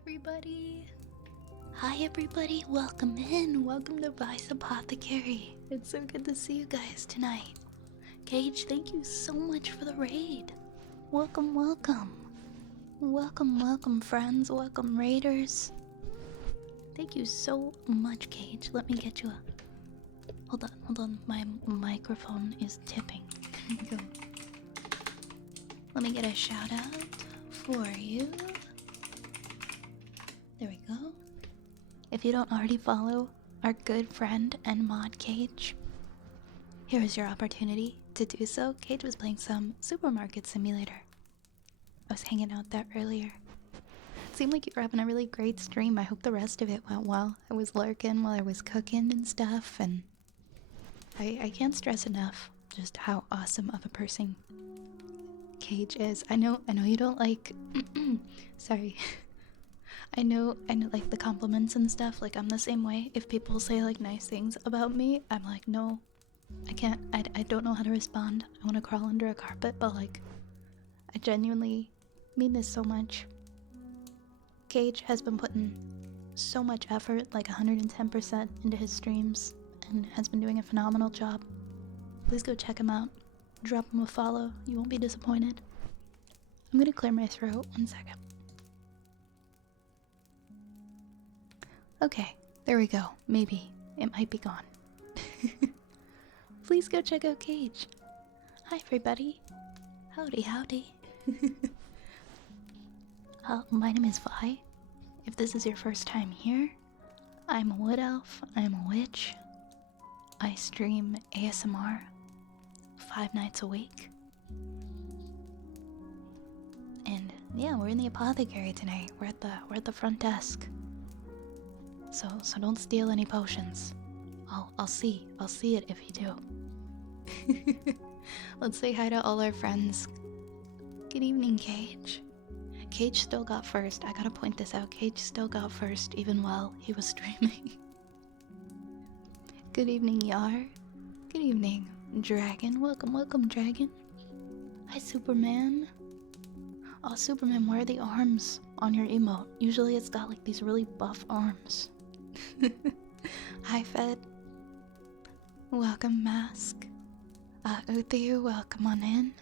everybody. Hi everybody, welcome in. Welcome to Vice Apothecary. It's so good to see you guys tonight. Gage, thank you so much for the raid. Welcome, welcome. Welcome, friends. Welcome, raiders. Thank you so much, Gage. Let me get you a... Hold on. My microphone is tipping. Go. Let me get a shout out for you. There we go. If you don't already follow our good friend and mod Cage, here is your opportunity to do so. Cage was playing some Supermarket Simulator. I was hanging out there earlier. It seemed like you were having a really great stream. I hope the rest of it went well. I was lurking while I was cooking and stuff, and I can't stress enough just how awesome of a person Cage is. I know you don't like sorry. I know like the compliments and stuff, like I'm the same way. If people say like nice things about me, I'm like, no, I can't, I don't know how to respond. I want to crawl under a carpet, but like, I genuinely mean this so much. Cage has been putting so much effort, like 110% into his streams, and has been doing a phenomenal job. Please go check him out. Drop him a follow, you won't be disappointed. I'm gonna clear my throat, 1 second. Okay, there we go. Maybe. It might be gone. Please go check out Cage. Hi, everybody. Howdy. My name is Vi. If this is your first time here, I'm a wood elf, I'm a witch. I stream ASMR 5 nights a week. And yeah, we're in the apothecary tonight. We're at the front desk. So don't steal any potions. I'll see it if you do. Let's say hi to all our friends. Good evening, Cage. Cage still got first. I gotta point this out. Cage still got first even while he was streaming. Good evening, Yar. Good evening, Dragon. Welcome, Dragon. Hi, Superman. Oh, Superman, where are the arms on your emote? Usually it's got like these really buff arms. Hi, Fed. Welcome, Mask. Uthiu, welcome on in.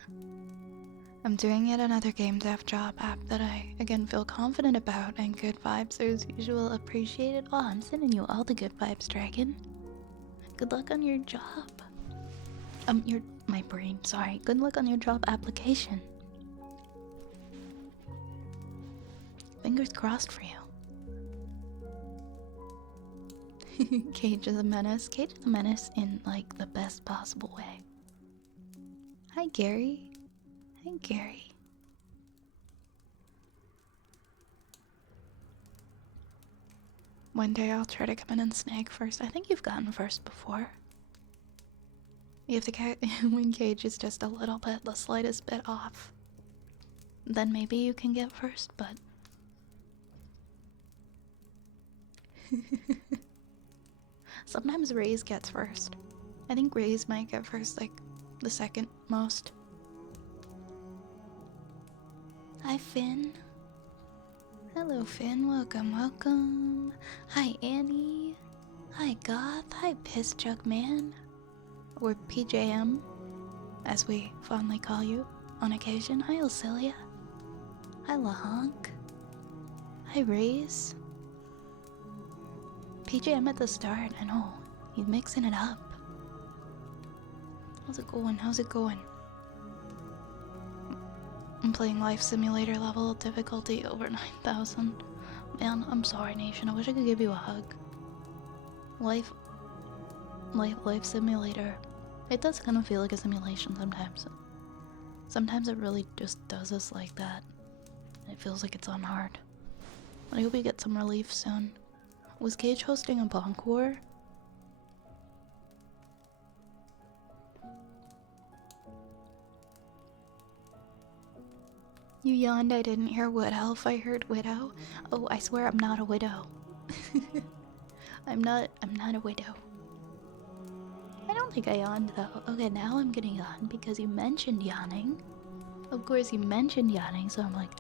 I'm doing yet another game dev job app that I, again, feel confident about, and good vibes are as usual appreciated. Oh, I'm sending you all the good vibes, Dragon. Good luck on your job. My brain, sorry. Good luck on your job application. Fingers crossed for you. Cage is a menace. Cage is a menace in, like, the best possible way. Hi, Gary. Hi, Gary. One day I'll try to come in and snag first. I think you've gotten first before. You have to get when Cage is just a little bit, the slightest bit off. Then maybe you can get first, but... Sometimes Raze gets first. I think Raze might get first, like, the second most. Hi, Finn. Hello, Finn. Welcome. Hi, Annie. Hi, Goth. Hi, Piss Jug Man. Or PJM, as we fondly call you on occasion. Hi, Osilia. Hi, Lahonk. Hi, Raze. PJM at the start, I know. He's mixing it up. How's it going? I'm playing Life Simulator level difficulty over 9,000. Man, I'm sorry, Nation. I wish I could give you a hug. Life Simulator. It does kind of feel like a simulation sometimes. Sometimes it really just does us like that. It feels like it's on hard. But I hope we get some relief soon. Was Cage hosting a bonk war? You yawned, I didn't hear Wood Elf, I heard Widow. Oh, I swear I'm not a widow. I'm not a widow. I don't think I yawned though. Okay, now I'm gonna yawn because you mentioned yawning. Of course you mentioned yawning, so I'm like...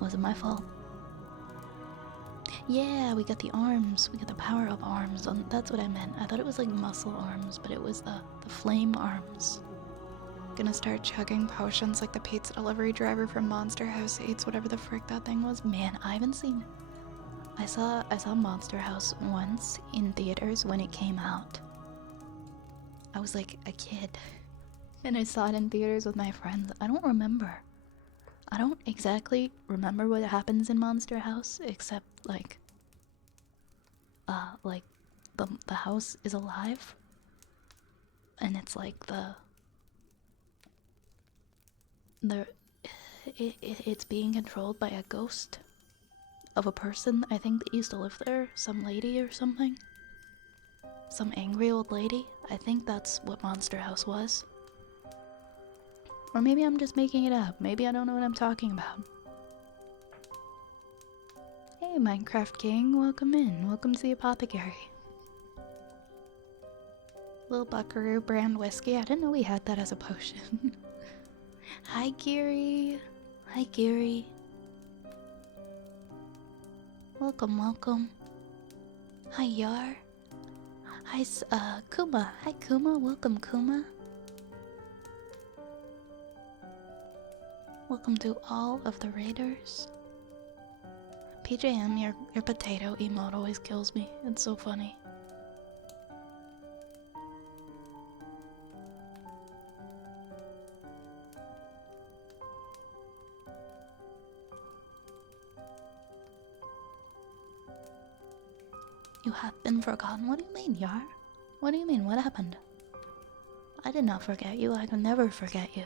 Wasn't my fault. Yeah, we got the arms. We got the power-up arms. That's what I meant. I thought it was like muscle arms, but it was the flame arms. Gonna start chugging potions like the pizza delivery driver from Monster House eats whatever the frick that thing was. Man, I haven't seen... I saw Monster House once in theaters when it came out. I was like a kid. And I saw it in theaters with my friends. I don't remember. I don't exactly remember what happens in Monster House, except like the house is alive, and it's like it's being controlled by a ghost of a person I think that used to live there, some lady or something, some angry old lady. I think that's what Monster House was. Or maybe I'm just making it up. Maybe I don't know what I'm talking about. Hey, Minecraft King, welcome in. Welcome to the apothecary. Little Buckaroo brand whiskey. I didn't know we had that as a potion. Hi, Gary. Hi, Gary. Welcome, welcome. Hi, Yar. Hi, Kuma. Hi, Kuma. Welcome, Kuma. Welcome to all of the raiders. PJM, your potato emote always kills me. It's so funny. You have been forgotten? What do you mean, Yar? What do you mean? What happened? I did not forget you. I can never forget you.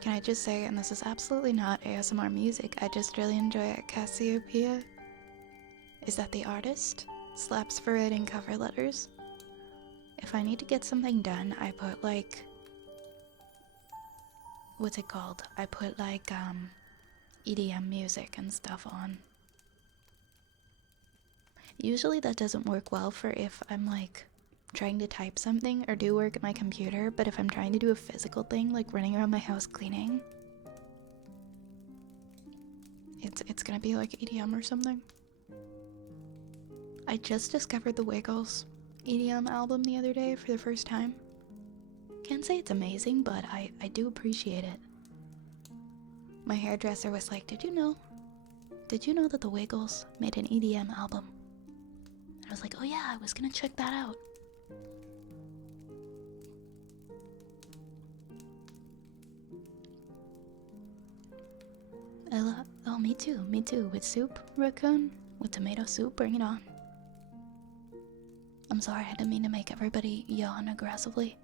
Can I just say, and this is absolutely not ASMR music, I just really enjoy it. Cassiopeia, is that the artist? Slaps for writing cover letters. If I need to get something done, I put like... what's it called? I put like EDM music and stuff on. Usually that doesn't work well for if I'm like trying to type something or do work at my computer, but if I'm trying to do a physical thing like running around my house cleaning, it's gonna be like EDM or something. I just discovered the Wiggles EDM album the other day for the first time. Can't say it's amazing, but I do appreciate it. My hairdresser was like, did you know that the Wiggles made an EDM album? And I was like, oh yeah, I was gonna check that out. Oh, me too, with soup, raccoon, with tomato soup, bring it on. I'm sorry, I didn't mean to make everybody yawn aggressively.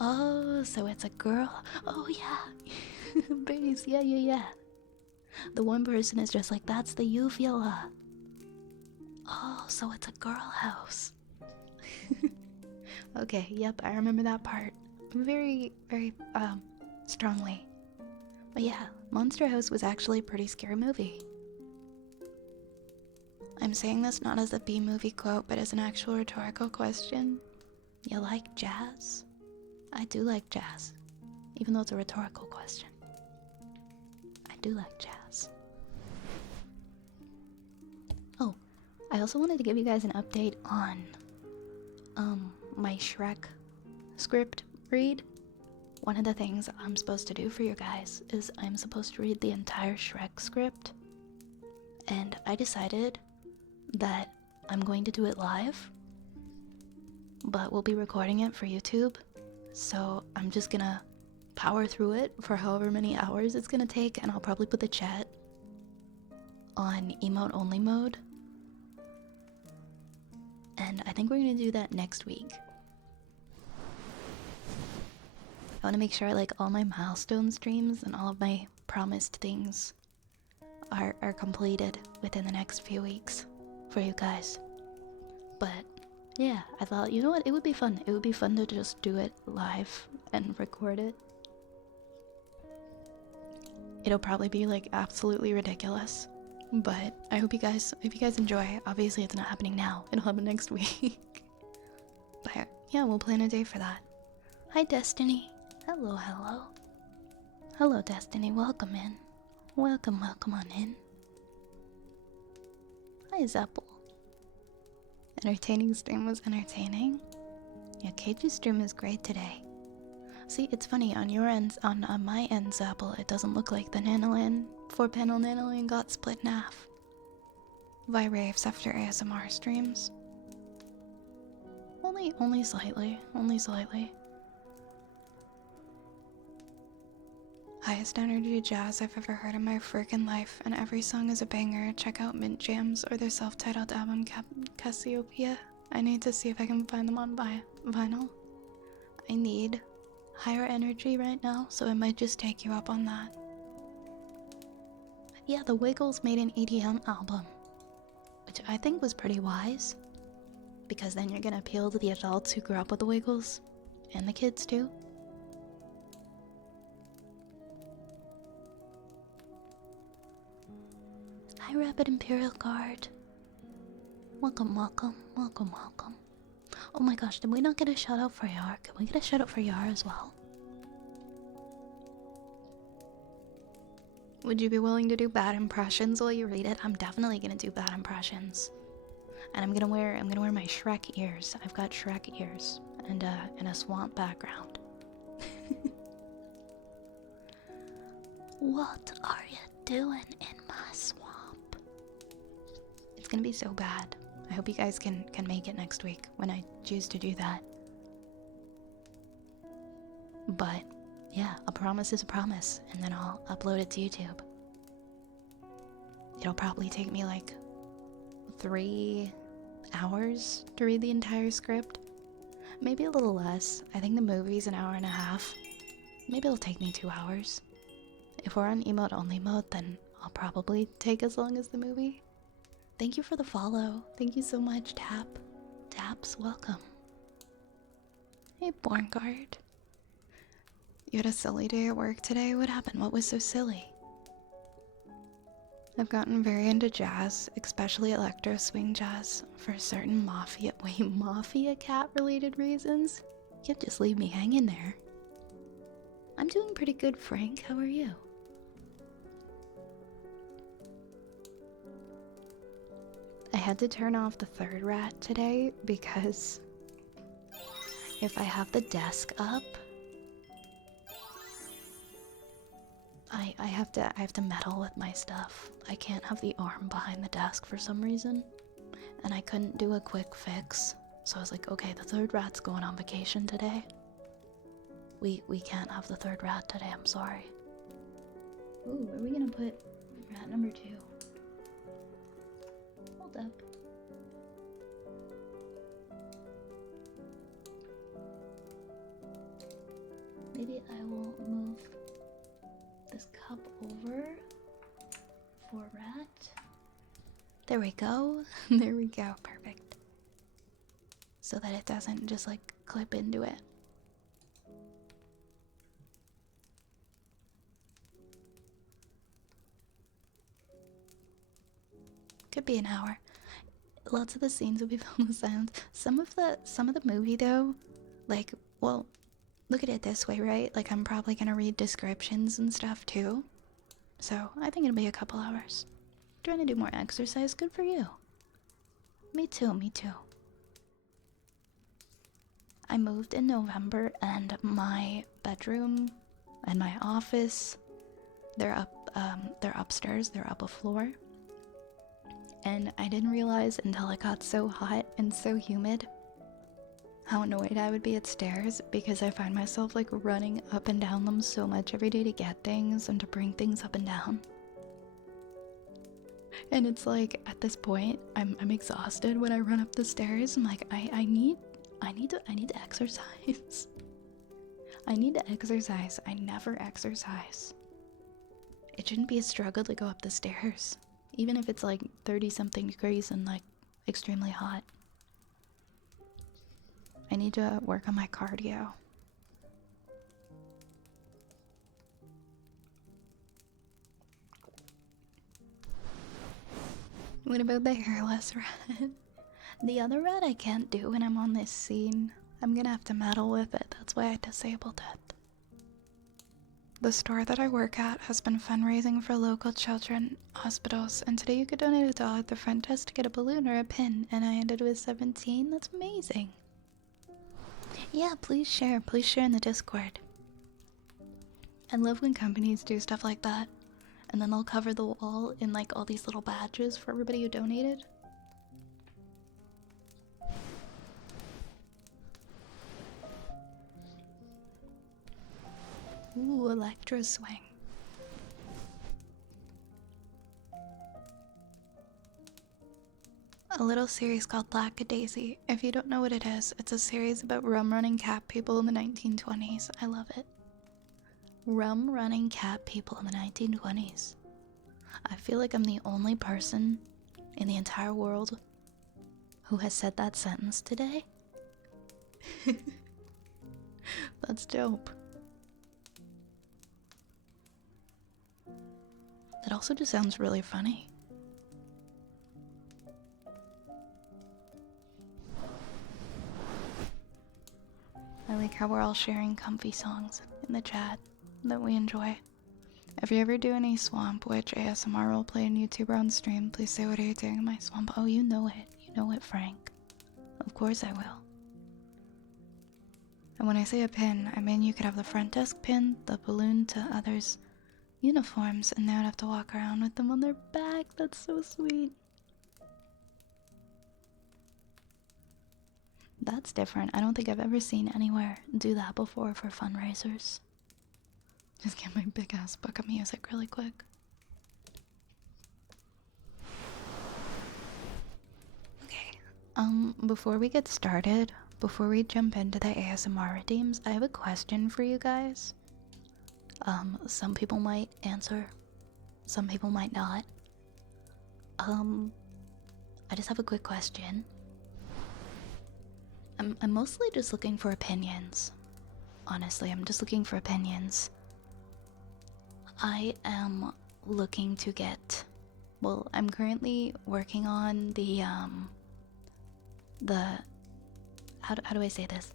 Oh, so it's a girl. Oh yeah, base, yeah. The one person is just like, that's the uvula. Oh, so it's a girl house. Okay, yep, I remember that part very strongly. But yeah, Monster House was actually a pretty scary movie. I'm saying this not as a B-movie quote, but as an actual rhetorical question. You like jazz? I do like jazz, even though it's a rhetorical question. I do like jazz. Oh, I also wanted to give you guys an update on my Shrek script read. One of the things I'm supposed to do for you guys is I'm supposed to read the entire Shrek script, and I decided that I'm going to do it live, but we'll be recording it for YouTube, so I'm just gonna power through it for however many hours it's gonna take, and I'll probably put the chat on emote only mode, and I think we're gonna do that next week. I want to make sure like all my milestone streams and all of my promised things are completed within the next few weeks for you guys. But yeah, I thought, you know what, it would be fun. It would be fun to just do it live and record it. It'll probably be like absolutely ridiculous, but I hope you guys enjoy. Obviously it's not happening now, it'll happen next week. But yeah, we'll plan a day for that. Hi, Destiny. Hello, hello. Hello, Destiny. Welcome in. Welcome, welcome on in. Hi, Zeppel. Entertaining stream was entertaining. Yeah, Cage's stream is great today. See, it's funny, on your ends, on my end, Zappel, it doesn't look like the Nanolan, 4-panel Nanolan got split in half. By raves after ASMR streams. Only slightly, only slightly. Highest energy jazz I've ever heard in my freaking life, and every song is a banger. Check out Mint Jams or their self-titled album, Cassiopeia. I need to see if I can find them on vinyl. I need higher energy right now, so I might just take you up on that. Yeah, the Wiggles made an EDM album, which I think was pretty wise, because then you're gonna appeal to the adults who grew up with the Wiggles, and the kids too. Hi, Rapid Imperial Guard. Welcome, welcome, welcome, welcome. Oh my gosh, did we not get a shout out for Yar? Can we get a shout out for Yar as well? Would you be willing to do bad impressions while you read it? I'm definitely gonna do bad impressions. And I'm gonna wear my Shrek ears. I've got Shrek ears and a swamp background. What are you doing in my swamp? It's gonna be so bad. I hope you guys can make it next week when I choose to do that. But yeah, a promise is a promise, and then I'll upload it to YouTube. It'll probably take me like 3 hours to read the entire script. Maybe a little less. I think the movie's an hour and a half. Maybe it'll take me 2 hours. If we're on emote only mode, then I'll probably take as long as the movie. Thank you for the follow. Thank you so much, Tap. Taps, welcome. Hey, Borngard. You had a silly day at work today? What happened? What was so silly? I've gotten very into jazz, especially electro swing jazz, for certain mafia cat related reasons. You can't just leave me hanging there. I'm doing pretty good, Frank. How are you? I had to turn off the third rat today because if I have the desk up, I have to meddle with my stuff. I can't have the arm behind the desk for some reason, and I couldn't do a quick fix. So I was like, okay, the third rat's going on vacation today. We can't have the third rat today. I'm sorry. Ooh, where are we gonna put rat number 2? Hold up. Maybe I will move this cup over for rat. There we go. There we go. Perfect. So that it doesn't just like clip into it. Could be an hour. Lots of the scenes will be filmed with silence. Some of the movie though, like, well, look at it this way, right? Like, I'm probably gonna read descriptions and stuff too. So I think it'll be a couple hours. Trying to do more exercise, good for you. Me too, me too. I moved in November and my bedroom and my office, they're upstairs, they're up a floor. And I didn't realize until it got so hot and so humid how annoyed I would be at stairs, because I find myself like running up and down them so much every day to get things and to bring things up and down. And it's like at this point I'm exhausted when I run up the stairs. I'm like, I need to exercise. I need to exercise. I never exercise. It shouldn't be a struggle to go up the stairs, even if it's like 30 something degrees and like extremely hot. I need to work on my cardio. What about the hairless rat? The other rat I can't do when I'm on this scene. I'm gonna have to meddle with it. That's why I disabled it. The store that I work at has been fundraising for local children hospitals, and today you could donate $1 at the front desk to get a balloon or a pin, and I ended with 17. That's amazing. Yeah, please share in the Discord. I love when companies do stuff like that, and then they'll cover the wall in like all these little badges for everybody who donated. Ooh, electro swing. A little series called Lackadaisy. If you don't know what it is, it's a series about rum-running cat people in the 1920s. I love it. Rum-running cat people in the 1920s. I feel like I'm the only person in the entire world who has said that sentence today. That's dope. That also just sounds really funny. I like how we're all sharing comfy songs in the chat that we enjoy. If you ever do any Swamp Witch ASMR roleplay on YouTube or on stream, please say, what are you doing in my swamp? Oh, you know it. You know it, Frank. Of course I will. And when I say a pin, I mean you could have the front desk pin, the balloon to others' uniforms, and they would have to walk around with them on their back. That's so sweet. That's different. I don't think I've ever seen anywhere do that before for fundraisers. Just get my big ass book of music really quick. Okay. Before we get started, before we jump into the ASMR redeems, I have a question for you guys. Some people might answer, some people might not. I just have a quick question. I'm mostly just looking for opinions. Honestly, I'm just looking for opinions. I am looking to get, well, I'm currently working on the how do I say this?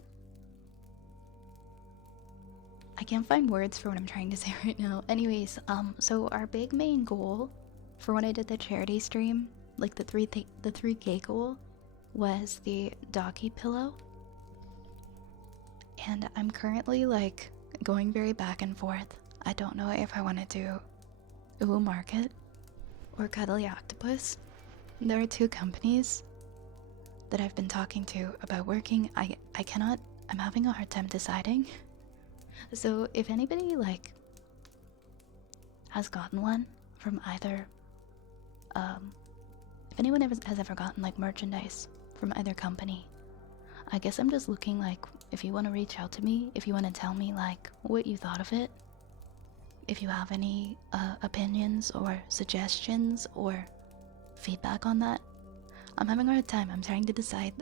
I can't find words for what I'm trying to say right now. Anyways, so our big main goal for when I did the charity stream, like the 3K goal, was the doggy pillow. And I'm currently like going very back and forth. I don't know if I want to do Uwu Market or Cuddly Octopus. There are two companies that I've been talking to about working. I'm having a hard time deciding. So if anybody like has gotten one from either, if anyone has ever gotten like merchandise from either company, I guess I'm just looking like, if you want to reach out to me, if you want to tell me like what you thought of it, if you have any opinions or suggestions or feedback on that. I'm having a hard time. I'm trying to decide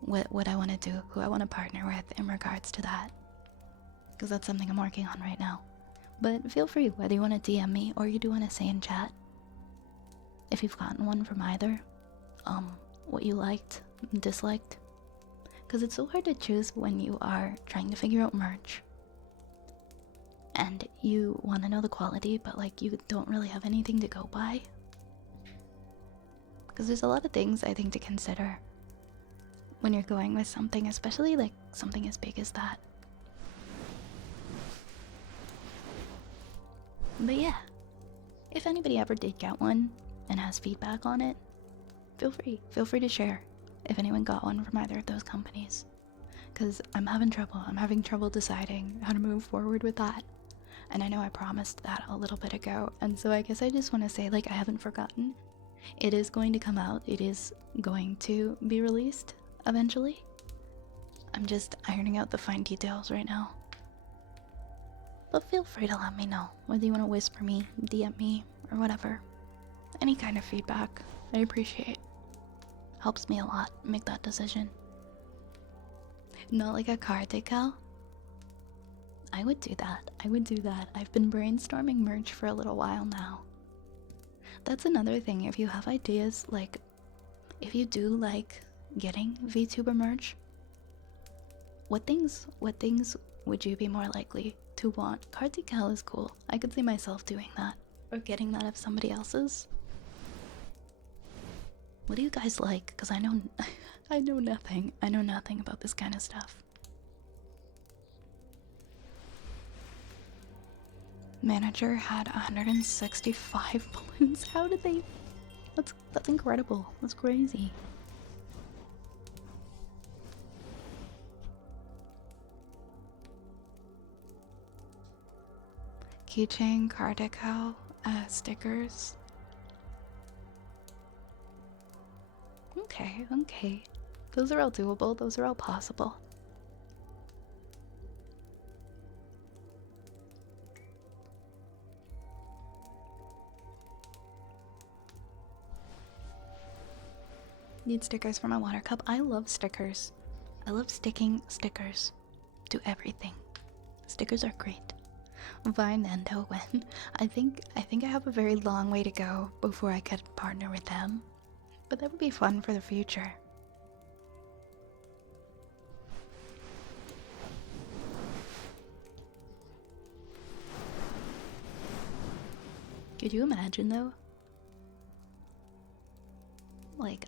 what I want to do, who I want to partner with in regards to that, because that's something I'm working on right now. But feel free, whether you want to DM me or you do want to say in chat, if you've gotten one from either, what you liked, disliked, because it's so hard to choose when you are trying to figure out merch and you want to know the quality, but like you don't really have anything to go by. Because there's a lot of things I think to consider when you're going with something, especially like something as big as that. But yeah, if anybody ever did get one and has feedback on it, feel free to share if anyone got one from either of those companies. Because I'm having trouble deciding how to move forward with that. And I know I promised that a little bit ago, and so I guess I just want to say, like, I haven't forgotten. It is going to come out. It is going to be released eventually. I'm just ironing out the fine details right now. But feel free to let me know, whether you want to whisper me, DM me, or whatever. Any kind of feedback, I appreciate. Helps me a lot make that decision. Not like a card decal. I would do that. I've been brainstorming merch for a little while now. That's another thing, if you have ideas, like, if you do like getting VTuber merch, What things would you be more likely to want? Cartical is cool. I could see myself doing that. Or getting that of somebody else's. What do you guys like? Because I know I know nothing. I know nothing about this kind of stuff. Manager had 165 balloons. How did they? That's incredible. That's crazy. Keychain, card decal, stickers. Okay, okay. Those are all doable. Those are all possible. Need stickers for my water cup. I love stickers. I love sticking stickers to everything. Stickers are great. Vine and when I think I have a very long way to go before I could partner with them. But that would be fun for the future. Could you imagine though? Like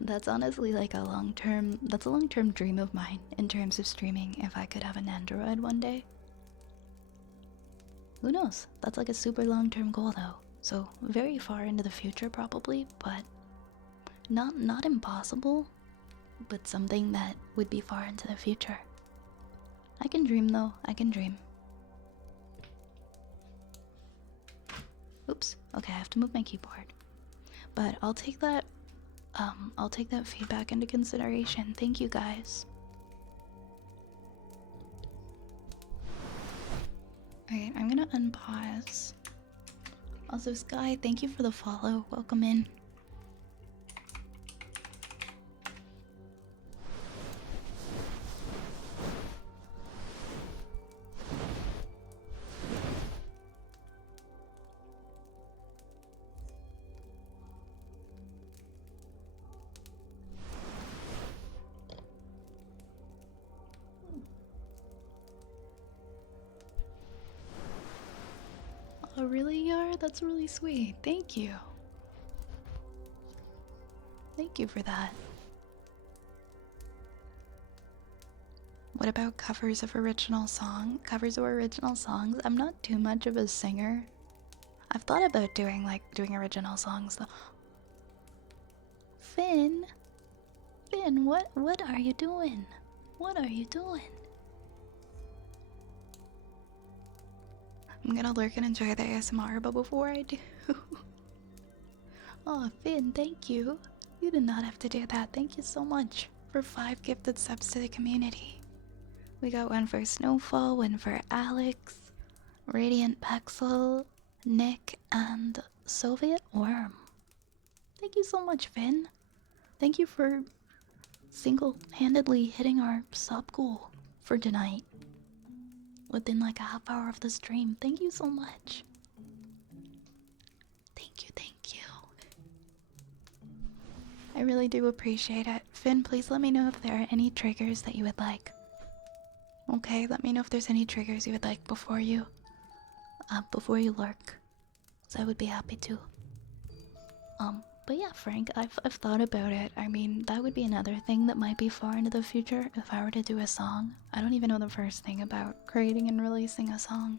that's honestly like a long-term dream of mine in terms of streaming, if I could have an Android one day. Who knows? That's like a super long-term goal though. So very far into the future probably, but not impossible, but something that would be far into the future. I can dream though. I can dream. Oops. Okay, I have to move my keyboard. But I'll take that feedback into consideration. Thank you guys. Alright, I'm gonna unpause. Also, Sky, thank you for the follow. Welcome in. Oh, really, Yar? That's really sweet. Thank you. Thank you for that. What about covers of original songs? Covers of original songs? I'm not too much of a singer. I've thought about doing original songs though. Finn, what are you doing? What are you doing? I'm gonna lurk and enjoy the ASMR, but before I do... Oh, Finn, thank you. You did not have to do that. Thank you so much for 5 gifted subs to the community. We got one for Snowfall, one for Alex, Radiant Pexel, Nick, and Soviet Worm. Thank you so much, Finn. Thank you for single-handedly hitting our sub goal for tonight. Within like a half hour of the stream. Thank you so much. Thank you, thank you. I really do appreciate it. Finn, please let me know if there are any triggers that you would like. Okay, let me know if there's any triggers you would like before you lurk. So I would be happy to. But yeah, Frank, I've thought about it. I mean, that would be another thing that might be far into the future if I were to do a song. I don't even know the first thing about creating and releasing a song.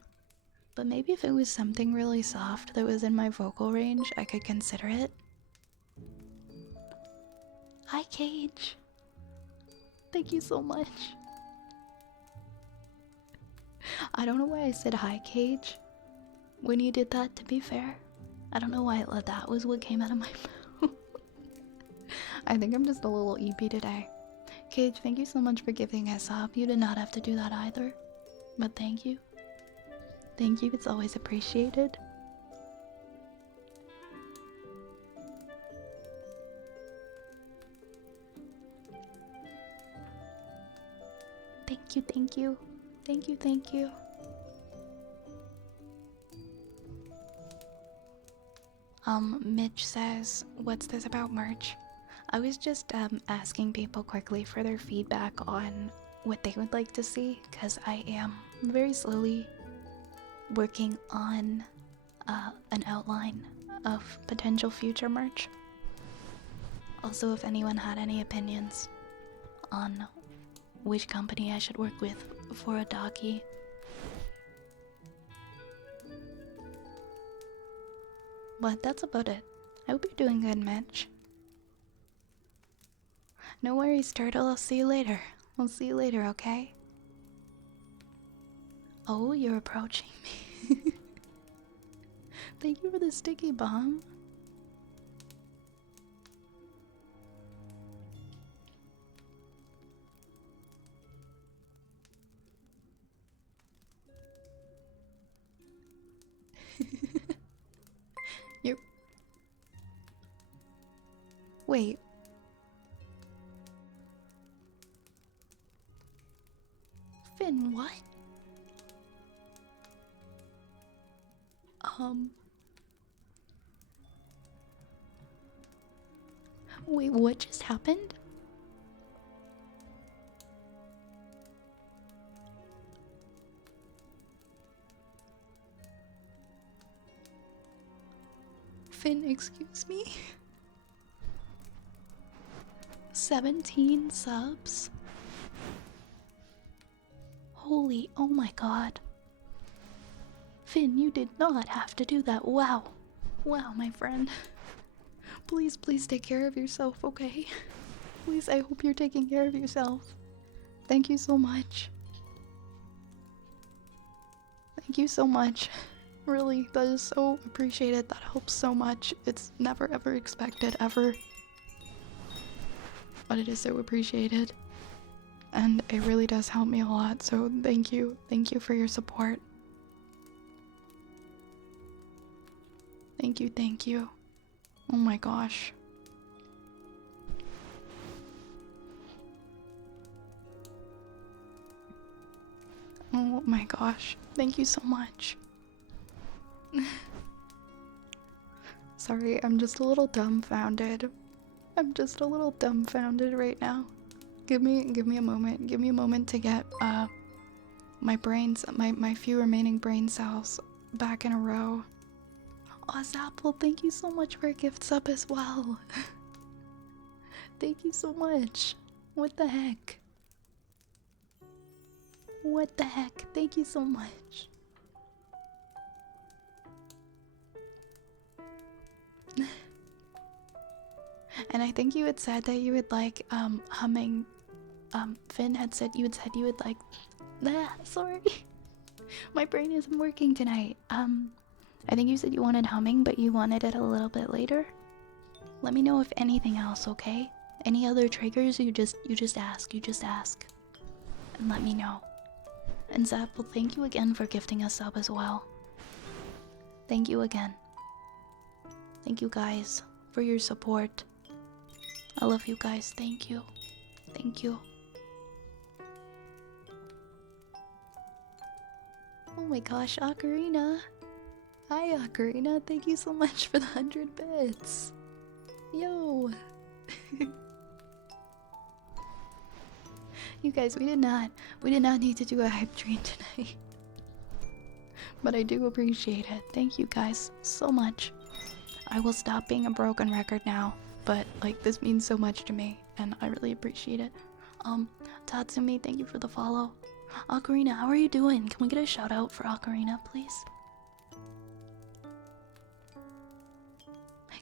But maybe if it was something really soft that was in my vocal range, I could consider it. Hi, Cage. Thank you so much. I don't know why I said hi, Cage, when you did that, to be fair. I don't know why that was what came out of my mouth. I think I'm just a little EP today. Cage, thank you so much for giving us up. You did not have to do that either. But thank you. Thank you, it's always appreciated. Thank you, thank you. Thank you, thank you. Mitch says, what's this about merch? I was just asking people quickly for their feedback on what they would like to see, because I am very slowly working on an outline of potential future merch. Also, if anyone had any opinions on which company I should work with for a doggy. But that's about it. I hope you're doing good, Mitch. No worries, Turtle. I'll see you later. We'll see you later, okay? Oh, you're approaching me. Thank you for the sticky bomb. You. Wait. Finn, what? Wait, what just happened? Finn, excuse me? 17 subs? Holy, oh my god. Finn, you did not have to do that. Wow. Wow, my friend. Please, please take care of yourself, okay? Please, I hope you're taking care of yourself. Thank you so much. Thank you so much. Really, that is so appreciated. That helps so much. It's never ever expected, ever. But it is so appreciated. And it really does help me a lot, so thank you. Thank you for your support. Thank you, thank you. Oh my gosh. Oh my gosh. Thank you so much. Sorry, I'm just a little dumbfounded. I'm just a little dumbfounded right now. Give me a moment. Give me a moment to get my brains, my few remaining brain cells back in a row. Oh, Zapple, thank you so much for a gift sub as well. Thank you so much. What the heck? What the heck? Thank you so much. And I think you had said that you would like humming. Finn had said you would like. Sorry, my brain isn't working tonight. I think you said you wanted humming, but you wanted it a little bit later. Let me know if anything else, okay? Any other triggers? You just ask. You just ask, and let me know. And Zapple, thank you again for gifting us sub as well. Thank you again. Thank you guys for your support. I love you guys. Thank you. Thank you. Oh my gosh, Ocarina. Hi, Ocarina. Thank you so much for the 100 bits. Yo. You guys, we did not need to do a hype train tonight. But I do appreciate it. Thank you guys so much. I will stop being a broken record now, but like this means so much to me and I really appreciate it. Tatsumi, thank you for the follow. Ocarina, how are you doing? Can we get a shout out for Ocarina, please?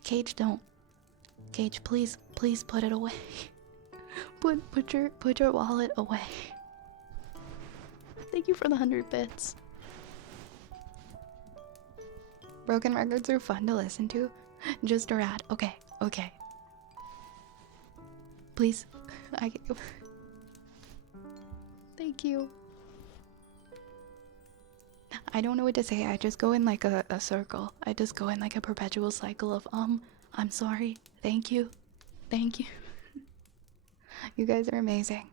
Cage, don't. Cage, please put it away. put your wallet away. Thank you for the 100 bits. Broken records are fun to listen to. Just a rat. Okay. Please. Thank you. I don't know what to say. I just go in like a circle. I just go in like a perpetual cycle of I'm sorry. Thank you. Thank you. You guys are amazing.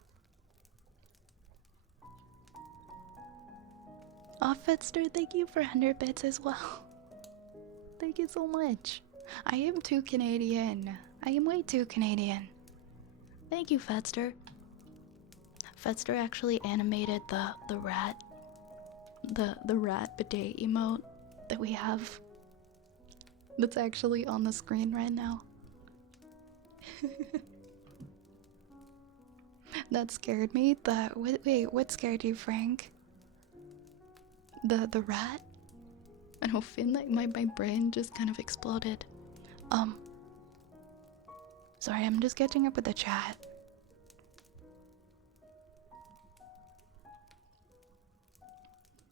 Fetster, thank you for 100 bits as well. Thank you so much. I am too Canadian. I am way too Canadian. Thank you, Fedster. Fedster actually animated the rat, the rat bidet emote that we have. That's actually on the screen right now. That scared me. Wait, what scared you, Frank? The rat? I don't feel like my brain just kind of exploded. Sorry, I'm just catching up with the chat.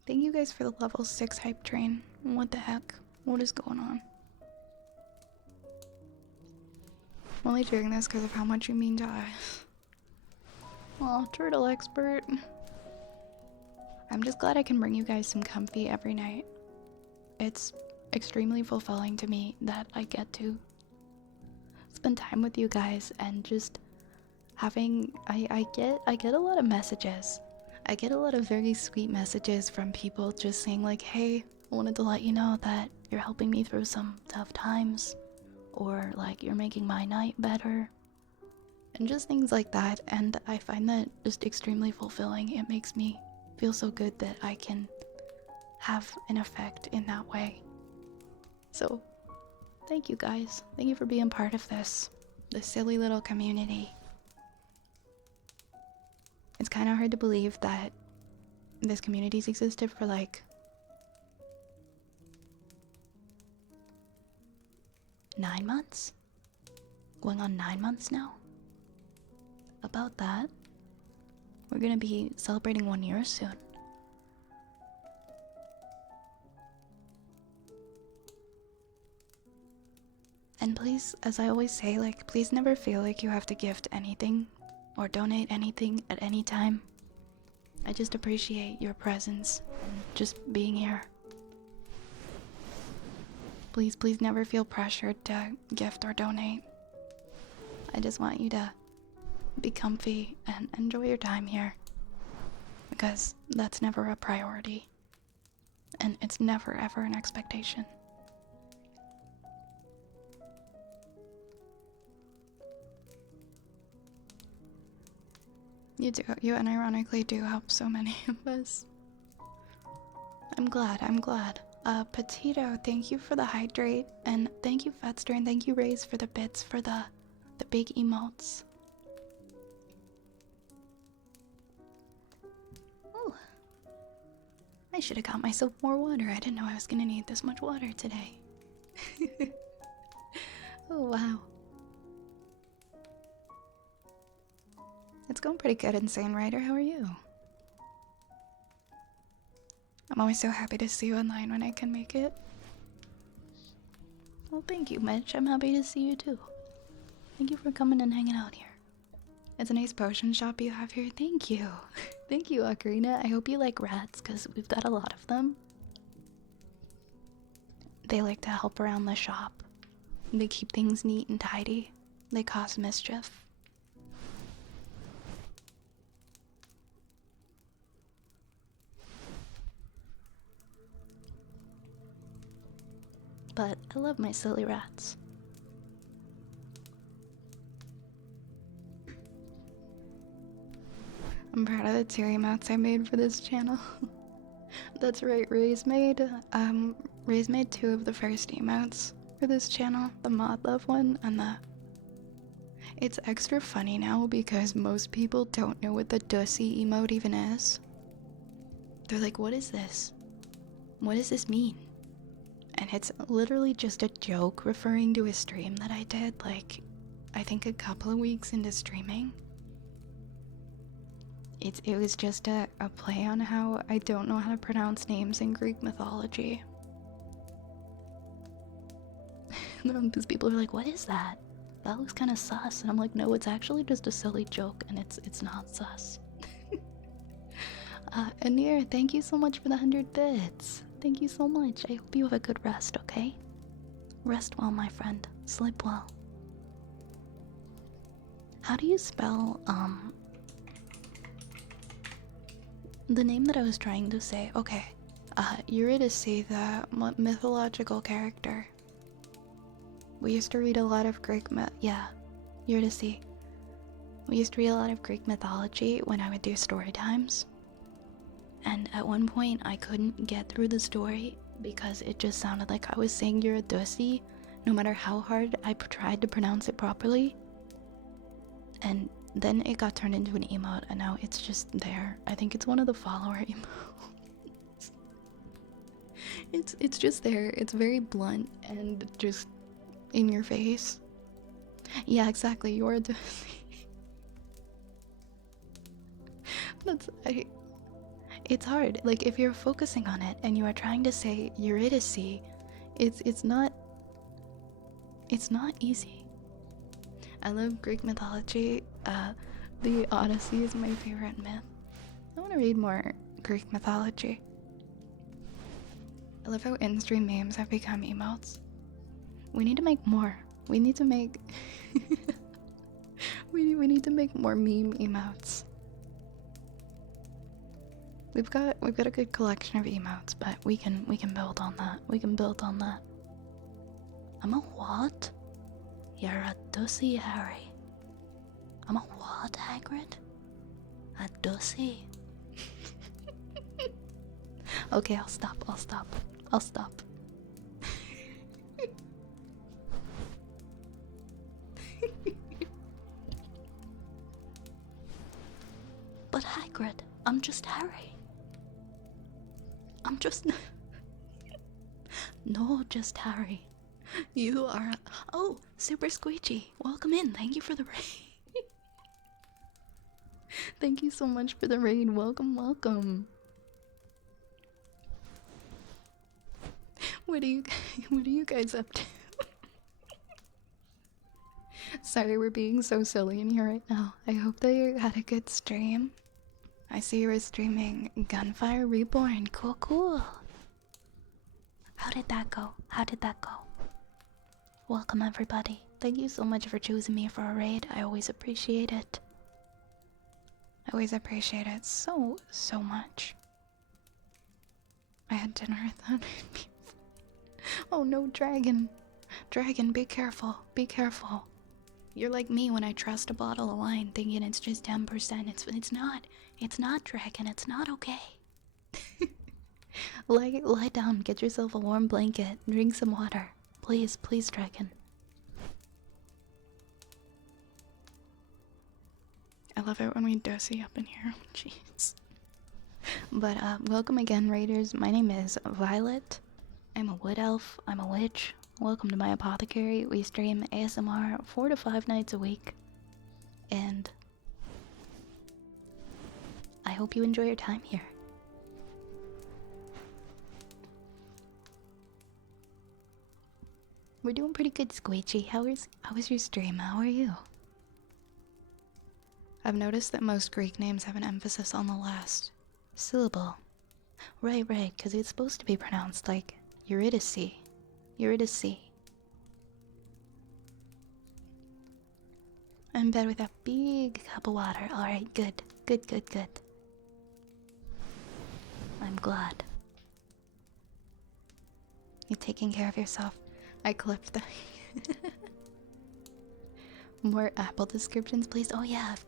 Thank you guys for the level 6 hype train. What the heck? What is going on? I'm only doing this because of how much you mean to us. Aw, turtle expert. I'm just glad I can bring you guys some comfy every night. It's extremely fulfilling to me that I get to spend time with you guys and just having I get a lot of messages. I get a lot of very sweet messages from people just saying like, hey, I wanted to let you know that you're helping me through some tough times, or like you're making my night better, and just things like that. And I find that just extremely fulfilling. It makes me feel so good that I can have an effect in that way. So thank you guys. Thank you for being part of this silly little community. It's kind of hard to believe that this community's existed for like 9 months? Going on 9 months now? About that. We're gonna be celebrating 1 year soon. And please, as I always say, like, please never feel like you have to gift anything or donate anything at any time. I just appreciate your presence and just being here. Please, please never feel pressured to gift or donate. I just want you to be comfy and enjoy your time here, because that's never a priority, and it's never ever an expectation. You do, you unironically do help so many of us. I'm glad. Petito, thank you for the hydrate, and thank you Fetster, and thank you Raze for the bits for the big emotes. Oh, I should have got myself more water. I didn't know I was gonna need this much water today. Oh wow. It's going pretty good, Insane Rider. How are you? I'm always so happy to see you online when I can make it. Well, thank you, Mitch. I'm happy to see you too. Thank you for coming and hanging out here. It's a nice potion shop you have here. Thank you. Thank you, Ocarina. I hope you like rats, because we've got a lot of them. They like to help around the shop. They keep things neat and tidy. They cause mischief. But I love my silly rats. I'm proud of the 2 emotes I made for this channel. That's right, Ray's made 2 of the first emotes for this channel. The Mod Love one and the... It's extra funny now because most people don't know what the Dussy emote even is. They're like, what is this? What does this mean? And it's literally just a joke referring to a stream that I did, like, I think a couple of weeks into streaming. It was just a play on how I don't know how to pronounce names in Greek mythology. Because people are like, what is that? That looks kind of sus. And I'm like, no, it's actually just a silly joke, and it's not sus. Anir, thank you so much for the 100 bits. Thank you so much. I hope you have a good rest, okay? Rest well, my friend. Sleep well. How do you spell, the name that I was trying to say? Okay. Eurydice, the mythological character. We used to read a lot of yeah, you're to see. We used to read a lot of Greek mythology when I would do story times. And at one point, I couldn't get through the story because it just sounded like I was saying Eurydice, no matter how hard I tried to pronounce it properly. And then it got turned into an emote, and now it's just there. I think it's one of the follower emotes. It's just there. It's very blunt and just in your face. Yeah, exactly. Eurydice. It's hard. Like, if you're focusing on it and you are trying to say Eurydice, it's not easy. I love Greek mythology. The Odyssey is my favorite myth. I want to read more Greek mythology. I love how in-stream memes have become emotes. We need to make more. We need to make we need to make more meme emotes. We've got a good collection of emotes, but we can build on that. We can build on that. I'm a what? You're a dussy, Harry. I'm a what, Hagrid? A dussy? Okay, I'll stop. But Hagrid, I'm just Harry. I'm just... No, just Harry. You are... Oh, Super Squeegee. Welcome in. Thank you for the raid. Thank you so much for the raid. Welcome. What are you guys up to? Sorry, we're being so silly in here right now. I hope that you had a good stream. I see you were streaming Gunfire Reborn. Cool. How did that go? Welcome, everybody. Thank you so much for choosing me for a raid. I always appreciate it. So much. I had dinner with that. Oh no, Dragon, be careful. You're like me when I trust a bottle of wine thinking it's just 10%. It's not, Dragon. It's not okay. Lie down, get yourself a warm blanket, drink some water. Please, Dragon. I love it when we dozy up in here. Jeez. But welcome again, raiders. My name is Violet. I'm a wood elf. I'm a witch. Welcome to my apothecary. We stream ASMR 4 to 5 nights a week. And I hope you enjoy your time here. We're doing pretty good, Squeegee. How was your stream? How are you? I've noticed that most Greek names have an emphasis on the last syllable. Right, because it's supposed to be pronounced like Eurydice. I'm in bed with a big cup of water. Alright, good. I'm glad. You're taking care of yourself. I clipped that. More Apple descriptions, please. Oh yeah, I've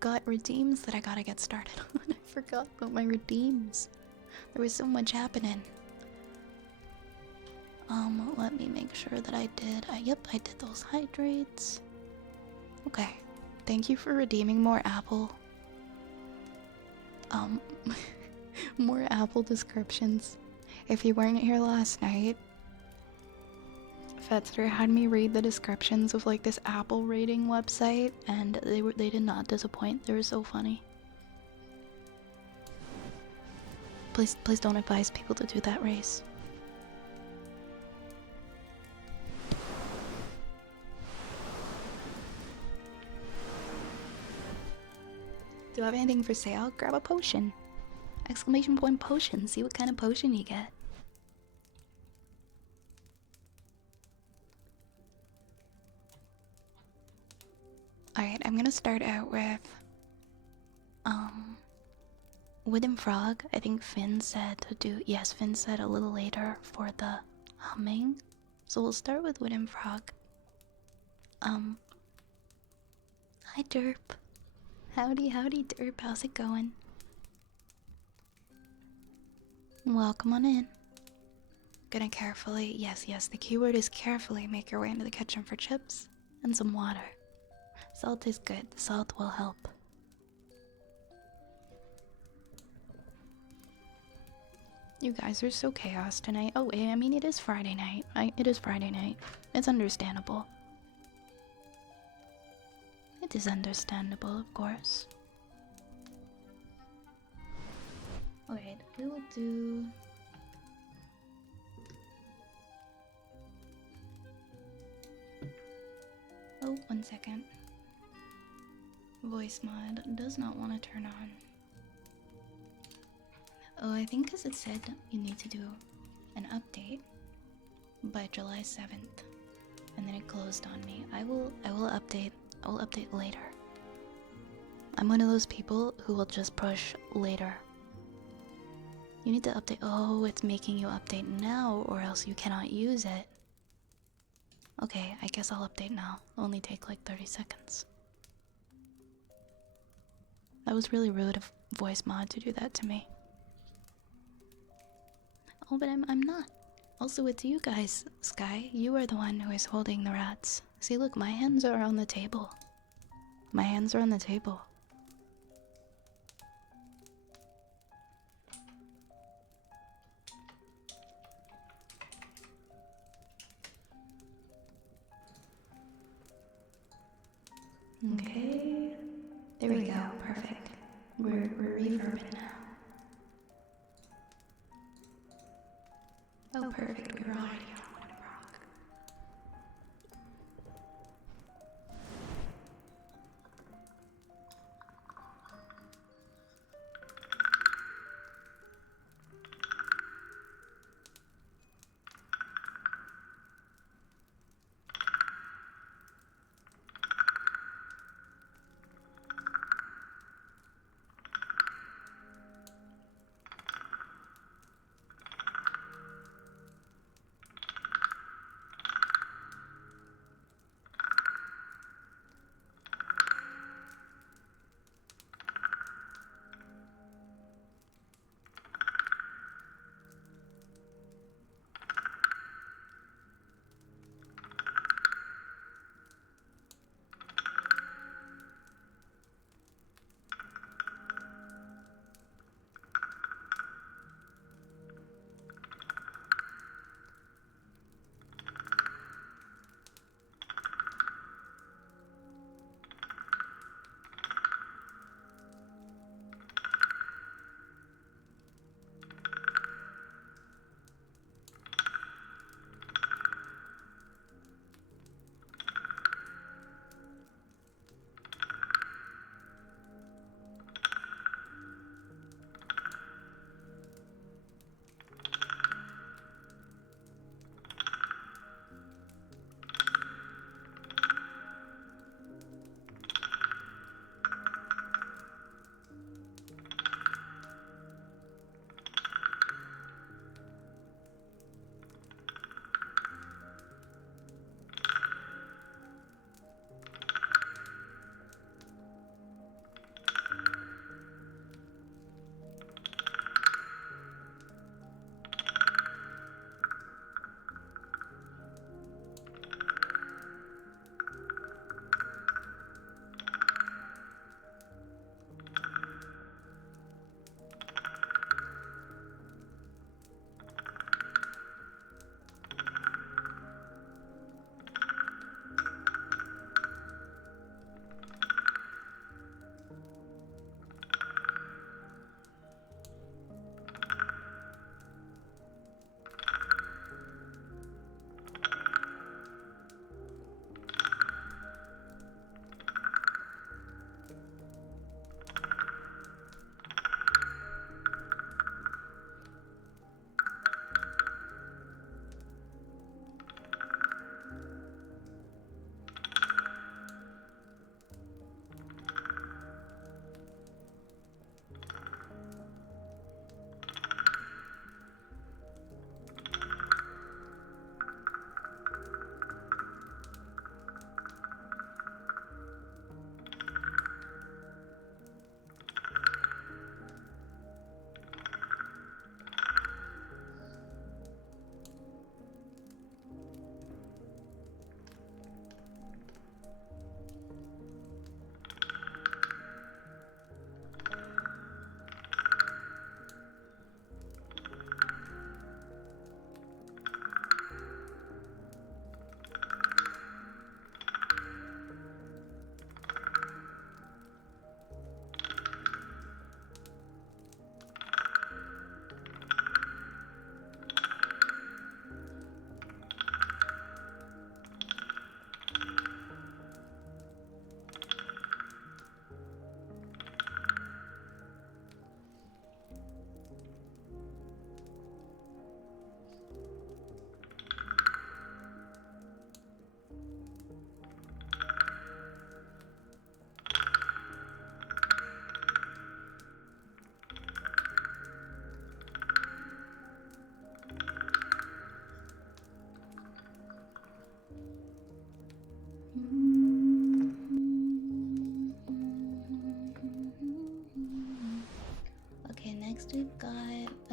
got redeems that I gotta get started on. I forgot about my redeems. There was so much happening. Let me make sure that I did. Yep, I did those hydrates. Okay. Thank you for redeeming more Apple. More Apple descriptions. If you weren't here last night, Fetster had me read the descriptions of like this Apple rating website, and they did not disappoint. They were so funny. Please don't advise people to do that race. Do I have anything for sale? Grab a potion. Exclamation point potion. See what kind of potion you get. Alright, I'm gonna start out with Wooden Frog. I think Finn said to do, Finn said a little later for the humming. So we'll start with Wooden Frog. Hi Derp. Howdy, howdy Derp, how's it going? Welcome on in. Gonna carefully, yes, the keyword is carefully make your way into the kitchen for chips and some water. Salt is good, the salt will help. You guys are so chaos tonight. Oh, I mean, it is Friday night. It is Friday night. It's understandable. It is understandable, of course. Alright, we will do... Oh, 1 second. Voice mod does not want to turn on. Oh, I think because it said you need to do an update by July 7th. And then it closed on me. I will update. I will update later. I'm one of those people who will just push later. You need to update. Oh, it's making you update now or else you cannot use it. Okay, I guess I'll update now. It'll only take like 30 seconds. That was really rude of voice mod to do that to me. Oh, but I'm not. Also, it's you guys, Sky. You are the one who is holding the rats. See, look, my hands are on the table. My hands are on the table. Okay. There we go. Perfect. We're reverbing now. Oh, perfect. We were already on one rock.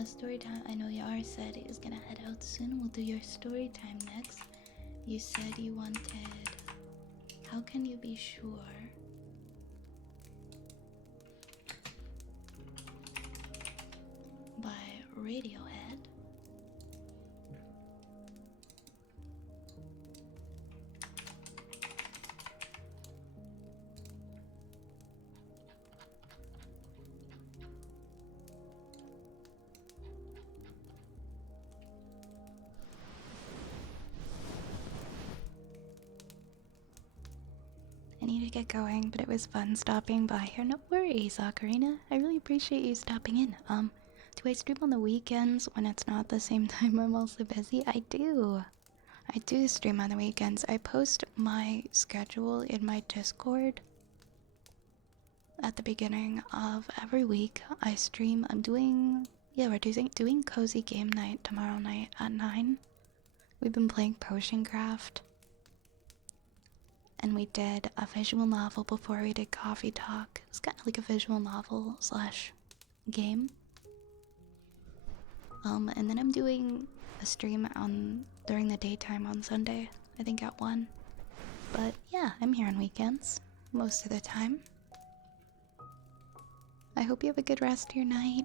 a story time. I know Yar said he was gonna head out soon. We'll do your story time next. You said you wanted. How can you be sure? By Radiohead. I need to get going, but it was fun stopping by here. No worries, Ocarina. I really appreciate you stopping in. Do I stream on the weekends when it's not the same time I'm also busy? I do. I do stream on the weekends. I post my schedule in my Discord at the beginning of every week. I stream. We're doing cozy game night tomorrow night at 9. We've been playing Potion Craft. And we did a visual novel before we did coffee talk. It's kind of like a visual novel slash game. And then I'm doing a stream during the daytime on Sunday, I think at 1. But yeah, I'm here on weekends most of the time. I hope you have a good rest of your night.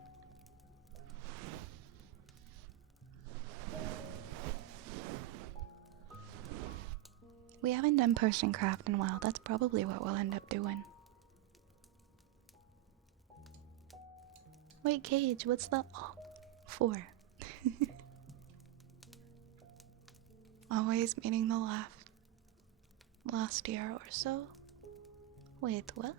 We haven't done potion craft in a while. That's probably what we'll end up doing. Wait, Cage, what's the... Oh, 4. Always meeting the last year or so. Wait, what?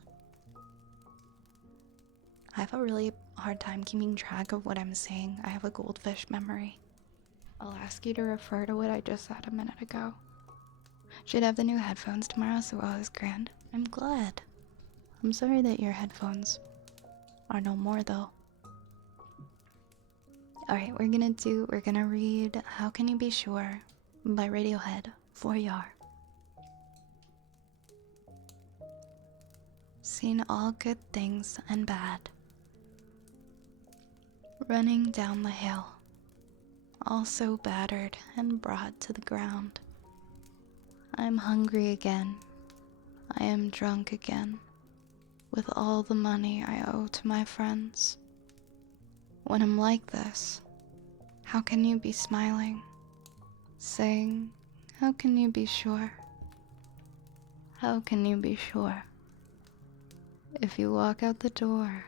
I have a really hard time keeping track of what I'm saying. I have a goldfish memory. I'll ask you to refer to what I just said a minute ago. Should have the new headphones tomorrow, so all is grand. I'm glad. I'm sorry that your headphones are no more, though. Alright, we're gonna read How Can You Be Sure by Radiohead for Yar. Seen all good things and bad. Running down the hill, all so battered and brought to the ground. I'm hungry again. I am drunk again, with all the money I owe to my friends. When I'm like this, how can you be smiling? Saying, how can you be sure? How can you be sure? If you walk out the door,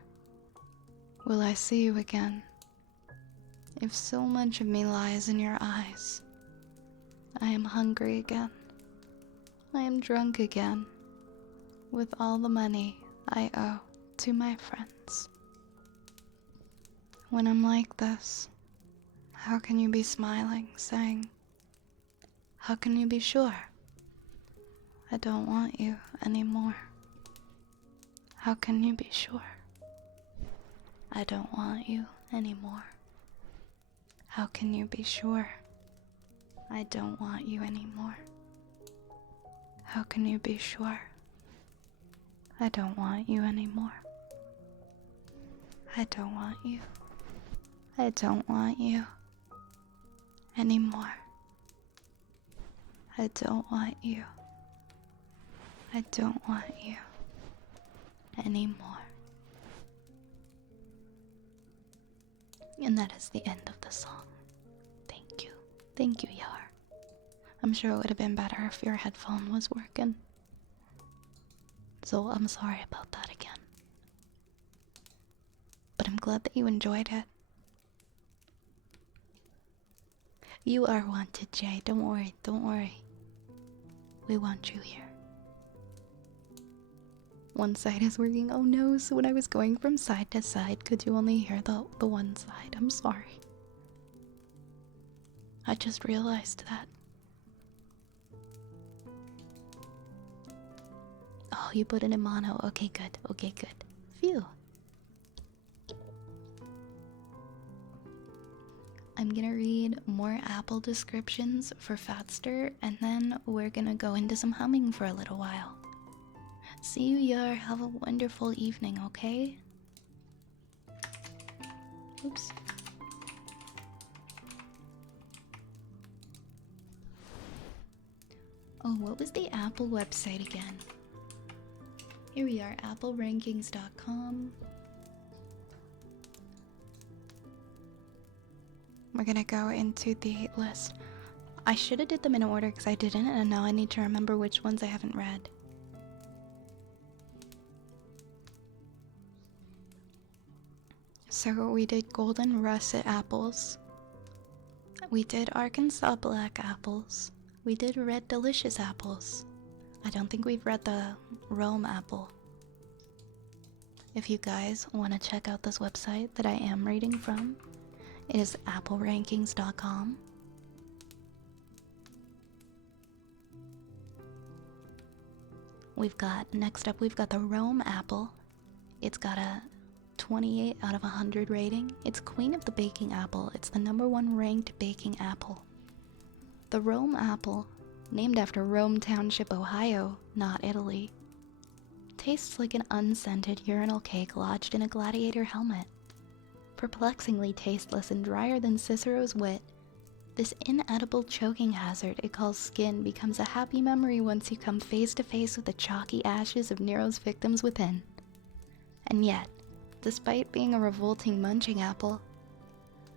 will I see you again? If so much of me lies in your eyes, I am hungry again. I am drunk again, with all the money I owe to my friends. When I'm like this, how can you be smiling, saying, how can you be sure? I don't want you anymore. How can you be sure? I don't want you anymore. How can you be sure? I don't want you anymore. How can you be sure? I don't want you anymore. I don't want you. I don't want you anymore. I don't want you. I don't want you anymore. And that is the end of the song. Thank you. Thank you, Yar. I'm sure it would have been better if your headphone was working. So I'm sorry about that again. But I'm glad that you enjoyed it. You are wanted, Jay. Don't worry, don't worry. We want you here. One side is working. Oh no, so when I was going from side to side, could you only hear the one side? I'm sorry. I just realized that. Oh, you put it in mono. Okay, good. Okay, good. Phew. I'm gonna read more Apple descriptions for Fatster, and then we're gonna go into some humming for a little while. See you, Yar. Have a wonderful evening, okay? Oops. Oh, what was the Apple website again? Here we are, applerankings.com. We're gonna go into the list. I should have did them in order because I didn't, and now I need to remember which ones I haven't read. So we did golden russet apples. We did Arkansas black apples. We did red delicious apples. I don't think we've read the Rome apple. If you guys want to check out this website that I am reading from, it is applerankings.com. Next up we've got the Rome apple. It's got a 28 out of 100 rating. It's queen of the baking apple. It's the #1 ranked baking apple. The Rome apple, named after Rome Township, Ohio, not Italy, tastes like an unscented urinal cake lodged in a gladiator helmet. Perplexingly tasteless and drier than Cicero's wit, this inedible choking hazard it calls skin becomes a happy memory once you come face to face with the chalky ashes of Nero's victims within. And yet, despite being a revolting munching apple,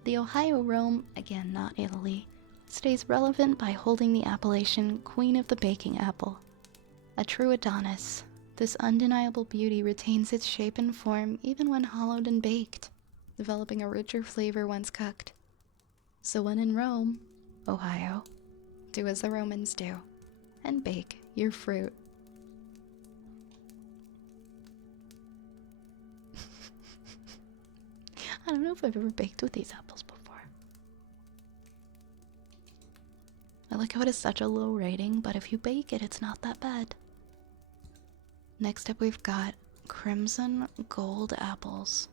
the Ohio Rome, again not Italy, stays relevant by holding the appellation Queen of the Baking Apple. A true Adonis, this undeniable beauty retains its shape and form even when hollowed and baked, developing a richer flavor once cooked. So when in Rome, Ohio, do as the Romans do, and bake your fruit. I don't know if I've ever baked with these apples before. I like how it is such a low rating, but if you bake it, it's not that bad. Next up we've got Crimson Gold apples.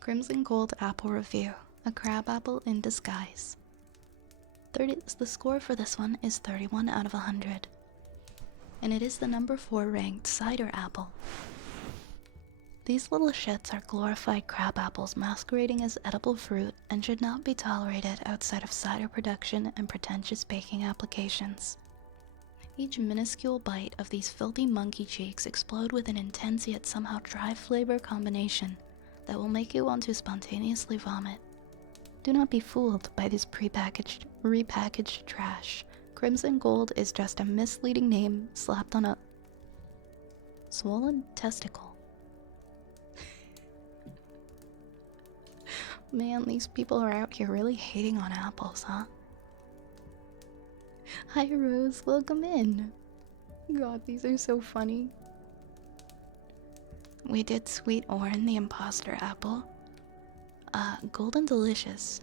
Crimson Gold Apple Review, a crab apple in disguise. The score for this one is 31 out of 100. And it is the #4 ranked cider apple. These little shits are glorified crab apples masquerading as edible fruit and should not be tolerated outside of cider production and pretentious baking applications. Each minuscule bite of these filthy monkey cheeks explode with an intense yet somehow dry flavor combination that will make you want to spontaneously vomit. Do not be fooled by this repackaged trash. Crimson Gold is just a misleading name slapped on a swollen testicle. Man, these people are out here really hating on apples, huh? Hi Rose, welcome in. God, these are so funny. We did Sweet Orange, the imposter apple. Golden Delicious.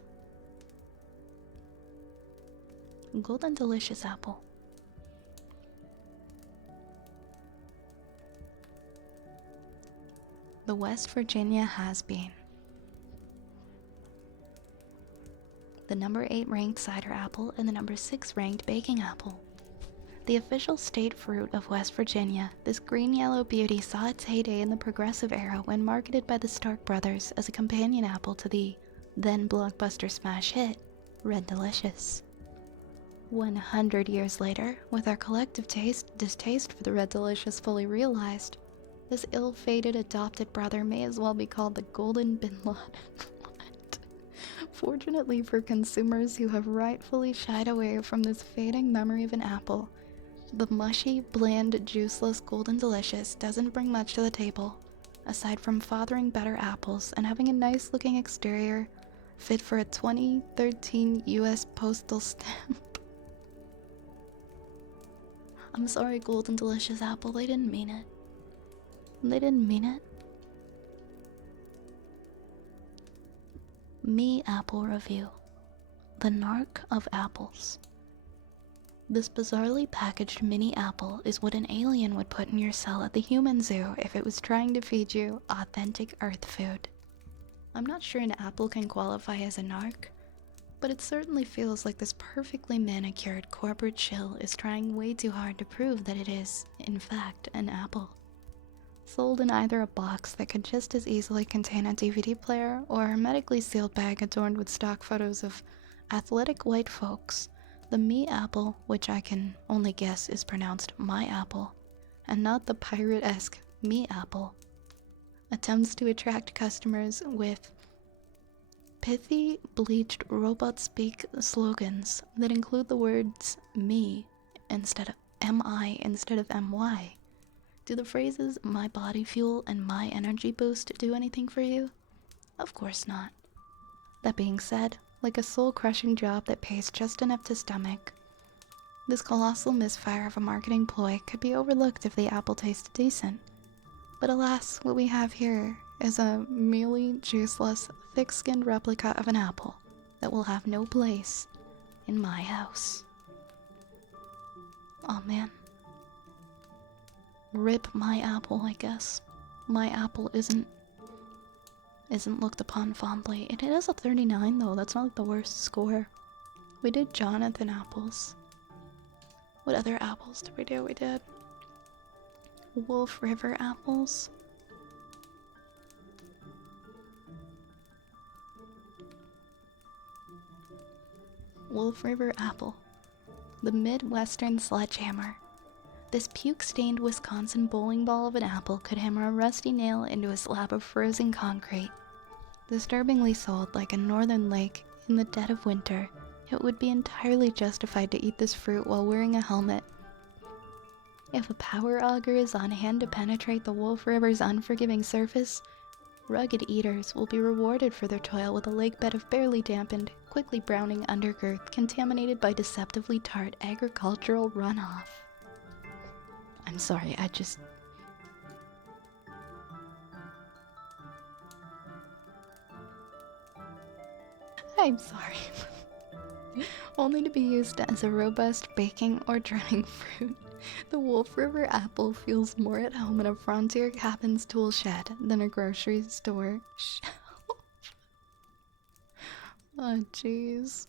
Golden Delicious apple. The West Virginia Has Been. The #8 ranked cider apple and the #6 ranked baking apple. The official state fruit of West Virginia, this green-yellow beauty saw its heyday in the Progressive era when marketed by the Stark brothers as a companion apple to the then blockbuster smash hit, Red Delicious. 100 years later, with our collective distaste for the Red Delicious fully realized, this ill-fated adopted brother may as well be called the Golden Bin Laden. Fortunately for consumers who have rightfully shied away from this fading memory of an apple, the mushy, bland, juiceless Golden Delicious doesn't bring much to the table, aside from fathering better apples and having a nice-looking exterior fit for a 2013 US postal stamp. I'm sorry, Golden Delicious apple, they didn't mean it. They didn't mean it. Me Apple Review. The Narc of Apples. This bizarrely packaged mini apple is what an alien would put in your cell at the human zoo if it was trying to feed you authentic earth food. I'm not sure an apple can qualify as a narc, but it certainly feels like this perfectly manicured corporate shill is trying way too hard to prove that it is, in fact, an apple. Sold in either a box that could just as easily contain a DVD player or a hermetically sealed bag adorned with stock photos of athletic white folks, the me apple, which I can only guess is pronounced my apple, and not the pirate-esque me apple, attempts to attract customers with pithy, bleached robot speak slogans that include the words me instead of mi instead of my. Do the phrases my body fuel and my energy boost do anything for you? Of course not. That being said, like a soul-crushing job that pays just enough to stomach, this colossal misfire of a marketing ploy could be overlooked if the apple tasted decent. But alas, what we have here is a mealy, juiceless, thick-skinned replica of an apple that will have no place in my house. Oh man. Rip my apple, I guess. My apple isn't looked upon fondly. It is a 39 though, that's not like the worst score. We did Jonathan apples. What other apples did we do? We did Wolf River apples. Wolf River apple. The Midwestern sledgehammer. This puke-stained Wisconsin bowling ball of an apple could hammer a rusty nail into a slab of frozen concrete. Disturbingly sold like a northern lake in the dead of winter, it would be entirely justified to eat this fruit while wearing a helmet. If a power auger is on hand to penetrate the Wolf River's unforgiving surface, rugged eaters will be rewarded for their toil with a lakebed of barely dampened, quickly browning undergrowth contaminated by deceptively tart agricultural runoff. I'm sorry, I'm sorry. Only to be used as a robust baking or drying fruit, the Wolf River apple feels more at home in a Frontier Cabins tool shed than a grocery store shelf. Oh, jeez.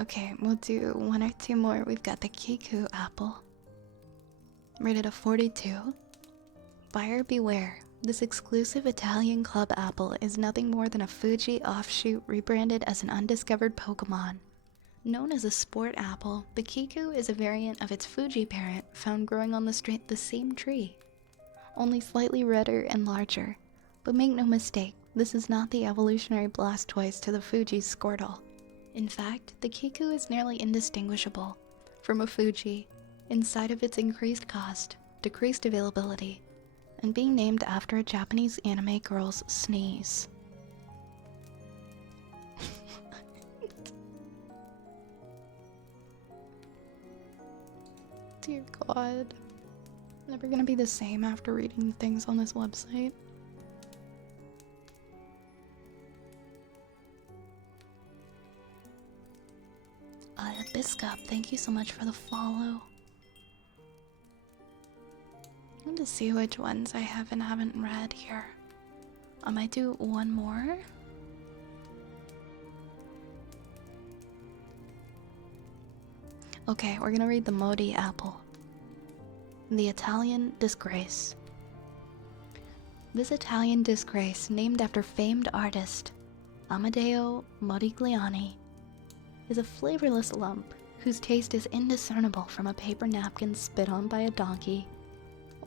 Okay, we'll do one or two more. We've got the Kiku apple. Rated a 42. Buyer beware. This exclusive Italian club apple is nothing more than a Fuji offshoot rebranded as an undiscovered Pokemon. Known as a sport apple, the Kiku is a variant of its Fuji parent found growing on the same tree. Only slightly redder and larger. But make no mistake, this is not the evolutionary Blastoise to the Fuji's Squirtle. In fact, the Kiku is nearly indistinguishable from a Fuji, in spite of its increased cost, decreased availability, and being named after a Japanese anime girl's sneeze. Dear God. Never gonna be the same after reading things on this website. Biscup, thank you so much for the follow. I want to see which ones I haven't read here. I might do one more. Okay, we're gonna read the Modi apple. The Italian disgrace. This Italian disgrace, named after famed artist Amedeo Modigliani, is a flavorless lump whose taste is indiscernible from a paper napkin spit on by a donkey.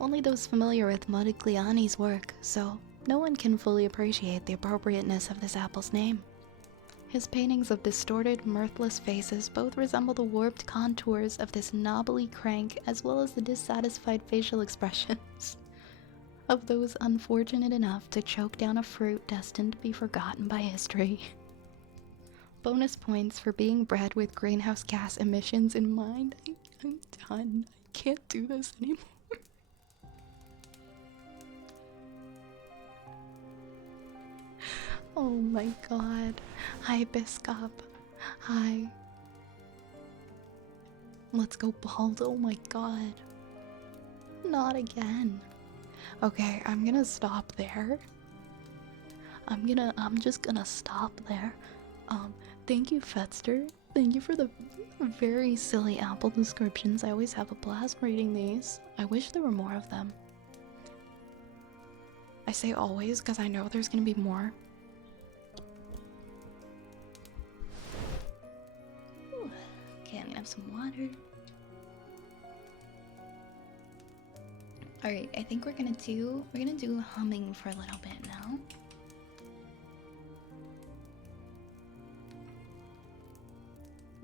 Only those familiar with Modigliani's work, so no one can fully appreciate the appropriateness of this apple's name. His paintings of distorted, mirthless faces both resemble the warped contours of this knobbly crank as well as the dissatisfied facial expressions of those unfortunate enough to choke down a fruit destined to be forgotten by history. Bonus points for being bred with greenhouse gas emissions in mind. I'm done. I can't do this anymore. Oh my god. Hi, Biscup. Hi. Let's go bald. Oh my god. Not again. Okay, I'm gonna stop there. I'm just gonna stop there. Thank you, Fetster, Thank you for the very silly Apple descriptions. I always have a blast reading these. I wish there were more of them. I say always because I know there's gonna be more. Ooh. Okay, I'm gonna have some water. Alright, I think we're gonna do humming for a little bit now.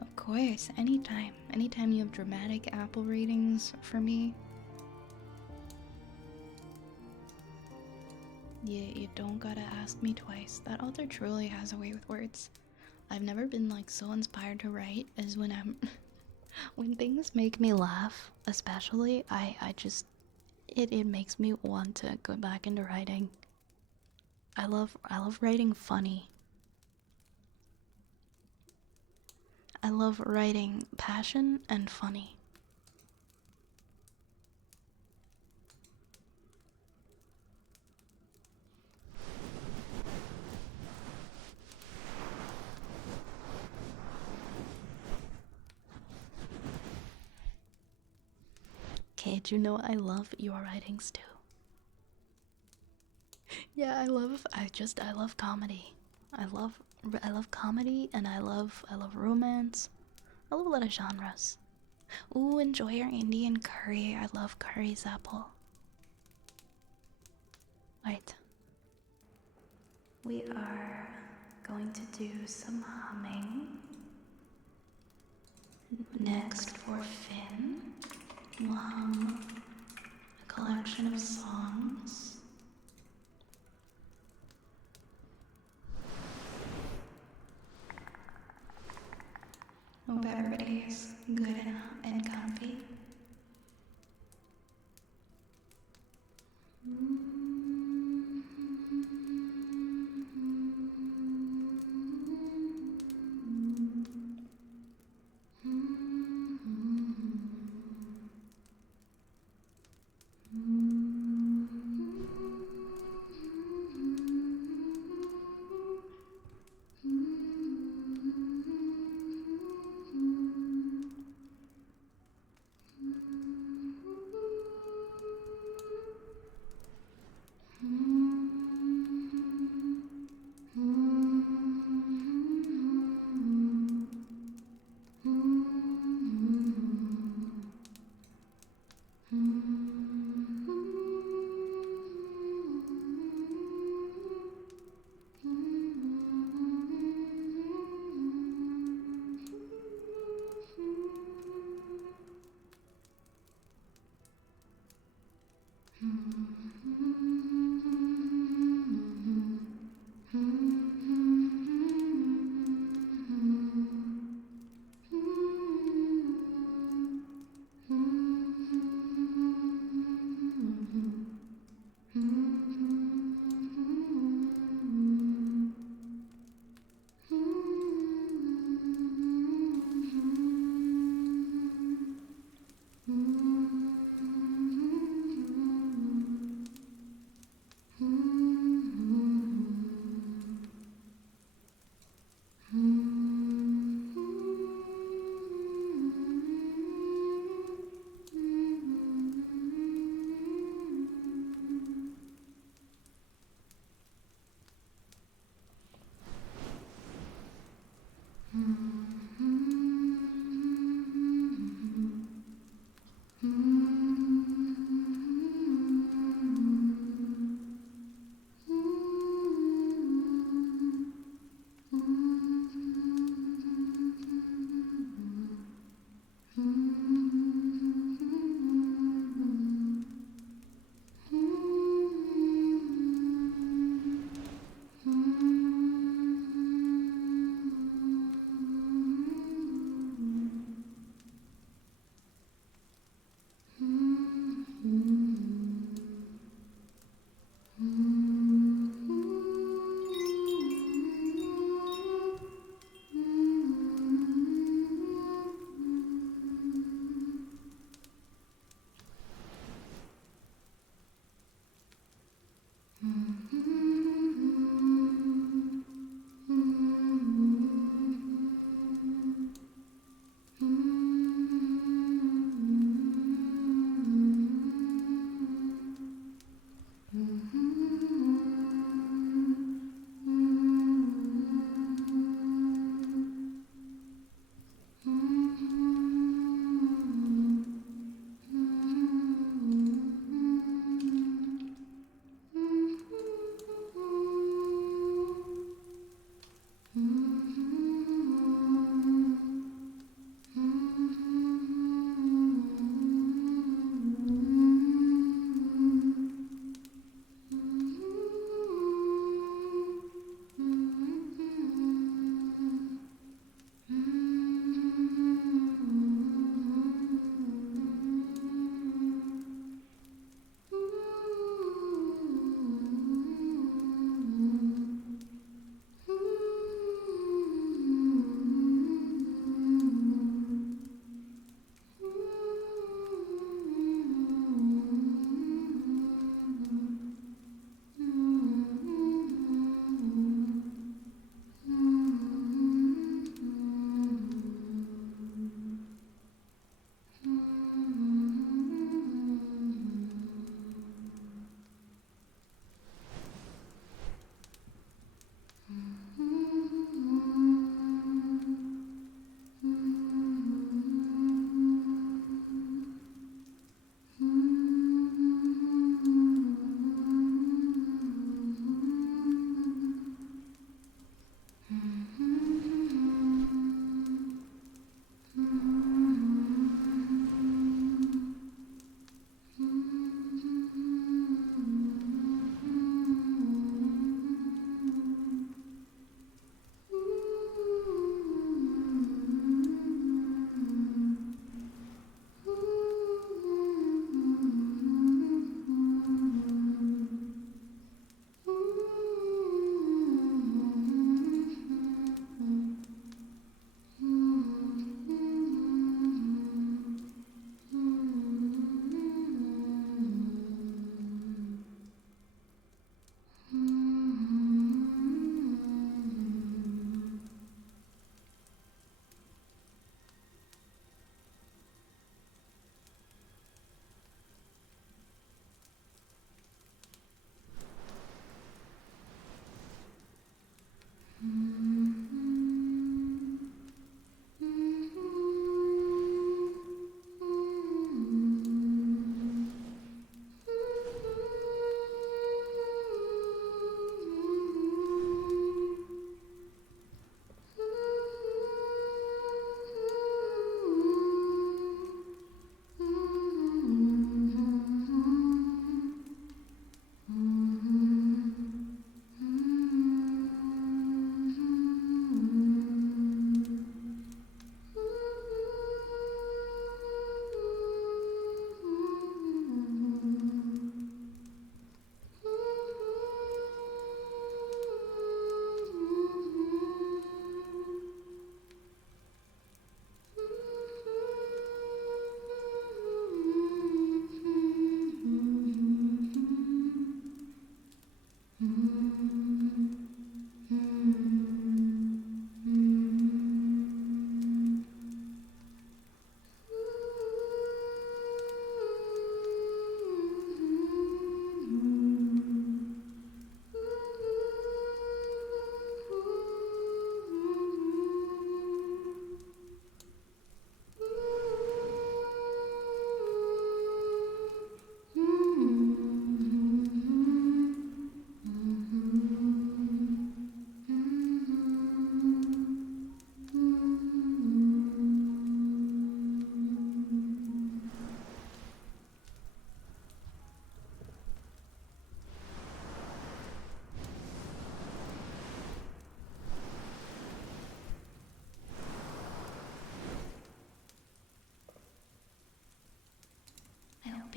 Of course, anytime. Anytime you have dramatic Apple ratings for me. You don't gotta ask me twice. That author truly has a way with words. I've never been like so inspired to write as when I'm when things make me laugh, especially, I just it makes me want to go back into writing. I love writing funny. I love writing passion and funny. Kate, you know I love your writings too. Yeah, I love comedy. I love comedy and I love romance. I love a lot of genres. Ooh, enjoy your Indian curry. I love curries, Apple. Right. We are going to do some humming. Next for Finn, we'll hum a collection of songs. Hope everybody is good and comfy.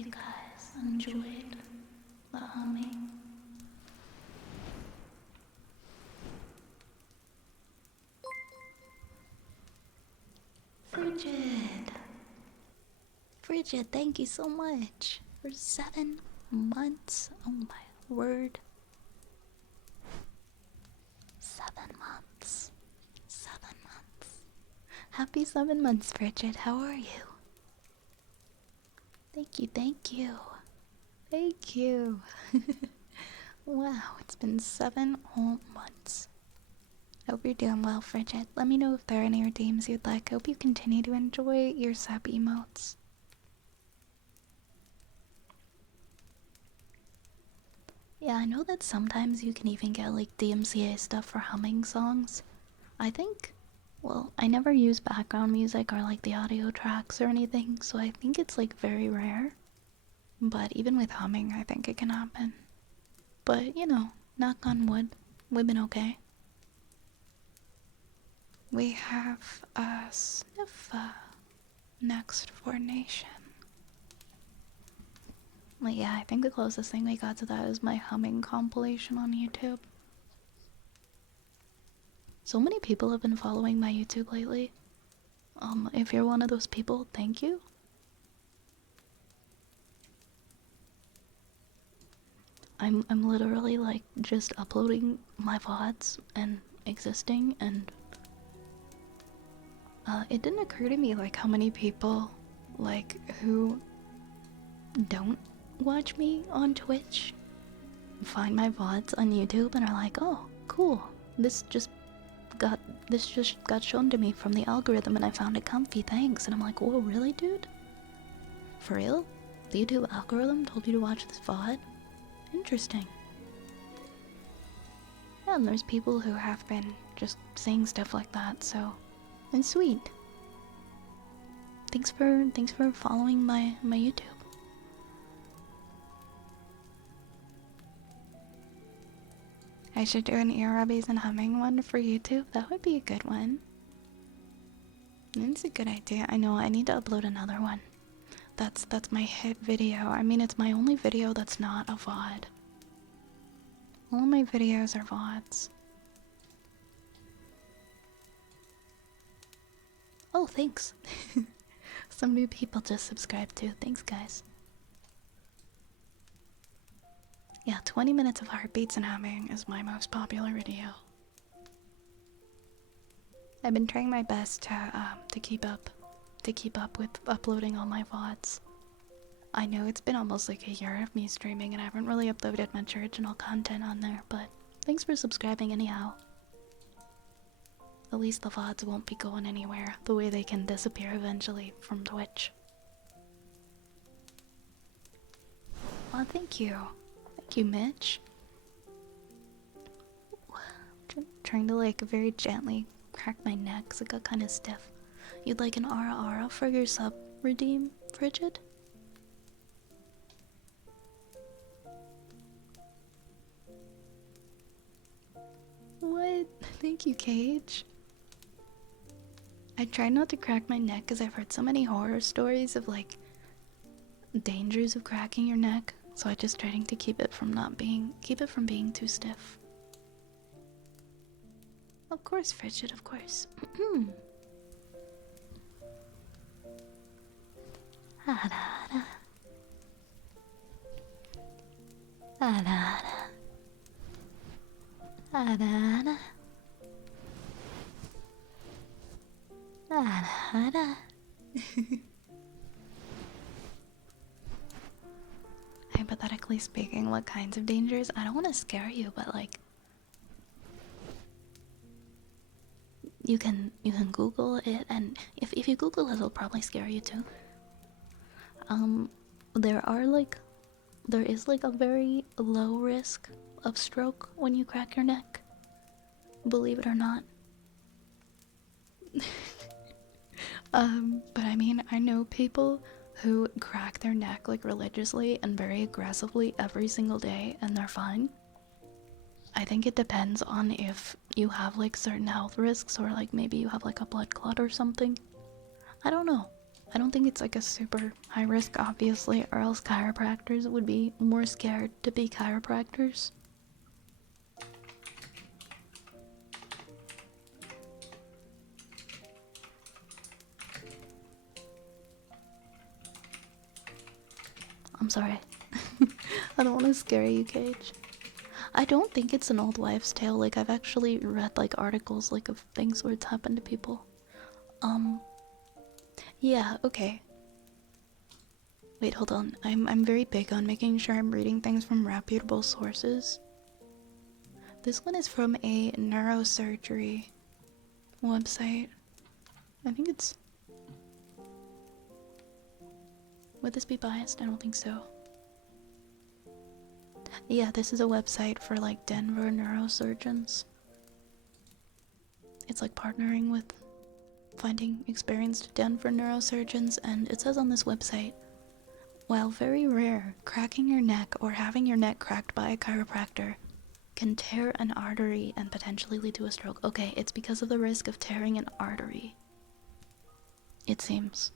you guys enjoyed the humming. Frigid! Frigid, thank you so much for 7 months. Oh my word. 7 months. 7 months. Happy 7 months, Frigid. How are you? Thank you, thank you. Thank you. Wow, it's been 7 whole months. Hope you're doing well, Frigid. Let me know if there are any redeems you'd like. Hope you continue to enjoy your sub emotes. Yeah, I know that sometimes you can even get like DMCA stuff for humming songs. I think, well, I never use background music or like the audio tracks or anything, so I think it's like very rare. But even with humming, I think it can happen. But, you know, knock on wood, we've been okay. We have a Sniffa next for Nation. But yeah, I think the closest thing we got to that is my humming compilation on YouTube. So many people have been following my YouTube lately. If you're one of those people, thank you. I'm literally like just uploading my VODs and existing, and it didn't occur to me like how many people like who don't watch me on Twitch find my VODs on YouTube and are like, oh, cool, this just got shown to me from the algorithm and I found it comfy, thanks. And I'm like, whoa, really, dude? For real? The YouTube algorithm told you to watch this VOD? Interesting. Yeah, and there's people who have been just saying stuff like that, so it's sweet. Thanks for following my YouTube. I should do an ear rubbies and humming one for YouTube. That would be a good one. It's a good idea. I know I need to upload another one. That's my hit video. I mean, it's my only video that's not a VOD. All my videos are VODs. Oh, thanks. Some new people just subscribed too. Thanks, guys. Yeah, 20 minutes of heartbeats and humming is my most popular video. I've been trying my best to keep up with uploading all my VODs. I know it's been almost like a year of me streaming and I haven't really uploaded much original content on there, but thanks for subscribing anyhow. At least the VODs won't be going anywhere, the way they can disappear eventually from Twitch. Well, thank you. Thank you, Mitch. Trying to like very gently crack my neck because it got kind of stiff. You'd like an Ara Ara for your sub redeem, Frigid? What? Thank you, Cage. I try not to crack my neck because I've heard so many horror stories of like dangers of cracking your neck, so I just trying to keep it from being too stiff. Of course, Frigid, of course. Hypothetically speaking, what kinds of dangers? I don't want to scare you, but like you can Google it, and if you Google it, it'll probably scare you too. There is like a very low risk of stroke when you crack your neck. Believe it or not. But I mean, I know people who crack their neck like religiously and very aggressively every single day and they're fine. I think it depends on if you have like certain health risks or like maybe you have like a blood clot or something. I don't know. I don't think it's like a super high risk, obviously, or else chiropractors would be more scared to be chiropractors. I'm sorry. I don't want to scare you, Cage. I don't think it's an old wives' tale. Like, I've actually read, like, articles, like, of things where it's happened to people. Yeah, okay. Wait, hold on. I'm very big on making sure I'm reading things from reputable sources. This one is from a neurosurgery website. I think it's... Would this be biased? I don't think so. Yeah, this is a website for like Denver neurosurgeons. It's like partnering with finding experienced Denver neurosurgeons, and it says on this website, while very rare, cracking your neck or having your neck cracked by a chiropractor can tear an artery and potentially lead to a stroke. Okay, it's because of the risk of tearing an artery, it seems.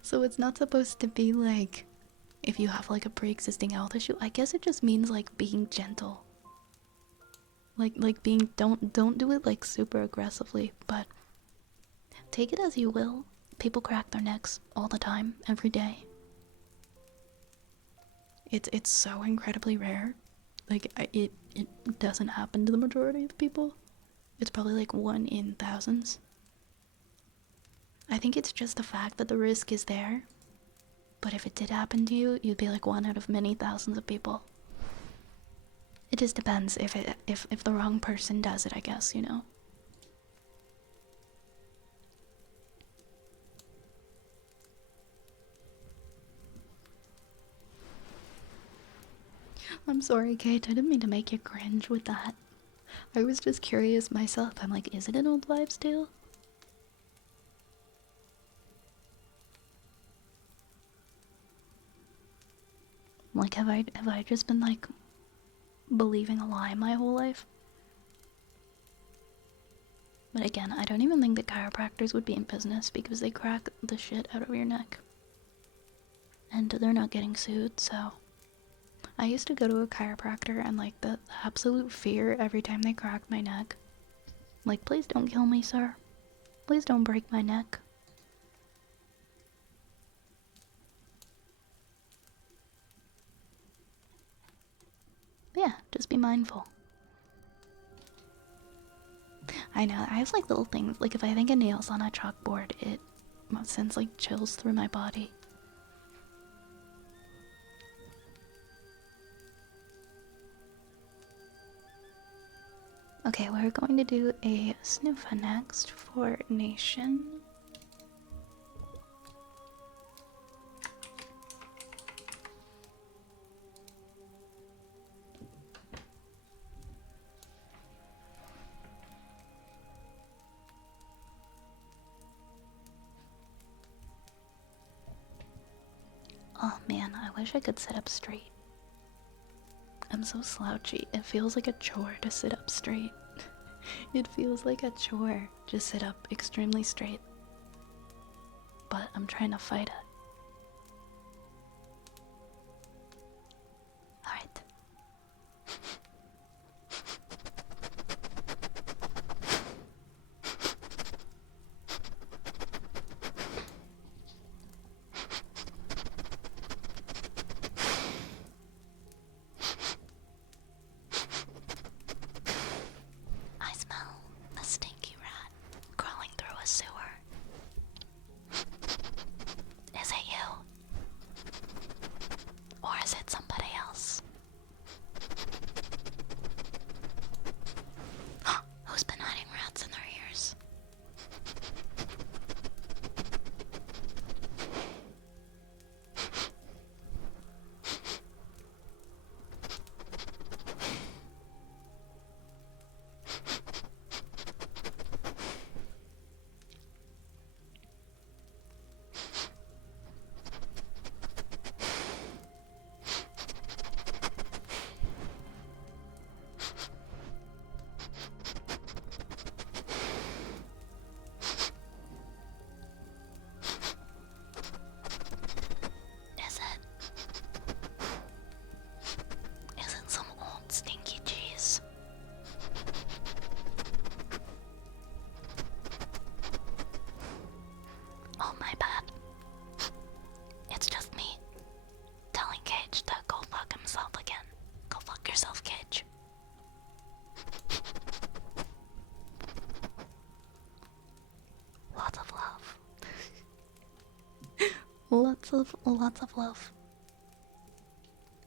So it's not supposed to be like if you have like a pre-existing health issue. I guess it just means like being gentle. Like being don't do it like super aggressively, but take it as you will. People crack their necks all the time, every day. It's so incredibly rare. Like it doesn't happen to the majority of people. It's probably like 1 in thousands. I think it's just the fact that the risk is there. But if it did happen to you, you'd be like 1 out of many thousands of people. It just depends if the wrong person does it, I guess, you know. I'm sorry, Kate. I didn't mean to make you cringe with that. I was just curious myself. I'm like, is it an old wives' tale? Like, have I just been like believing a lie my whole life? But again, I don't even think that chiropractors would be in business because they crack the shit out of your neck. And they're not getting sued, so... I used to go to a chiropractor and like the absolute fear every time they cracked my neck. Like, please don't kill me, sir. Please don't break my neck. Yeah, just be mindful. I know, I have like little things, like if I think a nail's on a chalkboard, it sends like chills through my body. Okay, we're going to do a sniffer next for Nation. Oh man, I wish I could sit up straight. I'm so slouchy. It feels like a chore to sit up straight. It feels like a chore to sit up extremely straight. But I'm trying to fight it. Alright. I smell a stinky rat crawling through a sewer. Is Lots of love.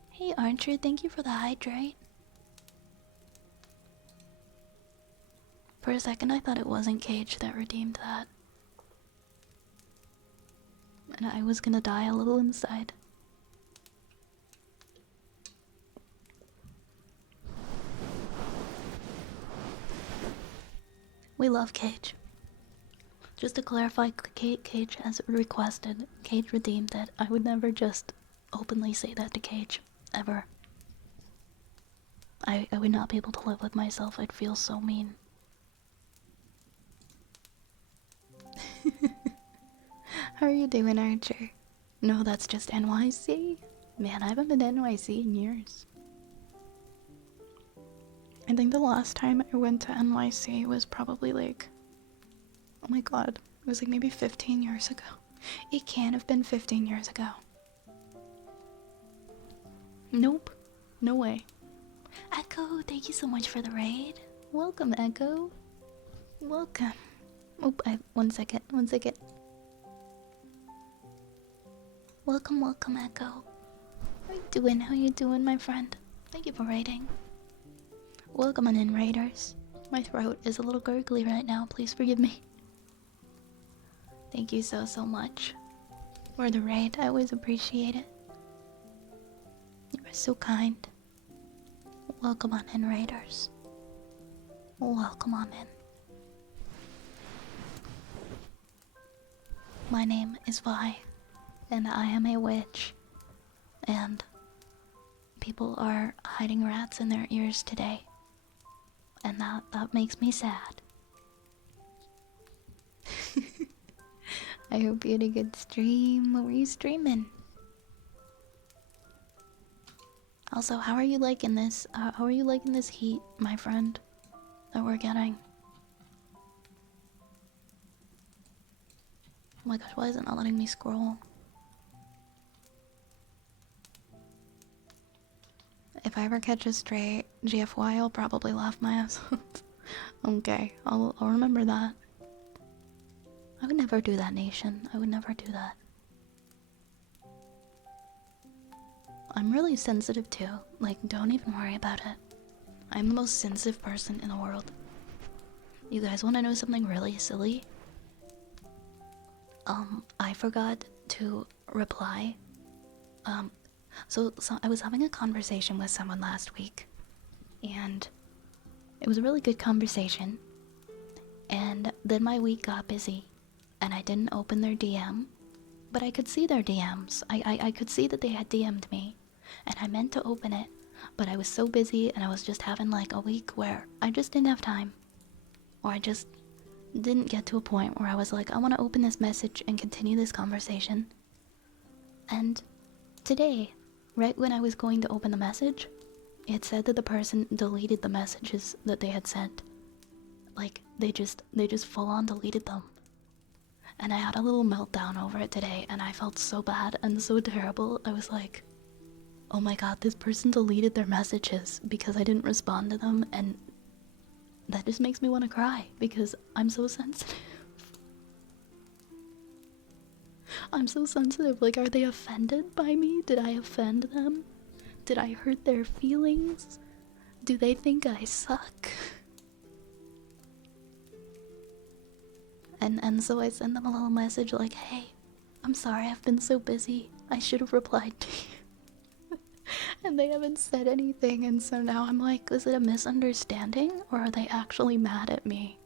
Hey Archer, thank you for the hydrate. For a second I thought it wasn't Cage that redeemed that. And I was gonna die a little inside. We love Cage. Just to clarify, Cage has requested, Cage redeemed that. I would never just openly say that to Cage. Ever. I would not be able to live with myself. I'd feel so mean. How are you doing, Archer? No, that's just NYC? Man, I haven't been to NYC in years. I think the last time I went to NYC was probably like... Oh my god, it was like maybe 15 years ago. It can't have been 15 years ago. Nope. No way. Echo, thank you so much for the raid. Welcome, Echo. Welcome. Oh, one second. Welcome, Echo. How you doing, my friend? Thank you for raiding. Welcome on in, raiders. My throat is a little gurgly right now, please forgive me. Thank you so much for the raid. I always appreciate it. You are so kind. Welcome on in, raiders. Welcome on in. My name is Vi, and I am a witch. And people are hiding rats in their ears today. And that makes me sad. I hope you had a good stream. What were you streaming? Also, how are you liking this? How are you liking this heat, my friend, that we're getting? Oh my gosh, why is it not letting me scroll? If I ever catch a stray GFY, I'll probably laugh my ass off. Okay, I'll remember that. I would never do that, Nation. I would never do that. I'm really sensitive too. Like, don't even worry about it. I'm the most sensitive person in the world. You guys want to know something really silly? I forgot to reply. So I was having a conversation with someone last week, and it was a really good conversation. And then my week got busy, and I didn't open their DM, but I could see their DMs. I could see that they had DM'd me, and I meant to open it, but I was so busy, and I was just having like a week where I just didn't have time, or I just didn't get to a point where I was like, I want to open this message and continue this conversation. And today, right when I was going to open the message, it said that the person deleted the messages that they had sent. Like, they just full on deleted them. And I had a little meltdown over it today, and I felt so bad and so terrible. I was like, oh my god, this person deleted their messages because I didn't respond to them, and that just makes me want to cry because I'm so sensitive. I'm so sensitive. Like, are they offended by me? Did I offend them? Did I hurt their feelings? Do they think I suck? And so I send them a little message like, hey, I'm sorry, I've been so busy. I should have replied to you. And they haven't said anything, and so now I'm like, is it a misunderstanding? Or are they actually mad at me?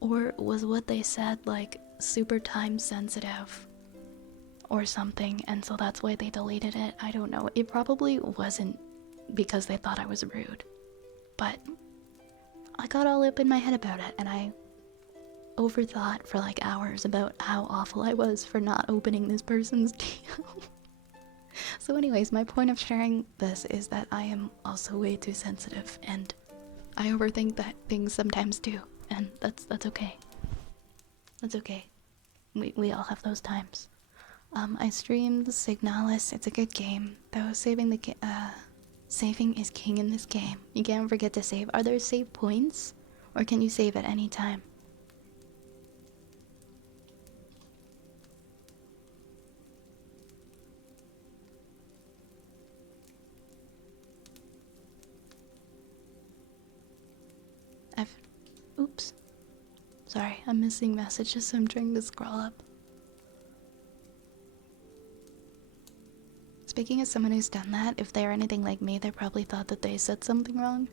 Or was what they said, like, super time sensitive? Or something, and so that's why they deleted it. I don't know. It probably wasn't because they thought I was rude. But I got all up in my head about it, and I overthought for like hours about how awful I was for not opening this person's DM. So anyways, my point of sharing this is that I am also way too sensitive, and I overthink that things sometimes too, and that's okay. That's okay. We all have those times. I streamed Signalis. It's a good game, though. Saving is king in this game. You can't forget to save. Are there save points, or can you save at any time? Sorry, I'm missing messages, so I'm trying to scroll up. Speaking as someone who's done that, if they're anything like me, they probably thought that they said something wrong.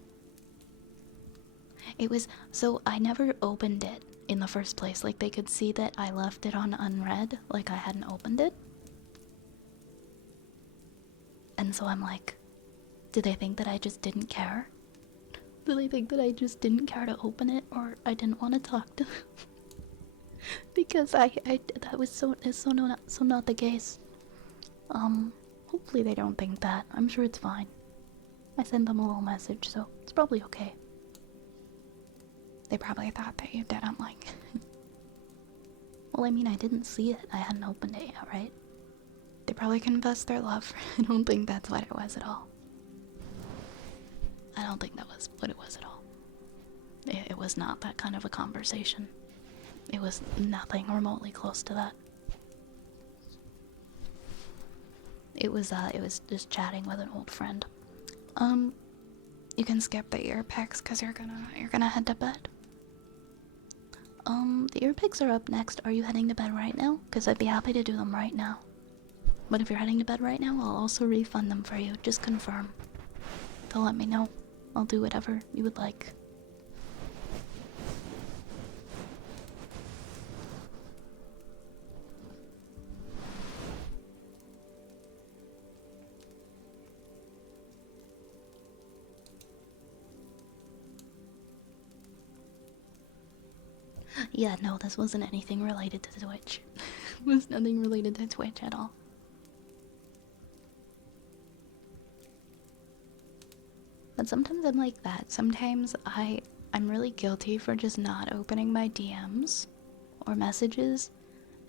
It was, so I never opened it in the first place. Like, they could see that I left it on unread, like I hadn't opened it. And so I'm like, do they think that I just didn't care? Do they think that I just didn't care to open it, or I didn't want to talk to them? Because that was so not the case. Hopefully they don't think that. I'm sure it's fine. I sent them a little message, so it's probably okay. They probably thought that you didn't like. Well, I mean, I didn't see it. I hadn't opened it yet, right? They probably confessed their love. I don't think that's what it was at all. I don't think that was what it was at all. It was not that kind of a conversation. It was nothing remotely close to that. It was just chatting with an old friend. You can skip the ear picks because you're gonna head to bed. The ear picks are up next. Are you heading to bed right now? Because I'd be happy to do them right now. But if you're heading to bed right now, I'll also refund them for you. Just confirm. To let me know. I'll do whatever you would like. Yeah, no, this wasn't anything related to Twitch. It was nothing related to Twitch at all. But sometimes I'm like that. Sometimes I'm really guilty for just not opening my DMs or messages,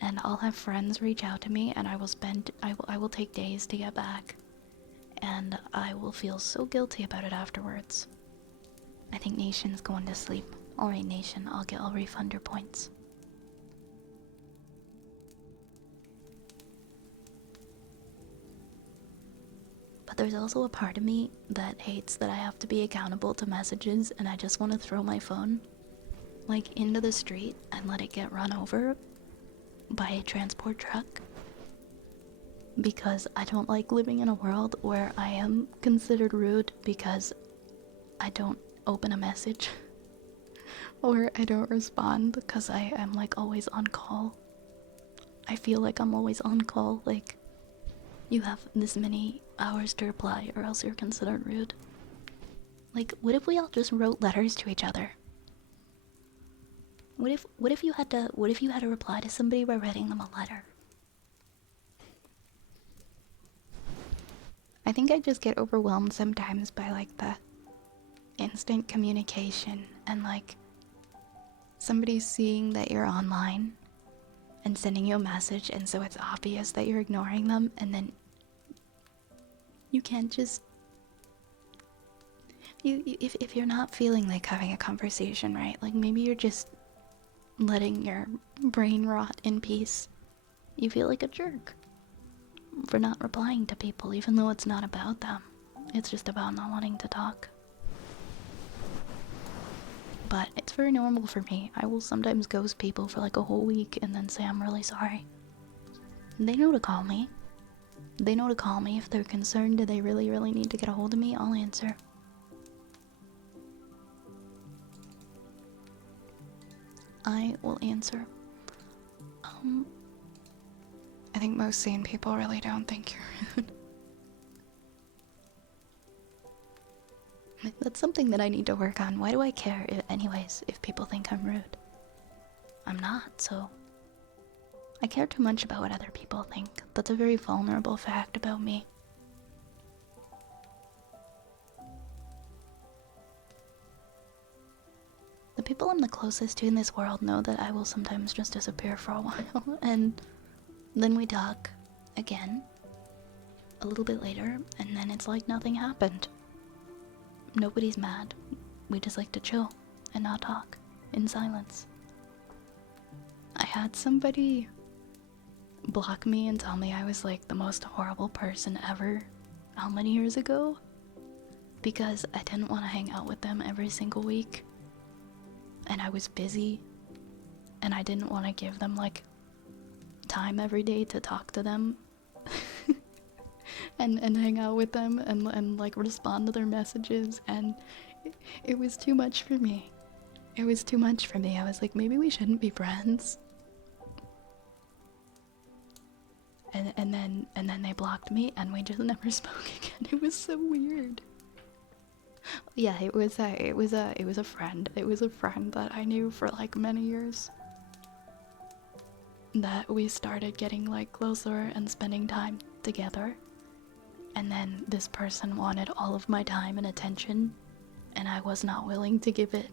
and I'll have friends reach out to me, and I will take days to get back, and I will feel so guilty about it afterwards. I think Nation's going to sleep. Alright, Nation, I'll refund your points. But there's also a part of me that hates that I have to be accountable to messages, and I just want to throw my phone, like, into the street and let it get run over by a transport truck. Because I don't like living in a world where I am considered rude because I don't open a message. Or I don't respond because I am, like, always on call. I feel like I'm always on call, like, you have this many hours to reply or else you're considered rude. Like, what if we all just wrote letters to each other? What if you had to reply to somebody by writing them a letter? I think I just get overwhelmed sometimes by, like, the instant communication and, like, somebody seeing that you're online and sending you a message, and so it's obvious that you're ignoring them, and then you can't just if you're not feeling like having a conversation, right? Like, maybe you're just letting your brain rot in peace. You feel like a jerk for not replying to people, even though it's not about them. It's just about not wanting to talk. But it's very normal for me. I will sometimes ghost people for like a whole week and then say I'm really sorry. They know to call me. They know to call me if they're concerned. Do they really, really need to get a hold of me? I'll answer. I will answer. I think most sane people really don't think you're rude. That's something that I need to work on. Why do I care, anyways, if people think I'm rude? I'm not, so... I care too much about what other people think. That's a very vulnerable fact about me. The people I'm the closest to in this world know that I will sometimes just disappear for a while, and then we talk again a little bit later, and then it's like nothing happened. Nobody's mad. We just like to chill and not talk in silence. I had somebody block me and tell me I was like the most horrible person ever how many years ago? Because I didn't want to hang out with them every single week. And I was busy. and I didn't want to give them like time every day to talk to them and hang out with them and like respond to their messages, and it was too much for me. It was too much for me. I was like, maybe we shouldn't be friends. And then they blocked me, and we just never spoke again. It was so weird. Yeah, it was a friend. It was a friend that I knew for like many years. That we started getting like closer and spending time together. And then this person wanted all of my time and attention, and I was not willing to give it.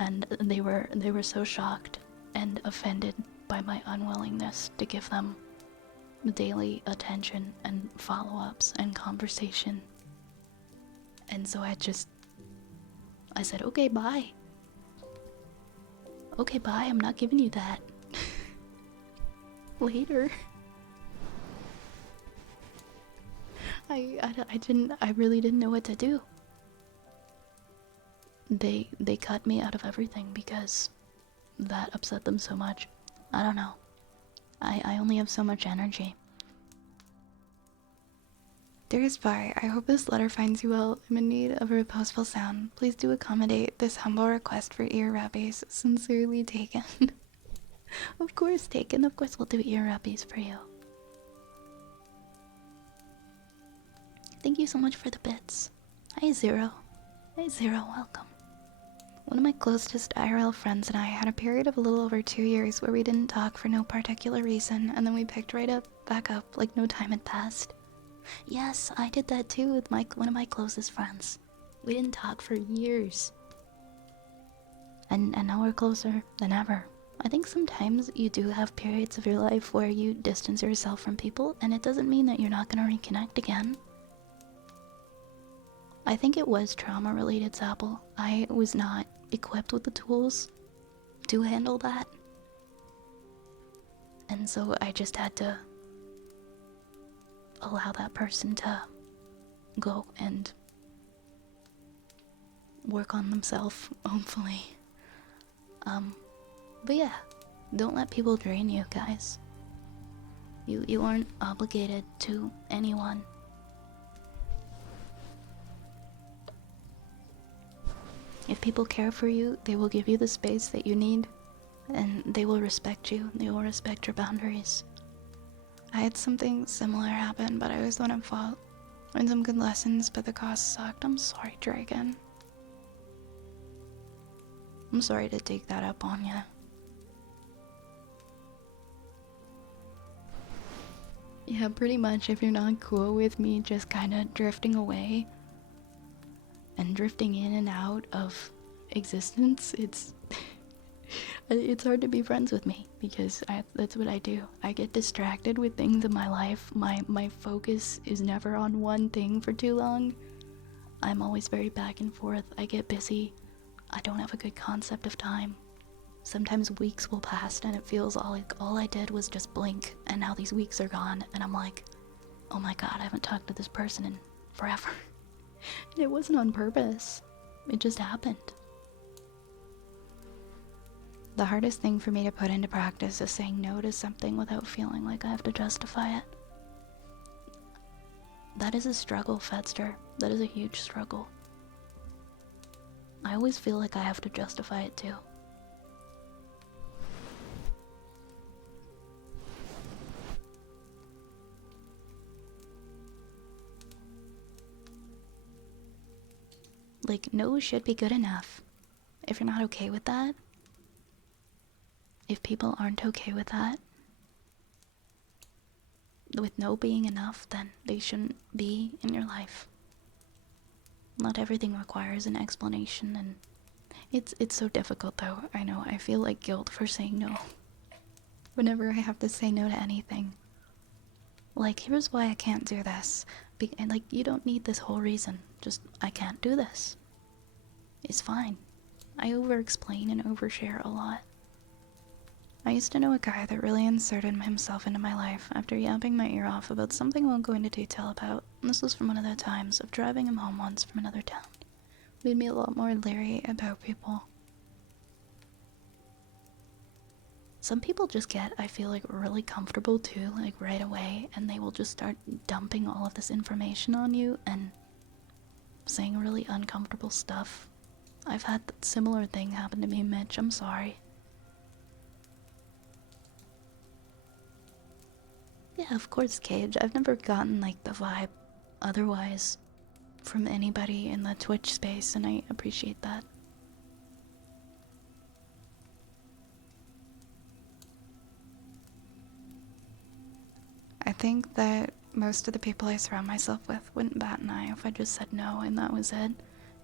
And they were so shocked and offended by my unwillingness to give them daily attention and follow-ups and conversation. And so I said, okay, bye. Okay, bye, I'm not giving you that. Later. I really didn't know what to do. They cut me out of everything because that upset them so much. I don't know. I only have so much energy. Dearest Bar, I hope this letter finds you well. I'm in need of a reposeful sound. Please do accommodate this humble request for ear rubbies. Sincerely, Taken. Of course, Taken. Of course we'll do ear rubbies for you. Thank you so much for the bits. Hi, Zero. Hi, Zero. Welcome. One of my closest IRL friends and I had a period of a little over 2 years where we didn't talk for no particular reason, and then we picked back up like no time had passed. Yes, I did that too with one of my closest friends. We didn't talk for years. And now we're closer than ever. I think sometimes you do have periods of your life where you distance yourself from people, and it doesn't mean that you're not going to reconnect again. I think it was trauma-related, Zapple. I was not equipped with the tools to handle that. And so I just had to allow that person to go and work on themselves, hopefully. But yeah, don't let people drain you, guys. You aren't obligated to anyone. If people care for you, they will give you the space that you need, and they will respect you. They will respect your boundaries. I had something similar happen, but I was the one at fault. Learned some good lessons, but the cost sucked. I'm sorry, Dragon. I'm sorry to take that up on you. Yeah, pretty much if you're not cool with me just kinda drifting away and drifting in and out of existence, it's it's hard to be friends with me because that's what I do. I get distracted with things in my life. My focus is never on one thing for too long. I'm always very back and forth. I get busy. I don't have a good concept of time. Sometimes weeks will pass and it feels all I did was just blink, and now these weeks are gone and I'm like, oh my god, I haven't talked to this person in forever. And it wasn't on purpose. It just happened. The hardest thing for me to put into practice is saying no to something without feeling like I have to justify it. That is a struggle, Fedster. That is a huge struggle. I always feel like I have to justify it too. Like, no should be good enough. If you're not okay with that, if people aren't okay with that, with no being enough, then they shouldn't be in your life. Not everything requires an explanation, and it's so difficult though. I know, I feel like guilt for saying no. Whenever I have to say no to anything. Like, here's why I can't do this. And like, you don't need this whole reason. Just, I can't do this. It's fine. I over-explain and overshare a lot. I used to know a guy that really inserted himself into my life after yapping my ear off about something I won't go into detail about. This was from one of the times of driving him home once from another town. Made me a lot more leery about people. some people just get, I feel like, really comfortable too, like right away, and they will just start dumping all of this information on you and saying really uncomfortable stuff. I've had a similar thing happen to me, Mitch. I'm sorry. Yeah, of course, Cage. I've never gotten like the vibe otherwise from anybody in the Twitch space, and I appreciate that. I think that most of the people I surround myself with wouldn't bat an eye if I just said no and that was it.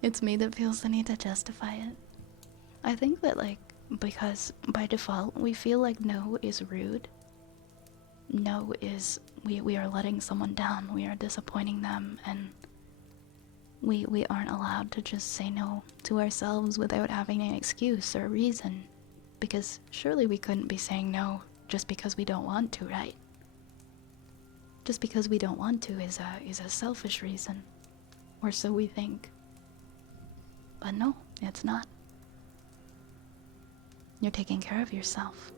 It's me that feels the need to justify it. I think that, like, because by default we feel like no is rude. No is we are letting someone down, we are disappointing them, and we aren't allowed to just say no to ourselves without having an excuse or a reason. Because surely we couldn't be saying no just because we don't want to, right? Just because we don't want to is a selfish reason. Or so we think. But no, it's not. You're taking care of yourself.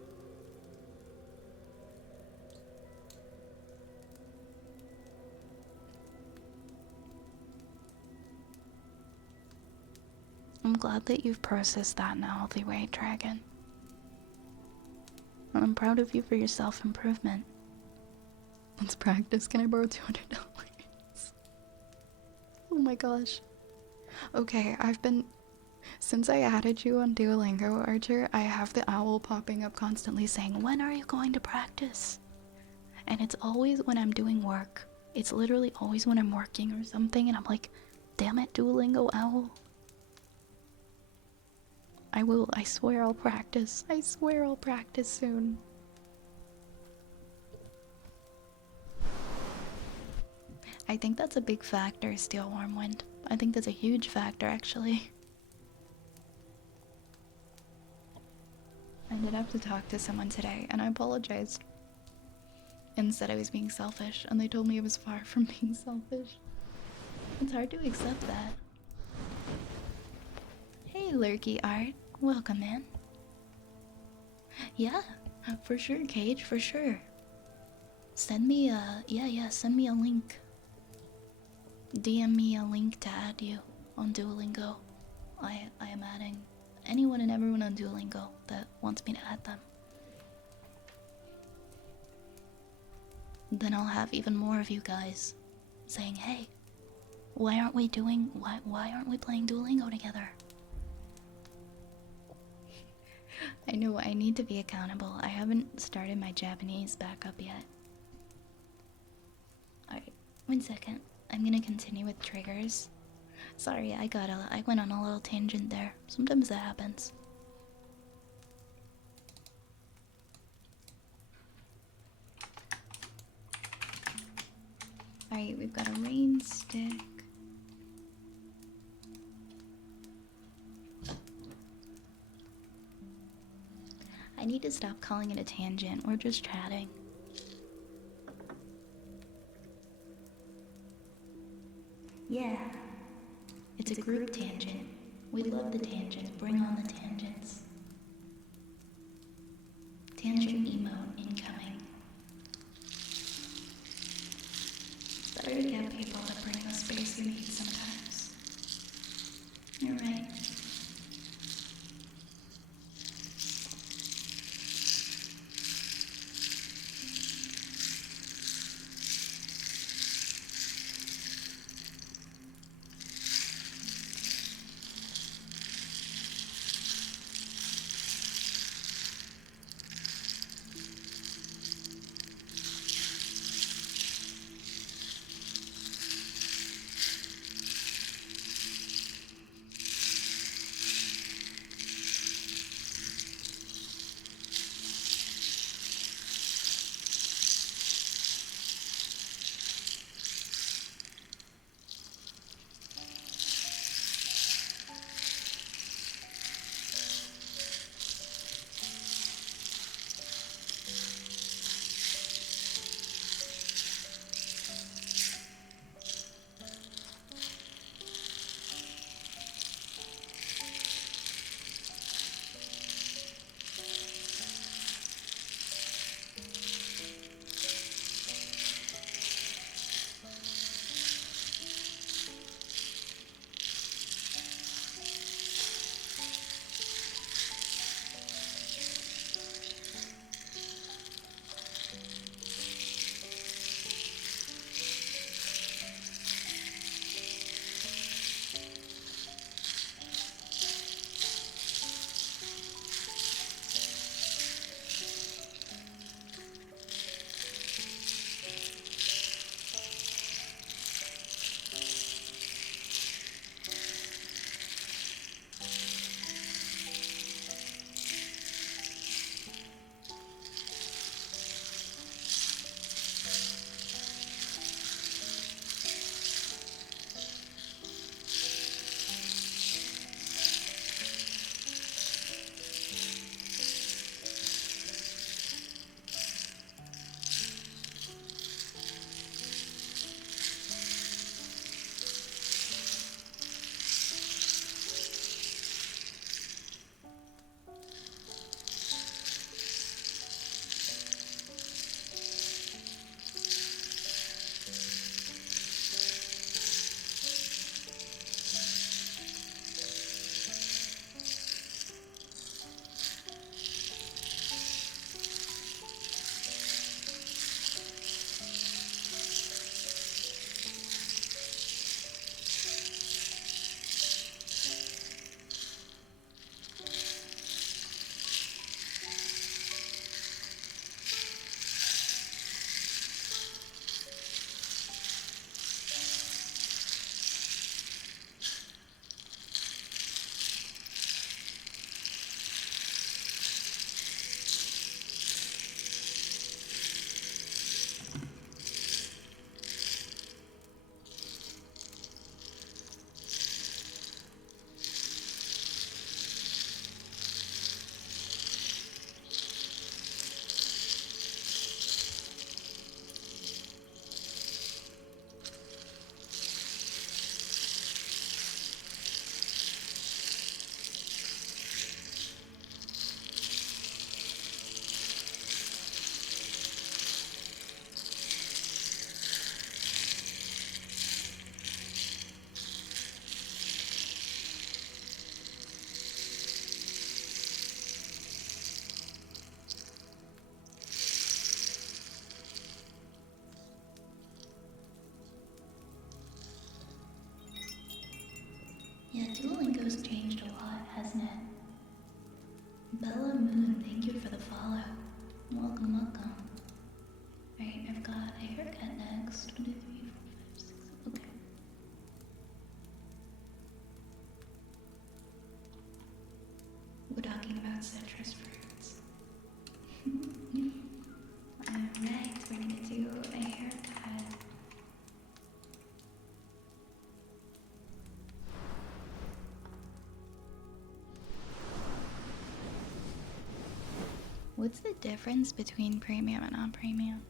I'm glad that you've processed that in a healthy way, Dragon. And I'm proud of you for your self-improvement. Let's practice. Can I borrow $200? Oh my gosh. Okay, since I added you on Duolingo, Archer, I have the owl popping up constantly saying, when are you going to practice? And it's always when I'm doing work. It's literally always when I'm working or something, and I'm like, damn it, Duolingo owl. I swear I'll practice. I swear I'll practice soon. I think that's a big factor, Steel Warm Wind. I think that's a huge factor, actually. I did have to talk to someone today, and I apologized. And said I was being selfish, and they told me it was far from being selfish. It's hard to accept that. Hey, Lurky Art. Welcome, man. Yeah, for sure, Cage, for sure. Send me send me a link. DM me a link to add you on Duolingo. I am adding anyone and everyone on Duolingo that wants me to add them. Then I'll have even more of you guys saying, hey, why aren't we playing Duolingo together? I know I need to be accountable. I haven't started my Japanese back up yet. Alright, 1 second. I'm gonna continue with triggers. Sorry, I went on a little tangent there. Sometimes that happens. Alright, we've got a rain stick. I need to stop calling it a tangent. We're just chatting. Yeah. It's a group tangent. We love the tangents. Bring on the tangents. Tangent emote incoming. It's better to get people to bring the space you need sometimes. You're right. has changed a lot, hasn't it? Bella Moon, thank you for the follow. Welcome, welcome. Alright, I've got a haircut next. 1, 2, 3, 4, 5, 6. Okay. We're talking about citrus fruits. Alright, we're gonna do a haircut. What's the difference between premium and non-premium?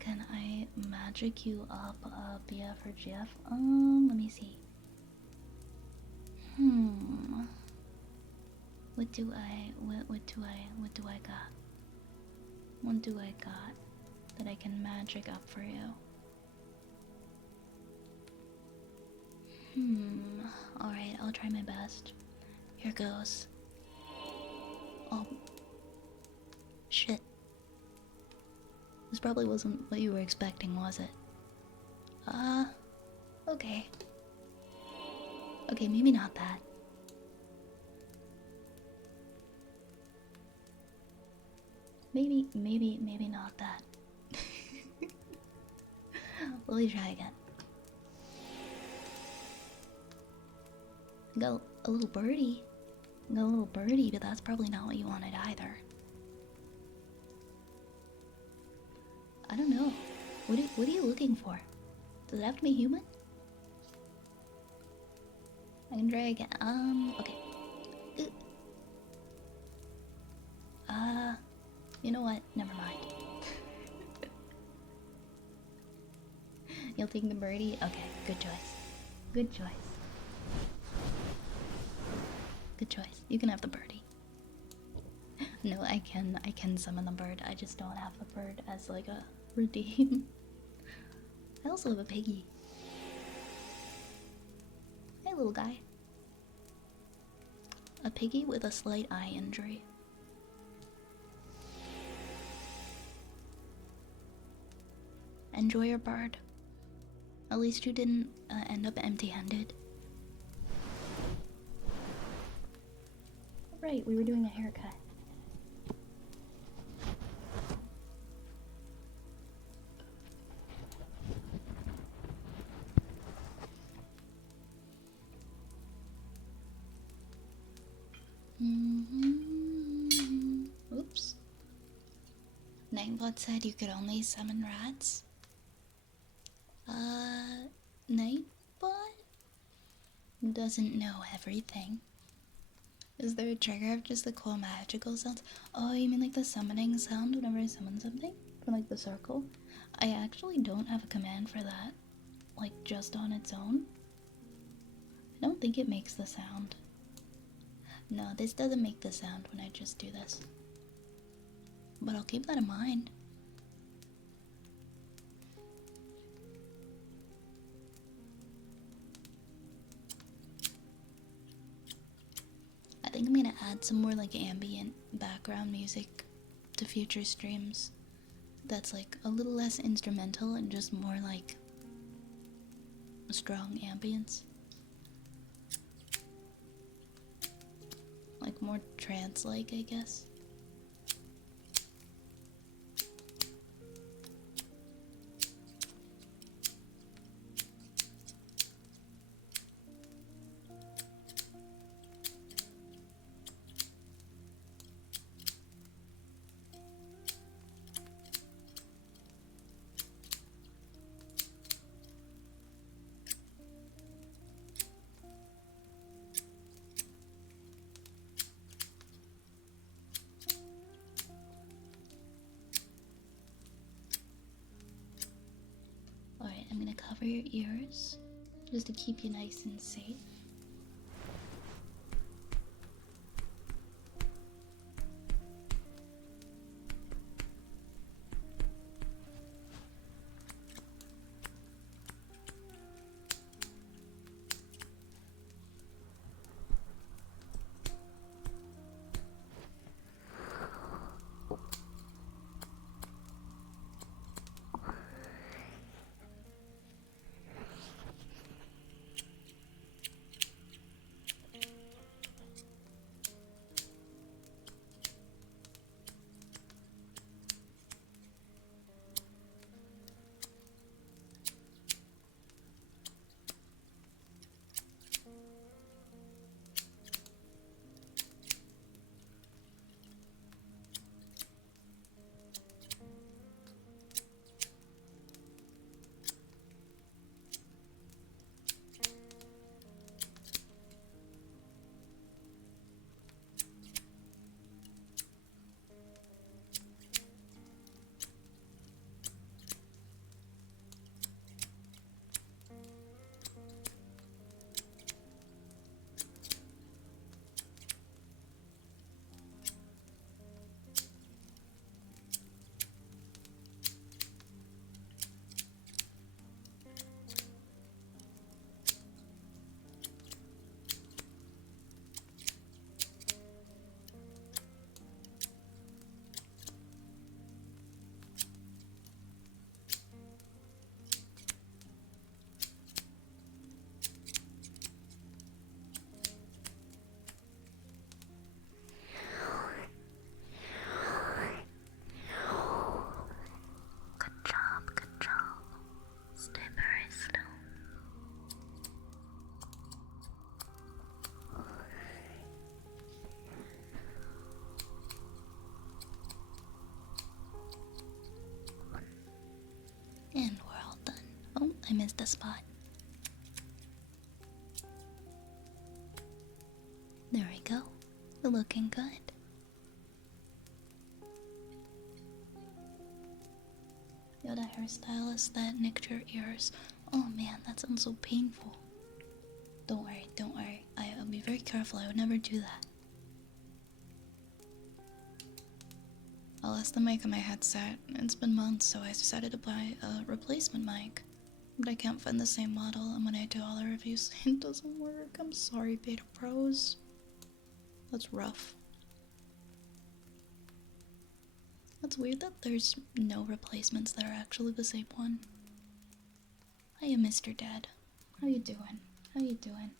Can I magic you up BF or GF? Let me see. What do I got? What do I got that I can magic up for you? Alright, I'll try my best. Here goes. Oh. Shit. This probably wasn't what you were expecting, was it? Okay. Okay, maybe not that. Maybe not that. Let me try again. Got a little birdie. Got a little birdie, but that's probably not what you wanted either. I don't know. What are you looking for? Does it have to be human? I can try again. Okay. You know what? Never mind. You'll take the birdie? Okay, good choice. Good choice. Good choice. You can have the birdie. No, I can summon the bird. I just don't have the bird as like a redeem. I also have a piggy. Hey, little guy. A piggy with a slight eye injury. Enjoy your bird. At least you didn't end up empty-handed. Right, we were doing a haircut. Oops. Nightbot said you could only summon rats. Nightbot doesn't know everything. Is there a trigger of just the cool magical sounds? Oh, you mean like the summoning sound whenever I summon something? From like the circle? I actually don't have a command for that. Like just on its own. I don't think it makes the sound. No, this doesn't make the sound when I just do this. But I'll keep that in mind. I think I'm gonna add some more like ambient background music to future streams. That's like a little less instrumental and just more like strong ambience. Like more trance-like, I guess. Alright, I'm gonna cover your ears just to keep you nice and safe. the spot. There we go. We're looking good. Yo, that hairstylist that nicked your ears. Oh man, that sounds so painful. Don't worry, don't worry. I'll be very careful. I would never do that. I lost the mic on my headset. It's been months, so I decided to buy a replacement mic. But I can't find the same model, and when I do all the reviews, it doesn't work. I'm sorry, Beta Pros. That's rough. That's weird that there's no replacements that are actually the same one. Hiya, Mr. Dad. How you doing? How you doing?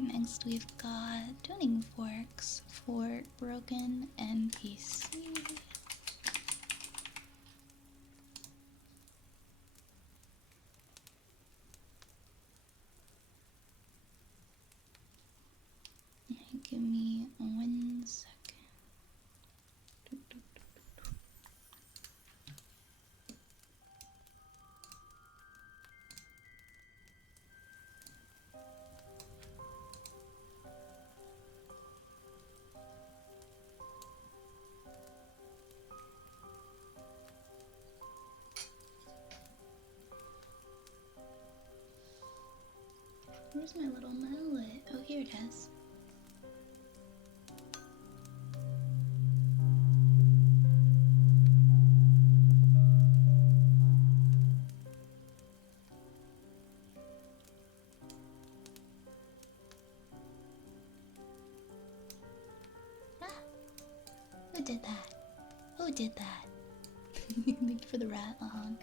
next we've got tuning forks for broken NPC. Give me 1 second. Where's my little mallet? Oh, here it is. Ah! Who did that? Who did that? Thank you for the rat, Lahong.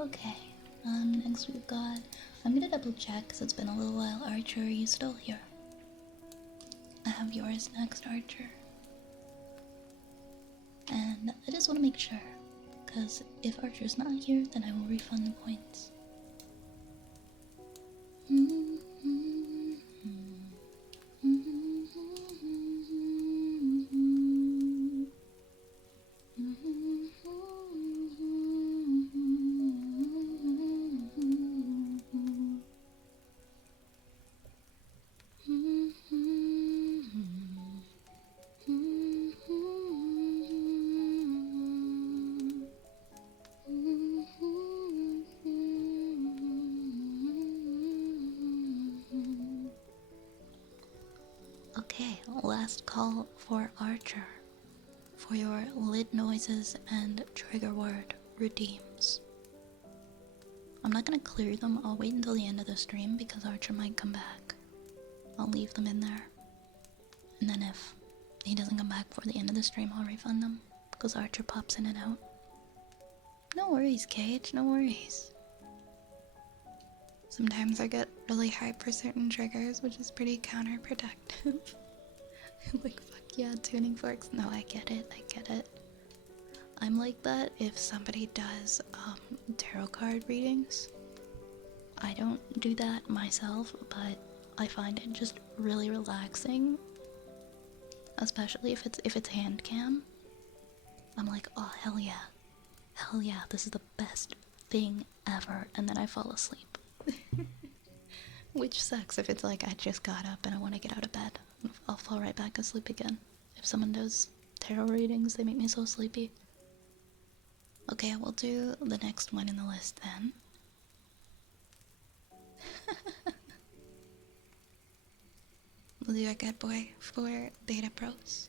Okay. Next we've got. I'm gonna double check because it's been a little while. Archer, are you still here? I have yours next, Archer. And I just want to make sure, because if Archer's not here, then I will refund the points. Okay, last call for Archer for your lid noises and trigger word redeems. I'm not gonna clear them, I'll wait until the end of the stream because Archer might come back. I'll leave them in there. And then if he doesn't come back before the end of the stream, I'll refund them. Because Archer pops in and out. No worries, Cage, no worries. Sometimes I get really hyped for certain triggers, which is pretty counterproductive. Like, fuck yeah, tuning forks. No, I get it, I get it. I'm like that if somebody does tarot card readings. I don't do that myself, but I find it just really relaxing. Especially if it's hand cam. I'm like, oh hell yeah. Hell yeah, this is the best thing ever. And then I fall asleep. Which sucks if it's like I just got up and I want to get out of bed. I'll fall right back asleep again. If someone does tarot readings, they make me so sleepy. Okay, we'll do the next one in the list then. We'll do a good boy for Beta Pros.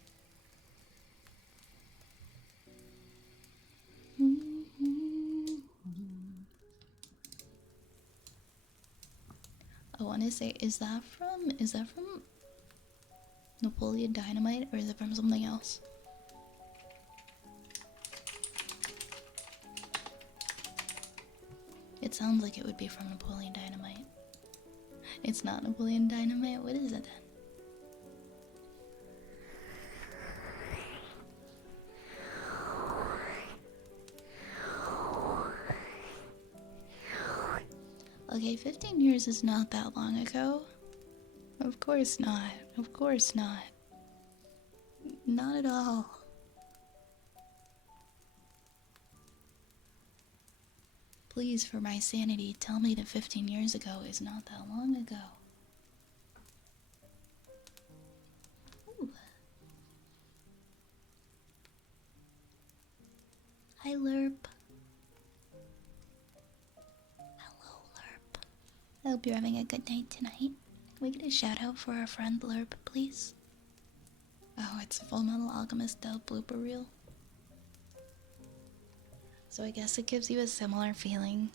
I want to say, is that from Napoleon Dynamite or is it from something else? It sounds like it would be from Napoleon Dynamite. It's not Napoleon Dynamite, what is it then? Okay, 15 years is not that long ago. Of course not. Of course not. Not at all. Please, for my sanity, tell me that 15 years ago is not that long ago. Ooh. Hi, Lerp. Hello, Lerp. I hope you're having a good night tonight. Can we get a shout out for our friend Lerp, please? Oh, it's Full Metal Alchemist Dub blooper reel. So I guess it gives you a similar feeling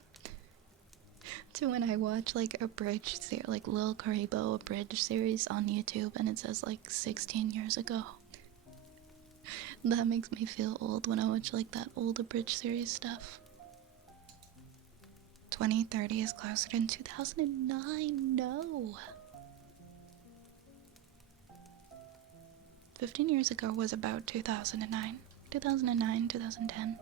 to when I watch like a bridge series, like Lil Karibo, a bridge series on YouTube, and it says like 16 years ago. That makes me feel old when I watch like that old bridge series stuff. 2030 is closer than 2009. No. 15 years ago was about 2009. 2009, 2010.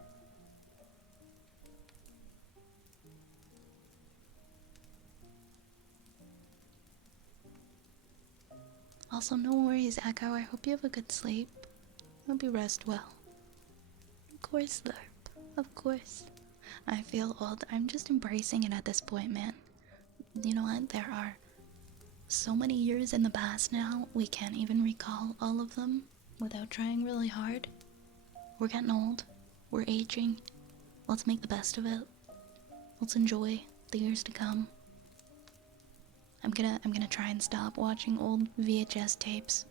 Also, no worries, Echo. I hope you have a good sleep. Hope you rest well. Of course, Lerp. Of course. I feel old. I'm just embracing it at this point, man. You know what? There are so many years in the past now, we can't even recall all of them without trying really hard. We're getting old. We're aging. Let's make the best of it. Let's enjoy the years to come. I'm gonna try and stop watching old VHS tapes.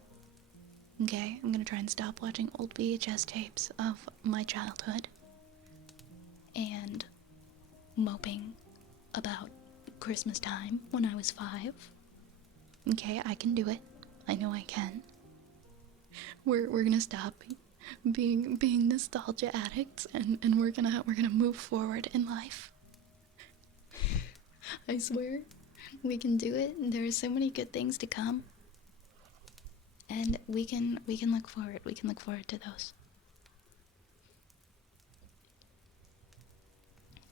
Okay, I'm gonna try and stop watching old VHS tapes of my childhood and moping about Christmas time when I was 5. Okay, I can do it. I know I can. We're gonna stop being nostalgia addicts and we're gonna move forward in life. I swear, we can do it. There are so many good things to come, and we can look forward. We can look forward to those.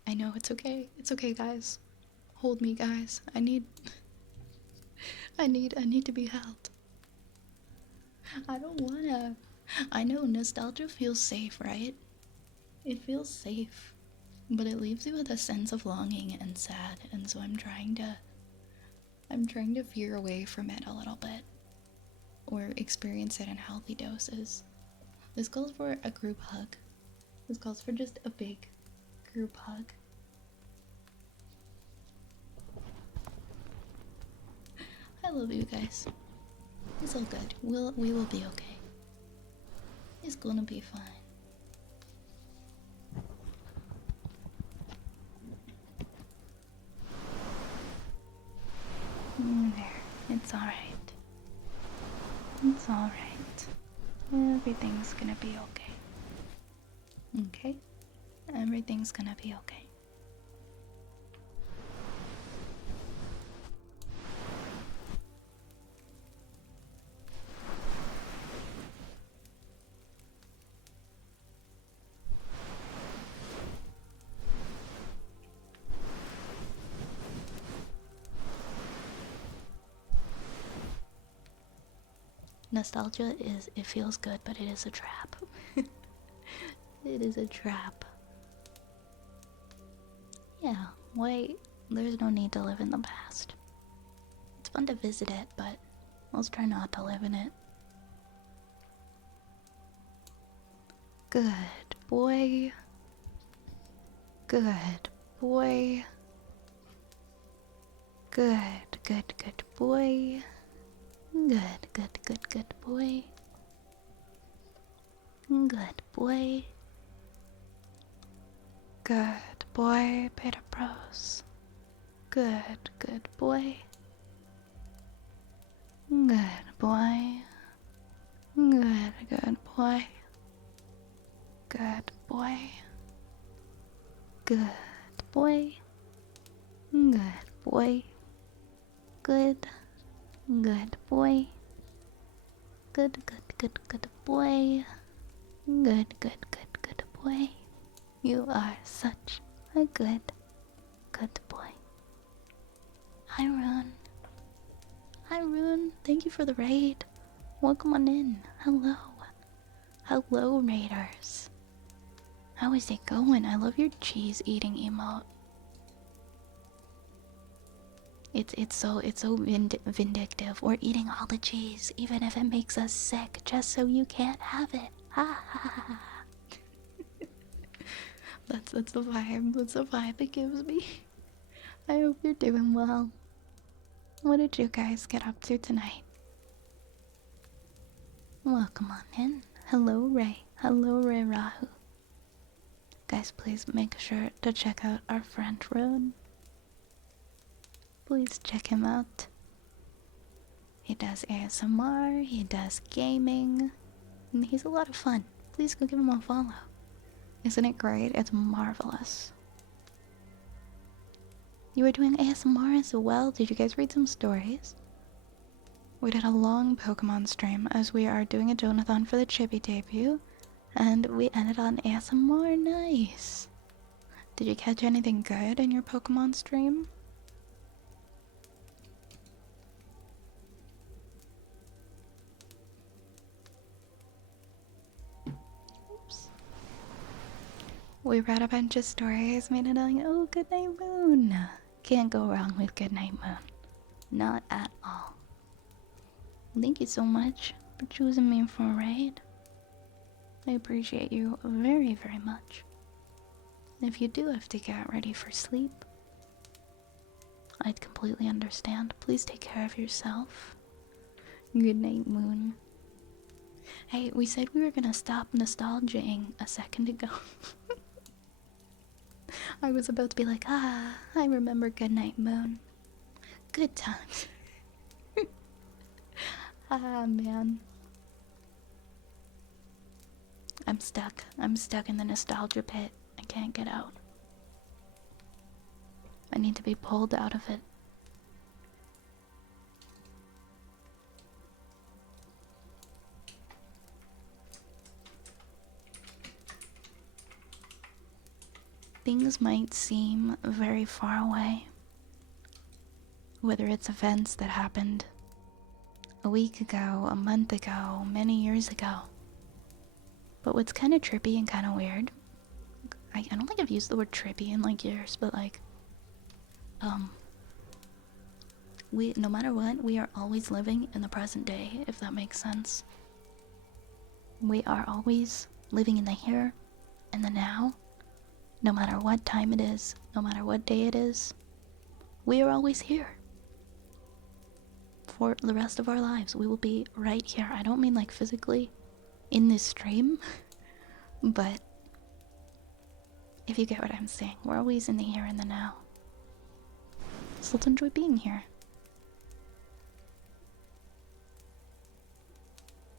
I know it's okay. It's okay, guys. Hold me, guys. I need to be held. I don't wanna. I know nostalgia feels safe, right? It feels safe, but it leaves you with a sense of longing and sad, and so I'm trying to veer away from it a little bit or experience it in healthy doses. This calls for a group hug. This calls for just a big group hug. I love you guys. It's all good. We will be okay. It's gonna be fine. There. It's alright. It's alright. Everything's gonna be okay. Okay? Everything's gonna be okay. Nostalgia it feels good, but it is a trap. It is a trap. Yeah, wait, there's no need to live in the past. It's fun to visit it, but let's try not to live in it. Good boy. Good boy. Good, good, good boy. Good, good, good, good boy. Good boy. Good boy, Beta Bros. Good, good boy. Good boy. Good, good boy. Good boy. Good boy. Good boy. Good. Good boy. Good, good, good, good boy. Good, good, good, good boy. You are such a good, good boy. Hi, Rune. Hi, Rune. Thank you for the raid. Welcome on in. Hello. Hello, raiders. How is it going? I love your cheese eating emote. It's so vindictive. We're eating all the cheese, even if it makes us sick, just so you can't have it. Ha ha ha. That's the vibe. That's the vibe it gives me. I hope you're doing well. What did you guys get up to tonight? Welcome on in. Hello, Ray. Hello, Ray Rahu. Guys, please make sure to check out our friend Road. Please check him out. He does ASMR, he does gaming, and he's a lot of fun. Please go give him a follow. Isn't it great? It's marvelous. You were doing ASMR as well? Did you guys read some stories? We did a long Pokemon stream as we are doing a Jonathon for the Chibi debut, and we ended on ASMR. Nice! Did you catch anything good in your Pokemon stream? Oops. We read a bunch of stories, made it like, oh, Goodnight Moon. Can't go wrong with Goodnight Moon. Not at all. Thank you so much for choosing me for a raid. I appreciate you very, very much. If you do have to get ready for sleep, I'd completely understand. Please take care of yourself. Good night, Moon. Hey, we said we were gonna stop nostalging a second ago. I was about to be like, I remember Good Night Moon. Good times. Man. I'm stuck. I'm stuck in the nostalgia pit. I can't get out. I need to be pulled out of it. Things might seem very far away, whether it's events that happened a week ago, a month ago, many years ago. But what's kind of trippy and kind of weird, I don't think I've used the word trippy in like years, but like, no matter what, we are always living in the present day, if that makes sense. We are always living in the here and the now, no matter what time it is, no matter what day it is. We are always here. For the rest of our lives, we will be right here. I don't mean like physically in this stream, but if you get what I'm saying, we're always in the here and the now. So let's enjoy being here.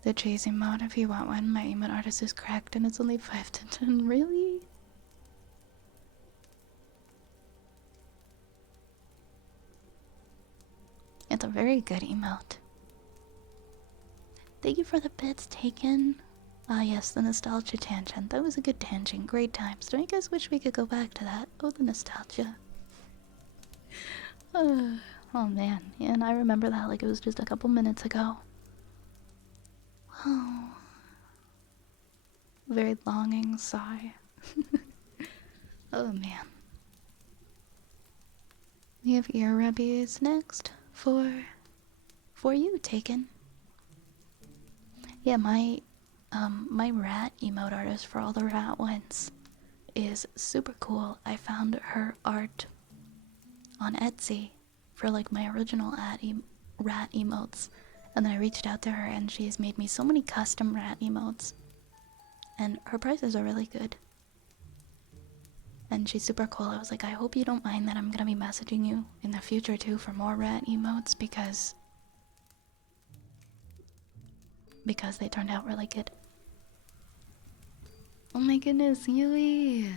The chasing mode, if you want one. My emote artist is cracked and it's only 5 to 10. Really? It's a very good emote. Thank you for the bits taken. Ah yes, the nostalgia tangent. That was a good tangent. Great times. Don't you guys wish we could go back to that? Oh, the nostalgia. Oh man. Yeah, and I remember that like it was just a couple minutes ago. Oh. Very longing sigh. Oh man. We have ear rubbies next for you, Taken. Yeah, my rat emote artist for all the rat ones is super cool. I found her art on Etsy for like my original rat emotes, and then I reached out to her and she's made me so many custom rat emotes, and her prices are really good. And she's super cool. I was like, I hope you don't mind that I'm gonna be messaging you in the future too for more rat emotes because they turned out really good. Oh my goodness, Yui!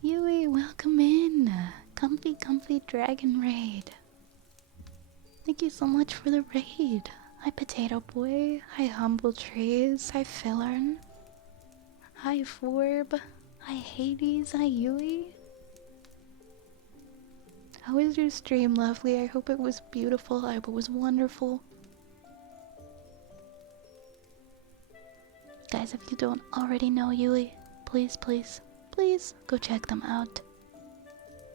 Yui, welcome in! Comfy Dragon Raid. Thank you so much for the raid. Hi Potato Boy, hi Humble Trees, hi Fillern, hi Forb, hi Hades, hi Yui. How was your stream, lovely? I hope it was beautiful, I hope it was wonderful. Guys, if you don't already know Yui, please go check them out.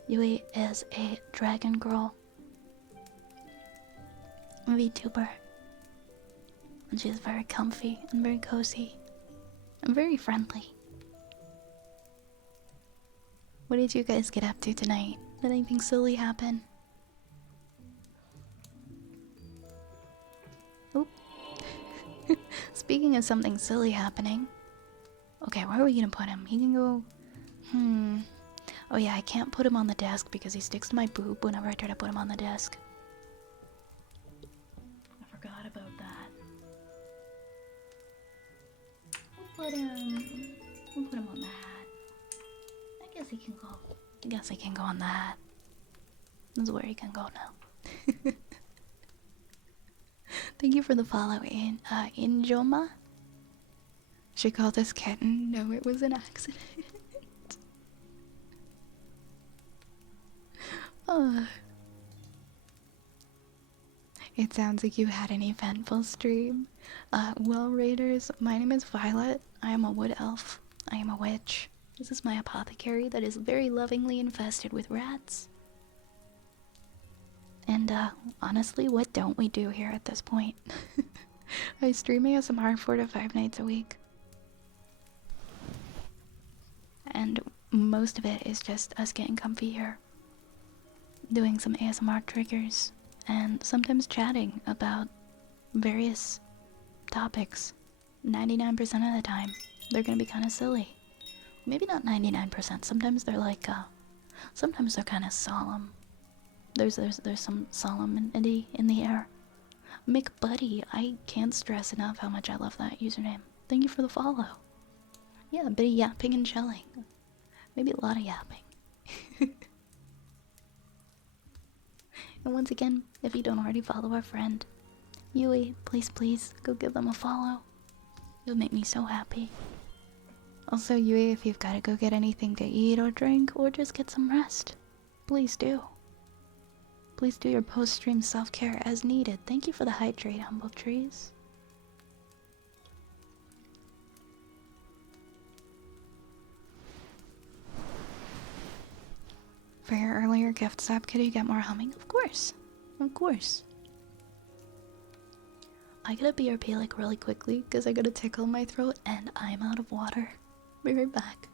Yui is a dragon girl VTuber, and she's very comfy and very cozy and very friendly. What did you guys get up to tonight? Did anything silly happen? Oop. Speaking of something silly happening. Okay, where are we gonna put him? He can go... Oh yeah, I can't put him on the desk because he sticks to my boob whenever I try to put him on the desk. I forgot about that. We'll put him on the hat. I guess he can go on the hat. This is where he can go now. Thank you for the follow in Injoma. She called us kitten. No, it was an accident. Oh. It sounds like you had an eventful stream. Well, Raiders, my name is Violet. I am a wood elf. I am a witch. This is my apothecary that is very lovingly infested with rats. And, honestly, what don't we do here at this point? I stream ASMR 4 to 5 nights a week. And most of it is just us getting comfy here. Doing some ASMR triggers. And sometimes chatting about various topics. 99% of the time, they're gonna be kind of silly. Maybe not 99%. Sometimes they're like, sometimes they're kind of solemn. There's some solemnity in the air. McBuddy, I can't stress enough how much I love that username. Thank you for the follow. Yeah, a bit of yapping and shelling. Maybe a lot of yapping. And once again, if you don't already follow our friend, Yui, please go give them a follow. You'll make me so happy. Also, Yui, if you've gotta go get anything to eat or drink or just get some rest, please do. Please do your post-stream self-care as needed. Thank you for the hydrate, Humble Trees. For your earlier gift sub, could you get more humming? Of course. Of course. I gotta BRP like really quickly because I gotta tickle my throat and I'm out of water. Be right back.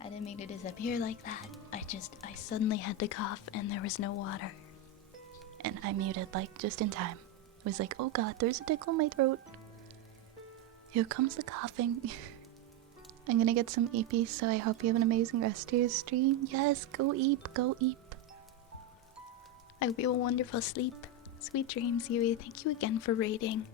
I didn't mean to disappear like that. I suddenly had to cough and there was no water. And I muted like just in time. I was like, oh god, there's a tickle in my throat. Here comes the coughing. I'm gonna get some EP, so I hope you have an amazing rest of your stream. Yes, go eep, go eep. I hope you have a wonderful sleep. Sweet dreams, Yui. Thank you again for raiding.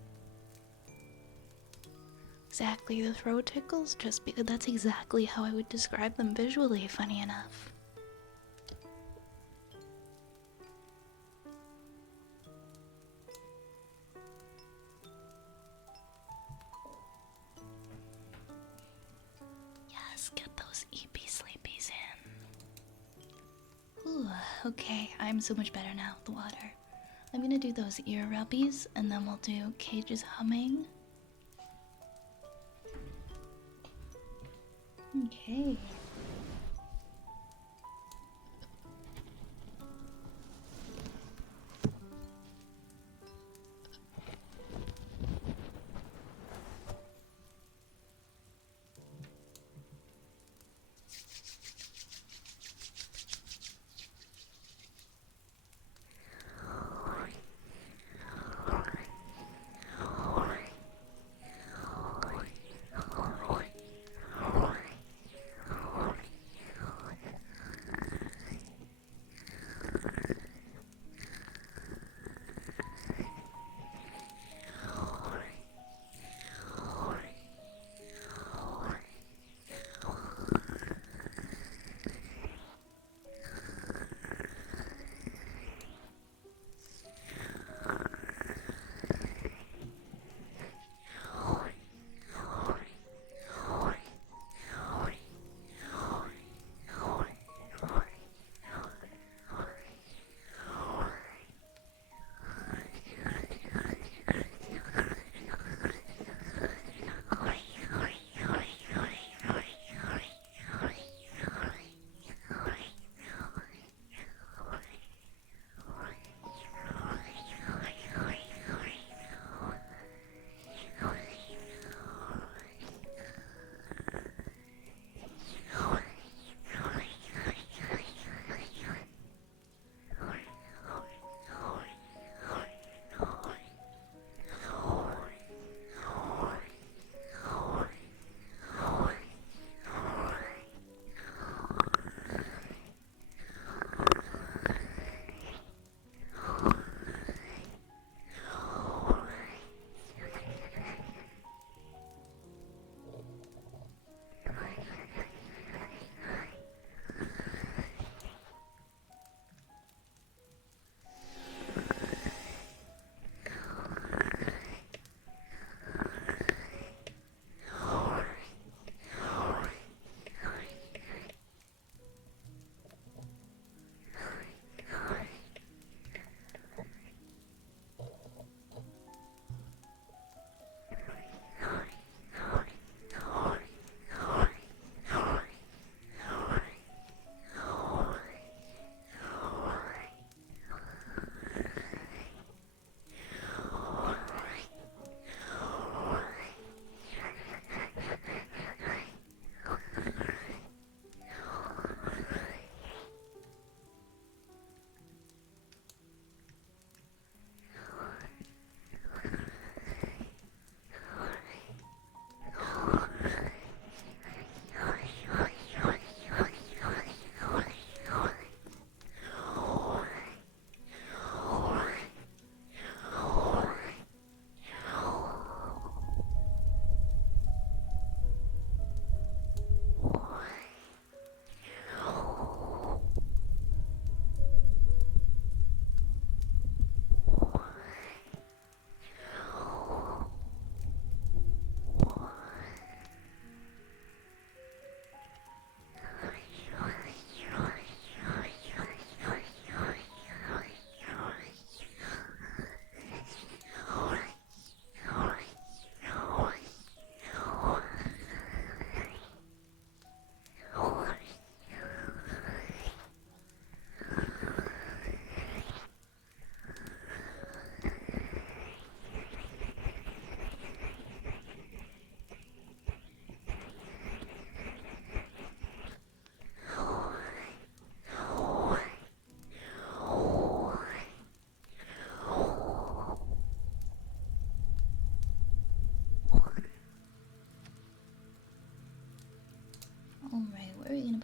Exactly, the throat tickles, just because that's exactly how I would describe them visually, funny enough. Yes, get those EP sleepies in. Ooh, okay, I'm so much better now, the water. I'm gonna do those ear rubbies, and then we'll do Cage's humming. Okay.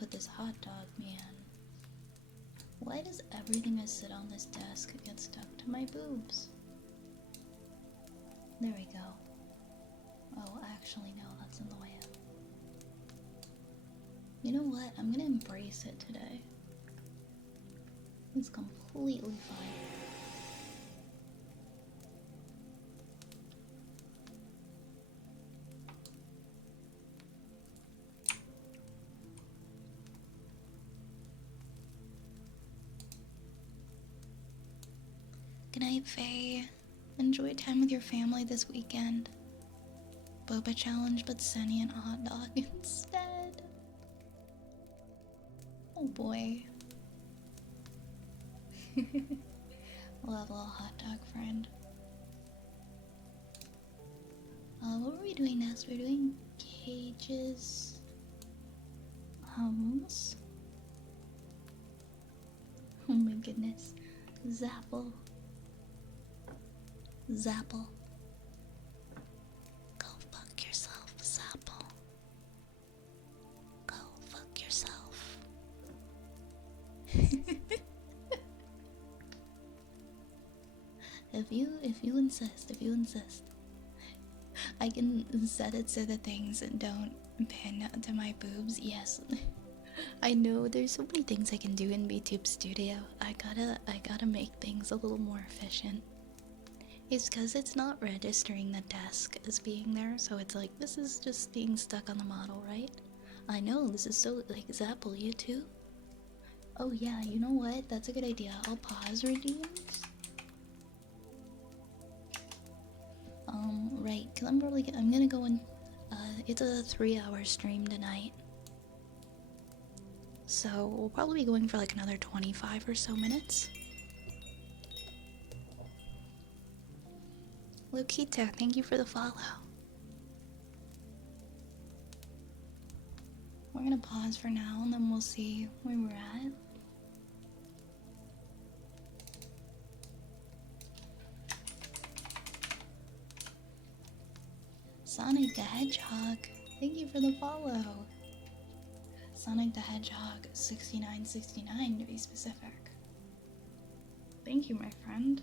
at this hot dog, man. Why does everything I sit on this desk get stuck to my boobs? There we go. Oh, actually, no, that's in the way of. You know what? I'm gonna embrace it today. It's completely fine. Good night, Faye. Enjoy time with your family this weekend. Boba challenge, but Sunny and a hot dog instead. Oh boy. We'll have a little hot dog friend. What were we doing next? We're doing cages. Hums. Oh my goodness. Zapple. Zapple. Go fuck yourself, Zapple. Go fuck yourself. If you insist. I can set it so the things don't pin to my boobs. Yes. I know there's so many things I can do in VTube Studio. I gotta make things a little more efficient. It's because it's not registering the desk as being there, so it's like, this is just being stuck on the model, right? I know, this is so, like, Zapple, you too? Oh yeah, you know what? That's a good idea. I'll pause redeems. Right, because I'm gonna go in, it's a 3-hour stream tonight. So, we'll probably be going for like another 25 or so minutes. Lukito, thank you for the follow. We're gonna pause for now and then we'll see where we're at. Sonic the Hedgehog, thank you for the follow. Sonic the Hedgehog 6969 to be specific. Thank you, my friend.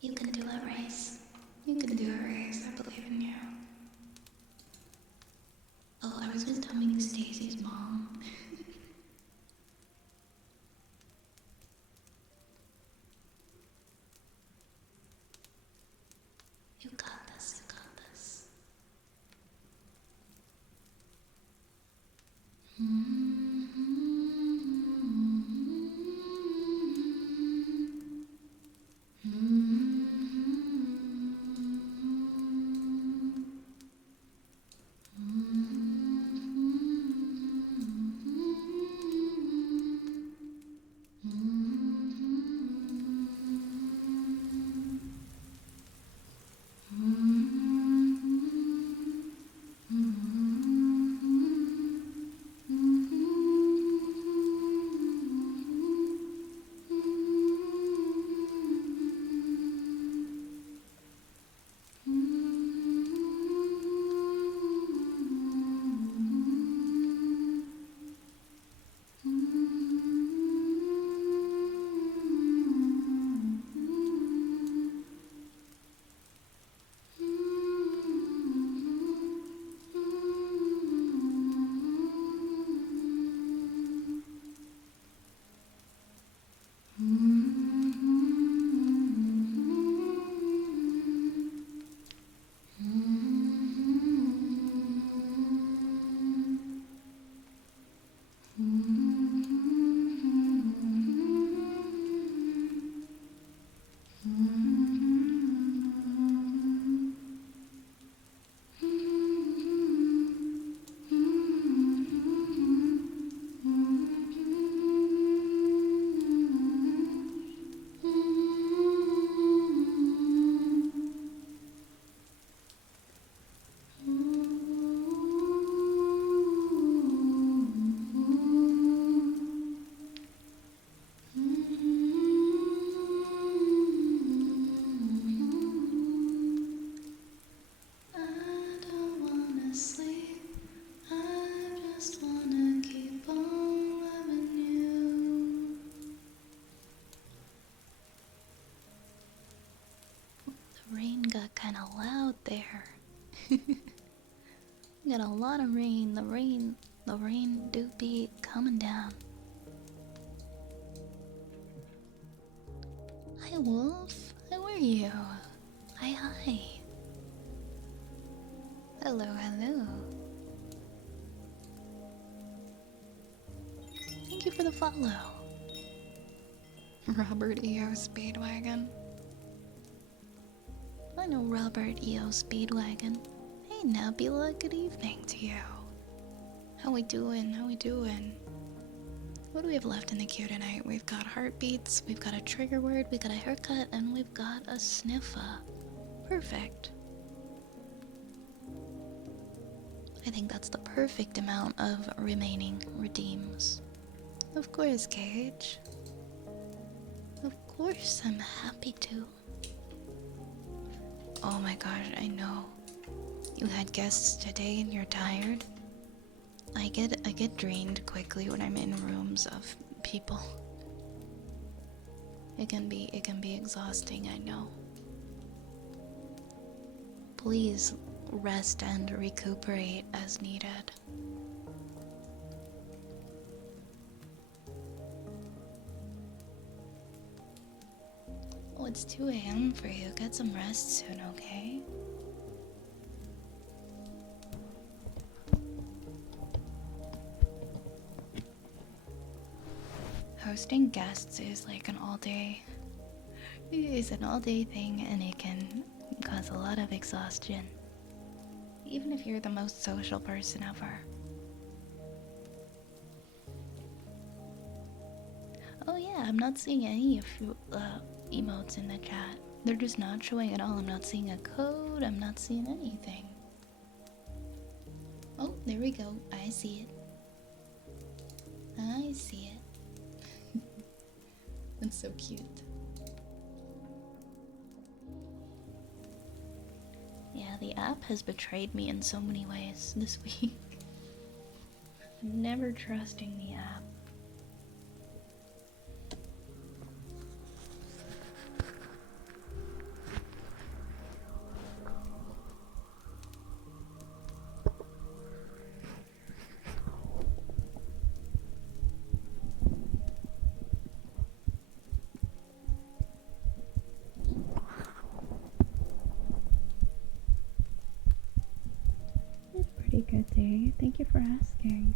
You can do a race. You can do a race. I believe in you. Oh, I was just telling Stacy's mom. You got this, you got this. Rain got kind of loud there. Got a lot of rain. The rain do be coming down. Hi, Wolf. How are you? Hi, hi. Hello, hello. Thank you for the follow. Robert E.O. Speedwagon. I know Robert E.O. Speedwagon. Hey, Nebula, good evening to you. How we doing? How we doing? What do we have left in the queue tonight? We've got heartbeats, we've got a trigger word, we've got a haircut, and we've got a sniffer. Perfect. I think that's the perfect amount of remaining redeems. Of course, Cage. Of course, I'm happy to. Oh my gosh, I know. You had guests today and you're tired. I get drained quickly when I'm in rooms of people. It can be exhausting, I know. Please rest and recuperate as needed. Oh, it's 2 a.m. for you. Get some rest soon, okay? Hosting guests is like an all-day thing, and it can cause a lot of exhaustion. Even if you're the most social person ever. Oh yeah, I'm not seeing any emotes in the chat. They're just not showing at all. I'm not seeing a code. I'm not seeing anything. Oh, there we go. I see it. I see it. That's so cute. Yeah, the app has betrayed me in so many ways this week. I'm never trusting the app. good day. Thank you for asking.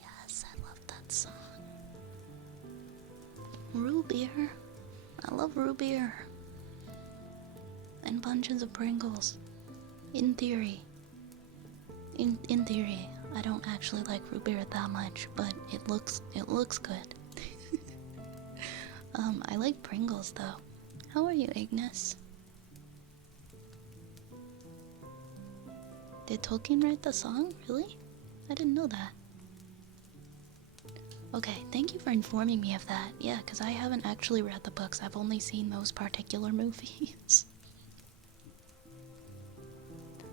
Yes, I love that song. Root beer. I love root beer. And bunches of Pringles. In theory. In theory, I don't actually like root beer that much, but it looks good. I like Pringles though. How are you, Ignis? Did Tolkien write the song? Really? I didn't know that. Okay, thank you for informing me of that. Yeah, because I haven't actually read the books. I've only seen those particular movies.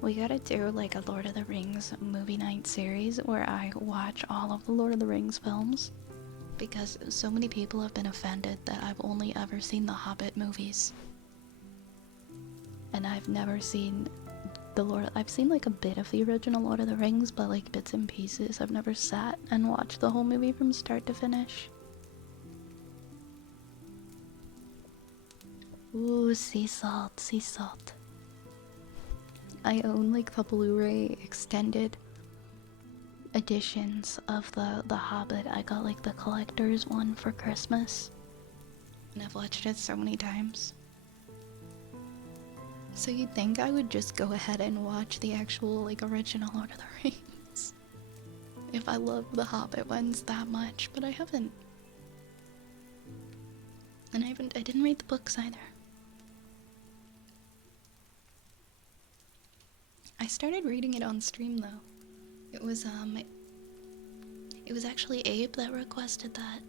We gotta do like a Lord of the Rings movie night series where I watch all of the Lord of the Rings films. Because so many people have been offended that I've only ever seen the Hobbit movies. And I've never seen I've seen like a bit of the original Lord of the Rings, but like bits and pieces. I've never sat and watched the whole movie from start to finish. Ooh, sea salt, sea salt. I own like the Blu-ray extended editions of the Hobbit. I got like the collector's one for Christmas. And I've watched it so many times. So you'd think I would just go ahead and watch the actual like original Lord of the Rings if I love the Hobbit ones that much, but I haven't. And I didn't read the books either. I started reading it on stream though. It was actually Abe that requested that.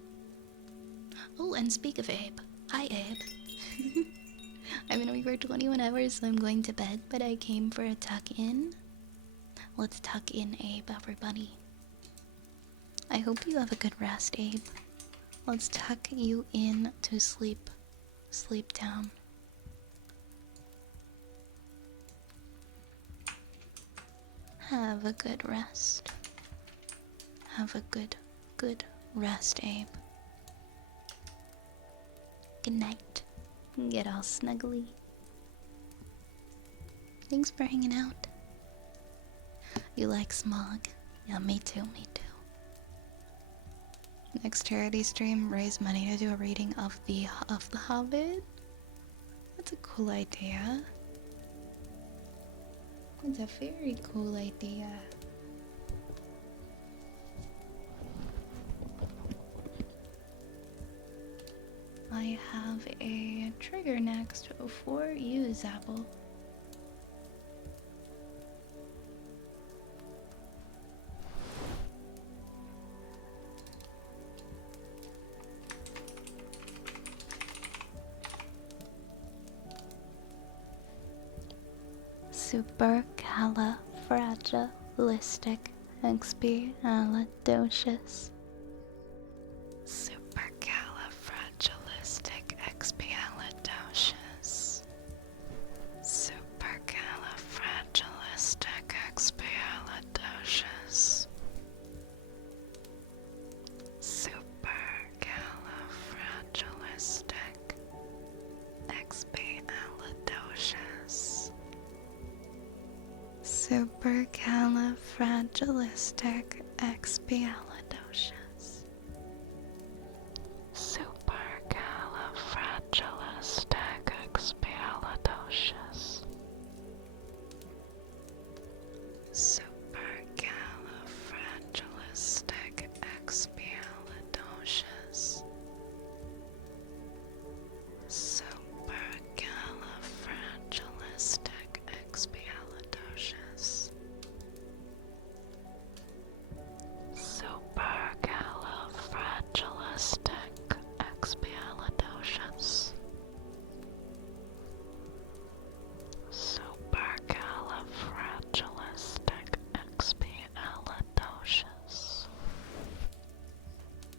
Oh, and speak of Abe. Hi Abe. I've been awake for 21 hours, so I'm going to bed, but I came for a tuck-in. Let's tuck in, Abe, everybody. I hope you have a good rest, Abe. Let's tuck you in to sleep. Sleep down. Have a good rest. Have a good rest, Abe. Good night. Get all snuggly. Thanks for hanging out. You like smog? Yeah, me too, me too. Next charity stream, raise money to do a reading of the Hobbit. That's a cool idea. That's a very cool idea. I have a trigger next for you, Zapple. Supercalifragilisticexpialidocious. Supercalifragilisticexpialidocious. Supercalifragilisticexpialidocious. Supercalifragilisticexpialidocious. Supercalifragilisticexpialidocious. Supercalifragilisticexpialidocious. Supercalifragilisticexpialidocious. Supercalifragilisticexpialidocious. Supercalifragilisticexpialidocious. Supercalifragilisticexpialidocious.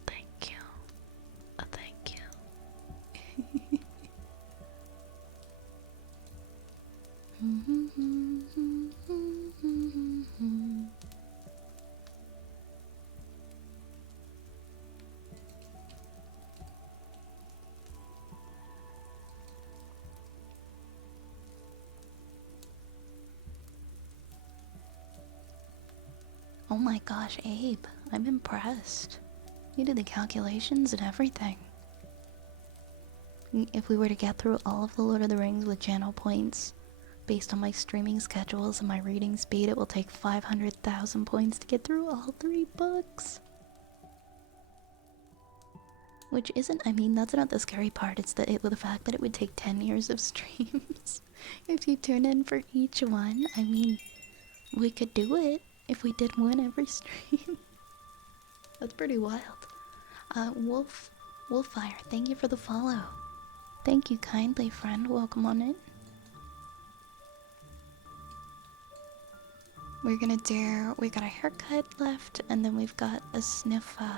Thank you. Thank you. Oh my gosh, Abe, I'm impressed. You did the calculations and everything. If we were to get through all of the Lord of the Rings with channel points, based on my streaming schedules and my reading speed, it will take 500,000 points to get through all 3 books. Which isn't, I mean, that's not the scary part, it's the fact that it would take 10 years of streams. If you tune in for each one, I mean, we could do it if we did one every stream. That's pretty wild. Wolfire, thank you for the follow. Thank you kindly, friend. Welcome on in. We're gonna do. We got a haircut left, and then we've got a sniffer.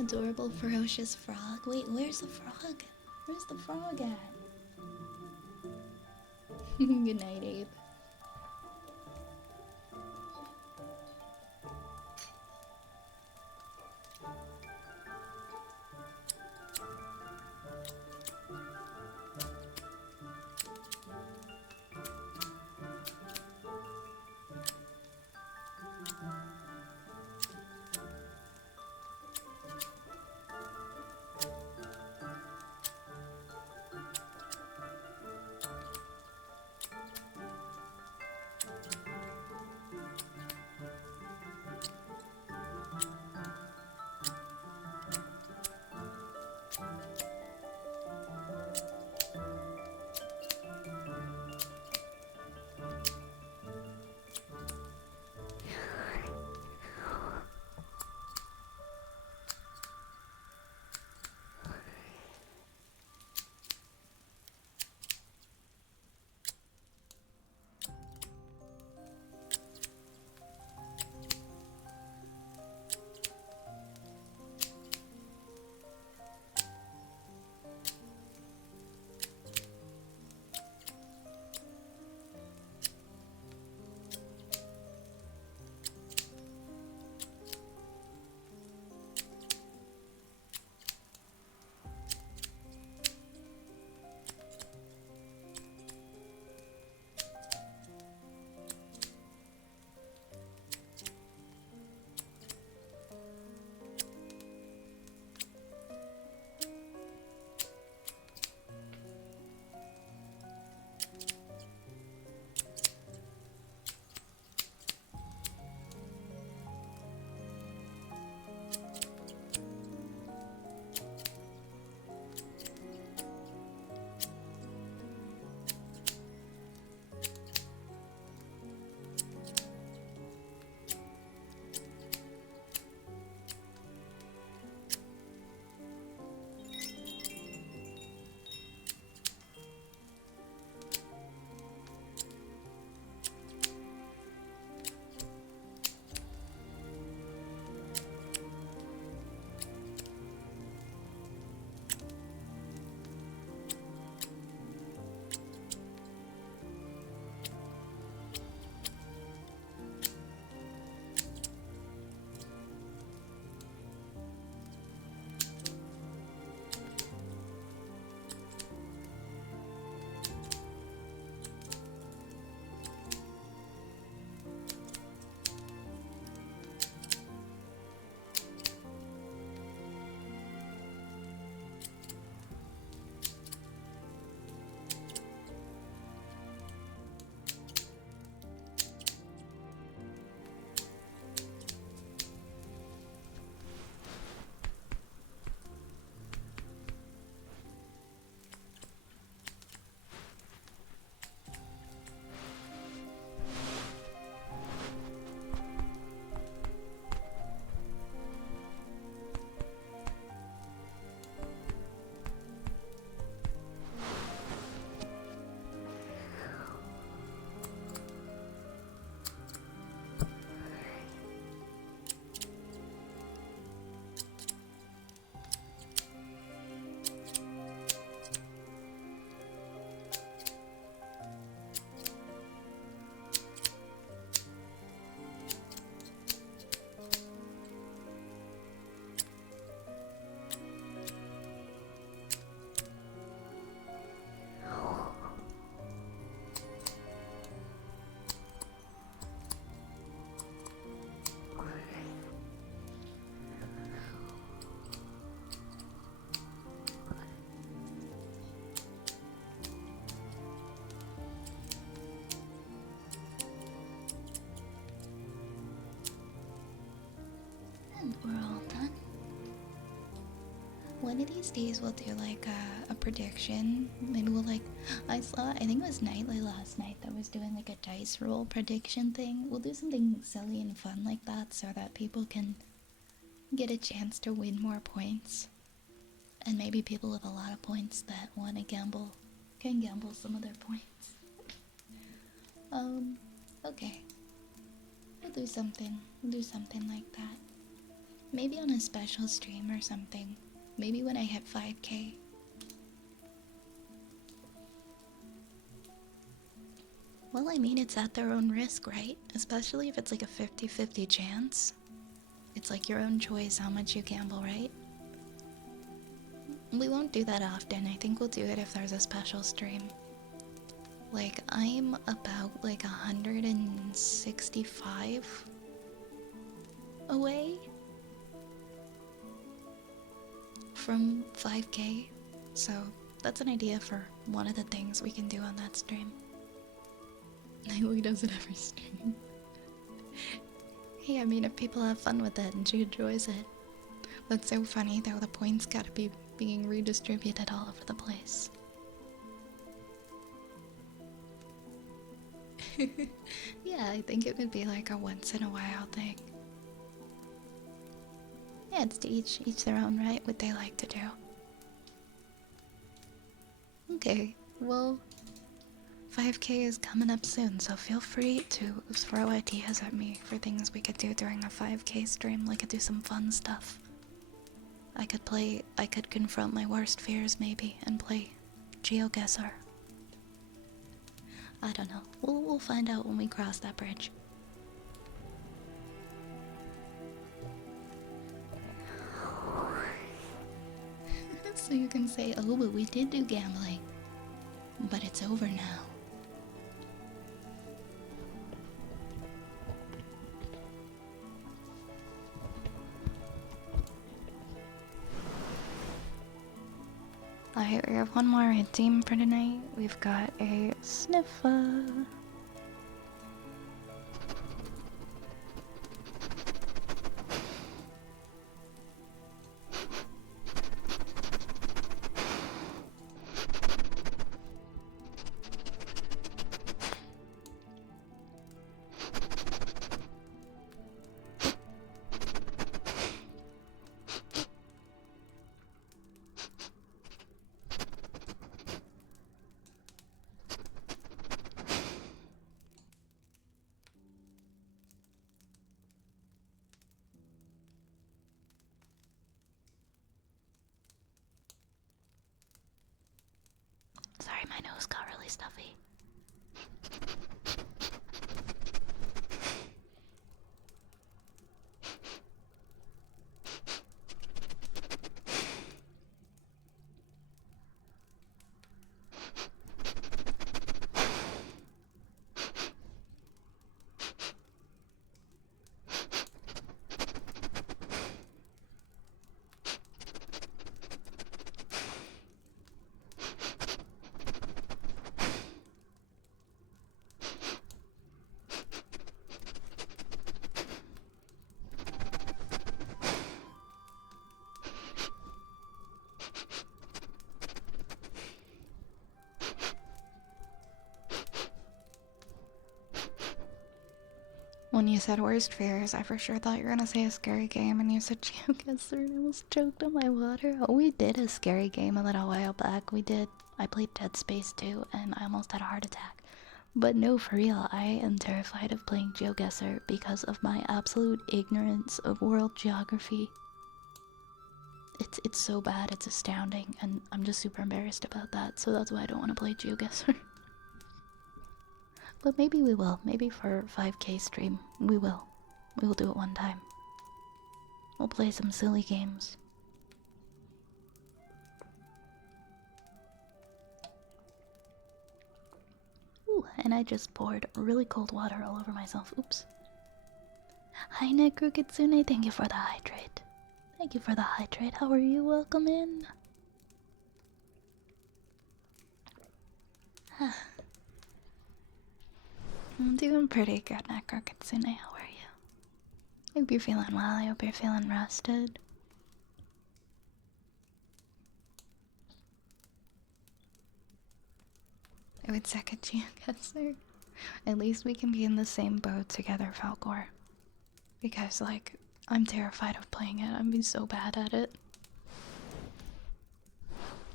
Adorable, ferocious frog. Wait, where's the frog? Where's the frog at? Good night, Abe. One of these days we'll do like a prediction. Maybe we'll like, I think it was Nightly last night that was doing like a dice roll prediction thing. We'll do something silly and fun like that so that people can get a chance to win more points. And maybe people with a lot of points that want to gamble can gamble some of their points. Okay. We'll do something. We'll do something like that. Maybe on a special stream or something. Maybe when I hit 5K. Well, I mean, it's at their own risk, right? Especially if it's like a 50-50 chance. It's like your own choice how much you gamble, right? We won't do that often. I think we'll do it if there's a special stream. Like, I'm about like 165 away from 5K. So that's an idea for one of the things we can do on that stream. Nightly does it every stream. Hey, I mean, if people have fun with it and she enjoys it. That's so funny though, the points gotta be being redistributed all over the place. Yeah, I think it would be like a once in a while thing. Yeah, it's to each their own, right? What they like to do. Okay, well, 5K is coming up soon, so feel free to throw ideas at me for things we could do during a 5K stream. Like, I could do some fun stuff. I could confront my worst fears maybe and play GeoGuessr. I don't know. We'll find out when we cross that bridge. So you can say, oh, but we did do gambling. But it's over now. Alright, we have one more team for tonight. We've got a sniffer. Sorry, my nose got really stuffy. When you said worst fears, I for sure thought you were gonna say a scary game, and you said geoguessr, and I almost choked on my water. Oh, we did a scary game a little while back. We did. I played Dead Space 2, and I almost had a heart attack. But no, for real, I am terrified of playing geoguessr because of my absolute ignorance of world geography. It's so bad, it's astounding, and I'm just super embarrassed about that, so that's why I don't want to play geoguessr. But maybe we will. Maybe for 5K stream, we will. We will do it one time. We'll play some silly games. Ooh, and I just poured really cold water all over myself. Oops. Hi, Nekrukitsune. Thank you for the hydrate. Thank you for the hydrate. How are you? Welcome in. I'm doing pretty good, Nekrukitsune. How are you? I hope you're feeling well. I hope you're feeling rested. I would suck at geoguessr. At least we can be in the same boat together, Falcor. Because, like, I'm terrified of playing it. I'm so bad at it.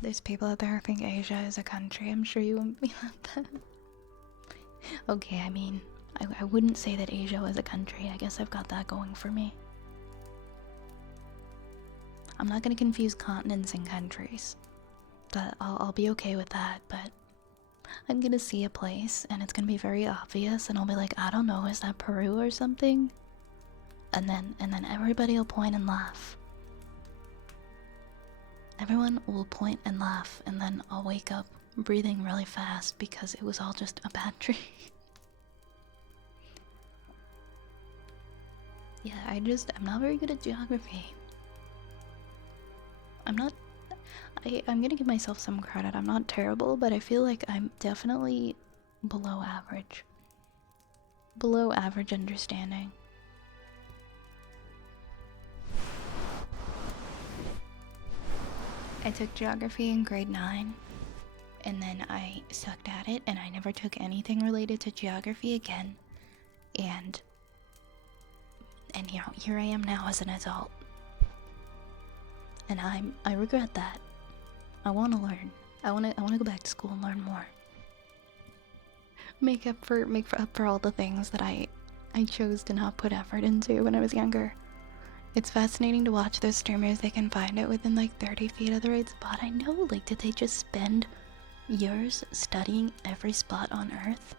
There's people out there who think Asia is a country. I'm sure you wouldn't be like that. Okay, I mean, I wouldn't say that Asia was a country. I guess I've got that going for me. I'm not gonna confuse continents and countries. But I'll be okay with that, but I'm gonna see a place and it's gonna be very obvious and I'll be like, I don't know, is that Peru or something? And then everybody will point and laugh. Everyone will point and laugh, and then I'll wake up breathing really fast because it was all just a bad dream. Yeah, I'm not very good at geography. I'm gonna give myself some credit. I'm not terrible, but I feel like I'm definitely below average. Below average understanding. I took geography in grade 9, and then I sucked at it, and I never took anything related to geography again. And here I am now as an adult. And I regret that. I want to learn. I want to go back to school and learn more. Make up for all the things that I chose to not put effort into when I was younger. It's fascinating to watch those streamers. They can find it within like 30 feet of the right spot. I know, like, did they just spend years studying every spot on Earth?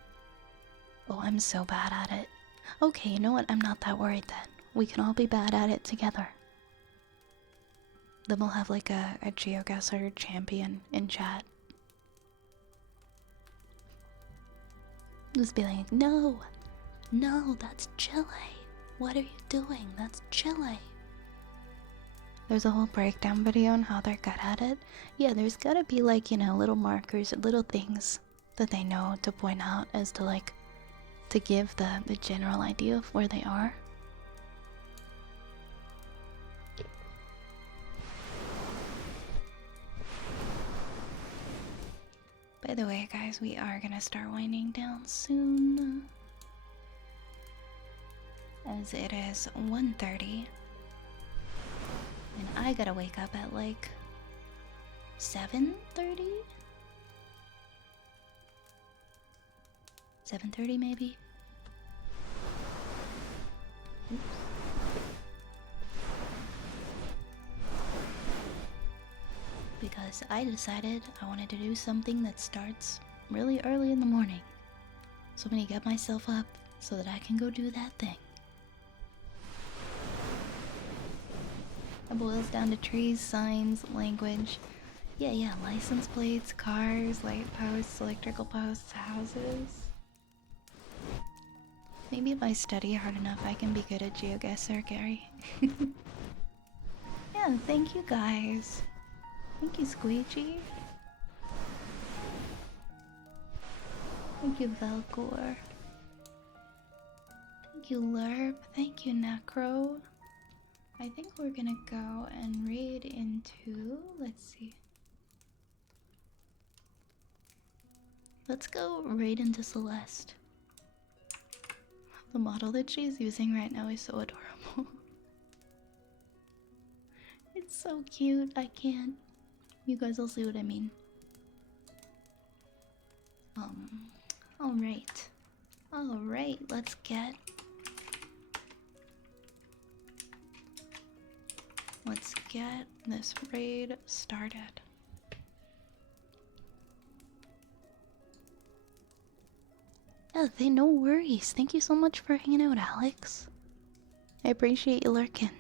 Oh, I'm so bad at it. Okay, you know what? I'm not that worried then. We can all be bad at it together. Then we'll have like a geoguessr champion in chat. Just be like, no, that's Chile. What are you doing? That's Chile. There's a whole breakdown video on how they're good at it. Yeah, there's gotta be like, you know, little markers, little things that they know to point out as to like, to give the general idea of where they are. By the way, guys, we are gonna start winding down soon. As it is 1:30. And I gotta wake up at like 7:30? 7:30 maybe? Oops. Because I decided I wanted to do something that starts really early in the morning. So I'm gonna get myself up so that I can go do that thing. It boils down to trees, signs, language. Yeah, license plates, cars, light posts, electrical posts, houses. Maybe if I study hard enough, I can be good at GeoGuessr, Gary. Yeah, thank you guys. Thank you, Squeegee. Thank you, Velcor. Thank you, Lerp. Thank you, Necro. I think we're gonna go and raid into, let's see. Let's go raid into Celeste. The model that she's using right now is so adorable. It's so cute, I can't. You guys will see what I mean. Alright, let's get this raid started. Yeah, no worries. Thank you so much for hanging out, Alex. I appreciate you lurking.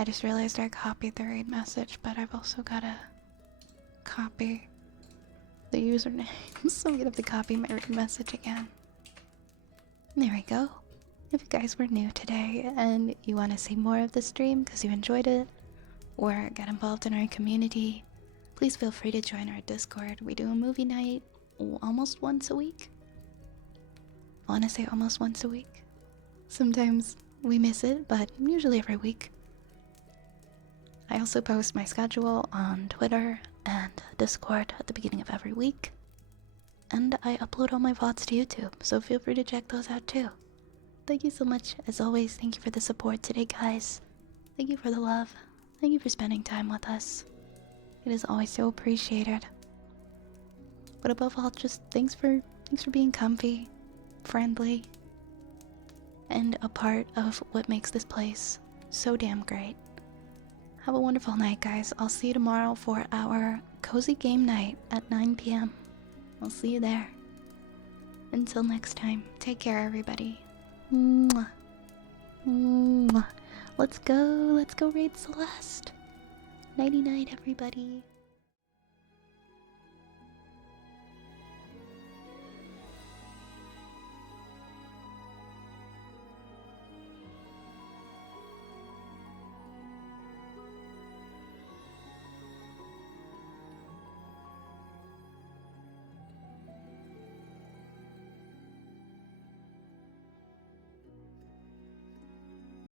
I just realized I copied the raid message, but I've also gotta copy the username, so I'm gonna have to copy my raid message again. There we go. If you guys were new today and you want to see more of the stream because you enjoyed it, or get involved in our community, please feel free to join our Discord. We do a movie night almost once a week. I want to say almost once a week. Sometimes we miss it, but usually every week. I also post my schedule on Twitter and Discord at the beginning of every week. And I upload all my VODs to YouTube, so feel free to check those out too. Thank you so much, as always. Thank you for the support today, guys. Thank you for the love. Thank you for spending time with us. It is always so appreciated. But above all, just thanks for being comfy, friendly, and a part of what makes this place so damn great. Have a wonderful night, guys. I'll see you tomorrow for our cozy game night at 9 p.m. I'll see you there. Until next time, take care, everybody. Mwah. Mwah. Let's go raid Celeste. Nighty night, everybody.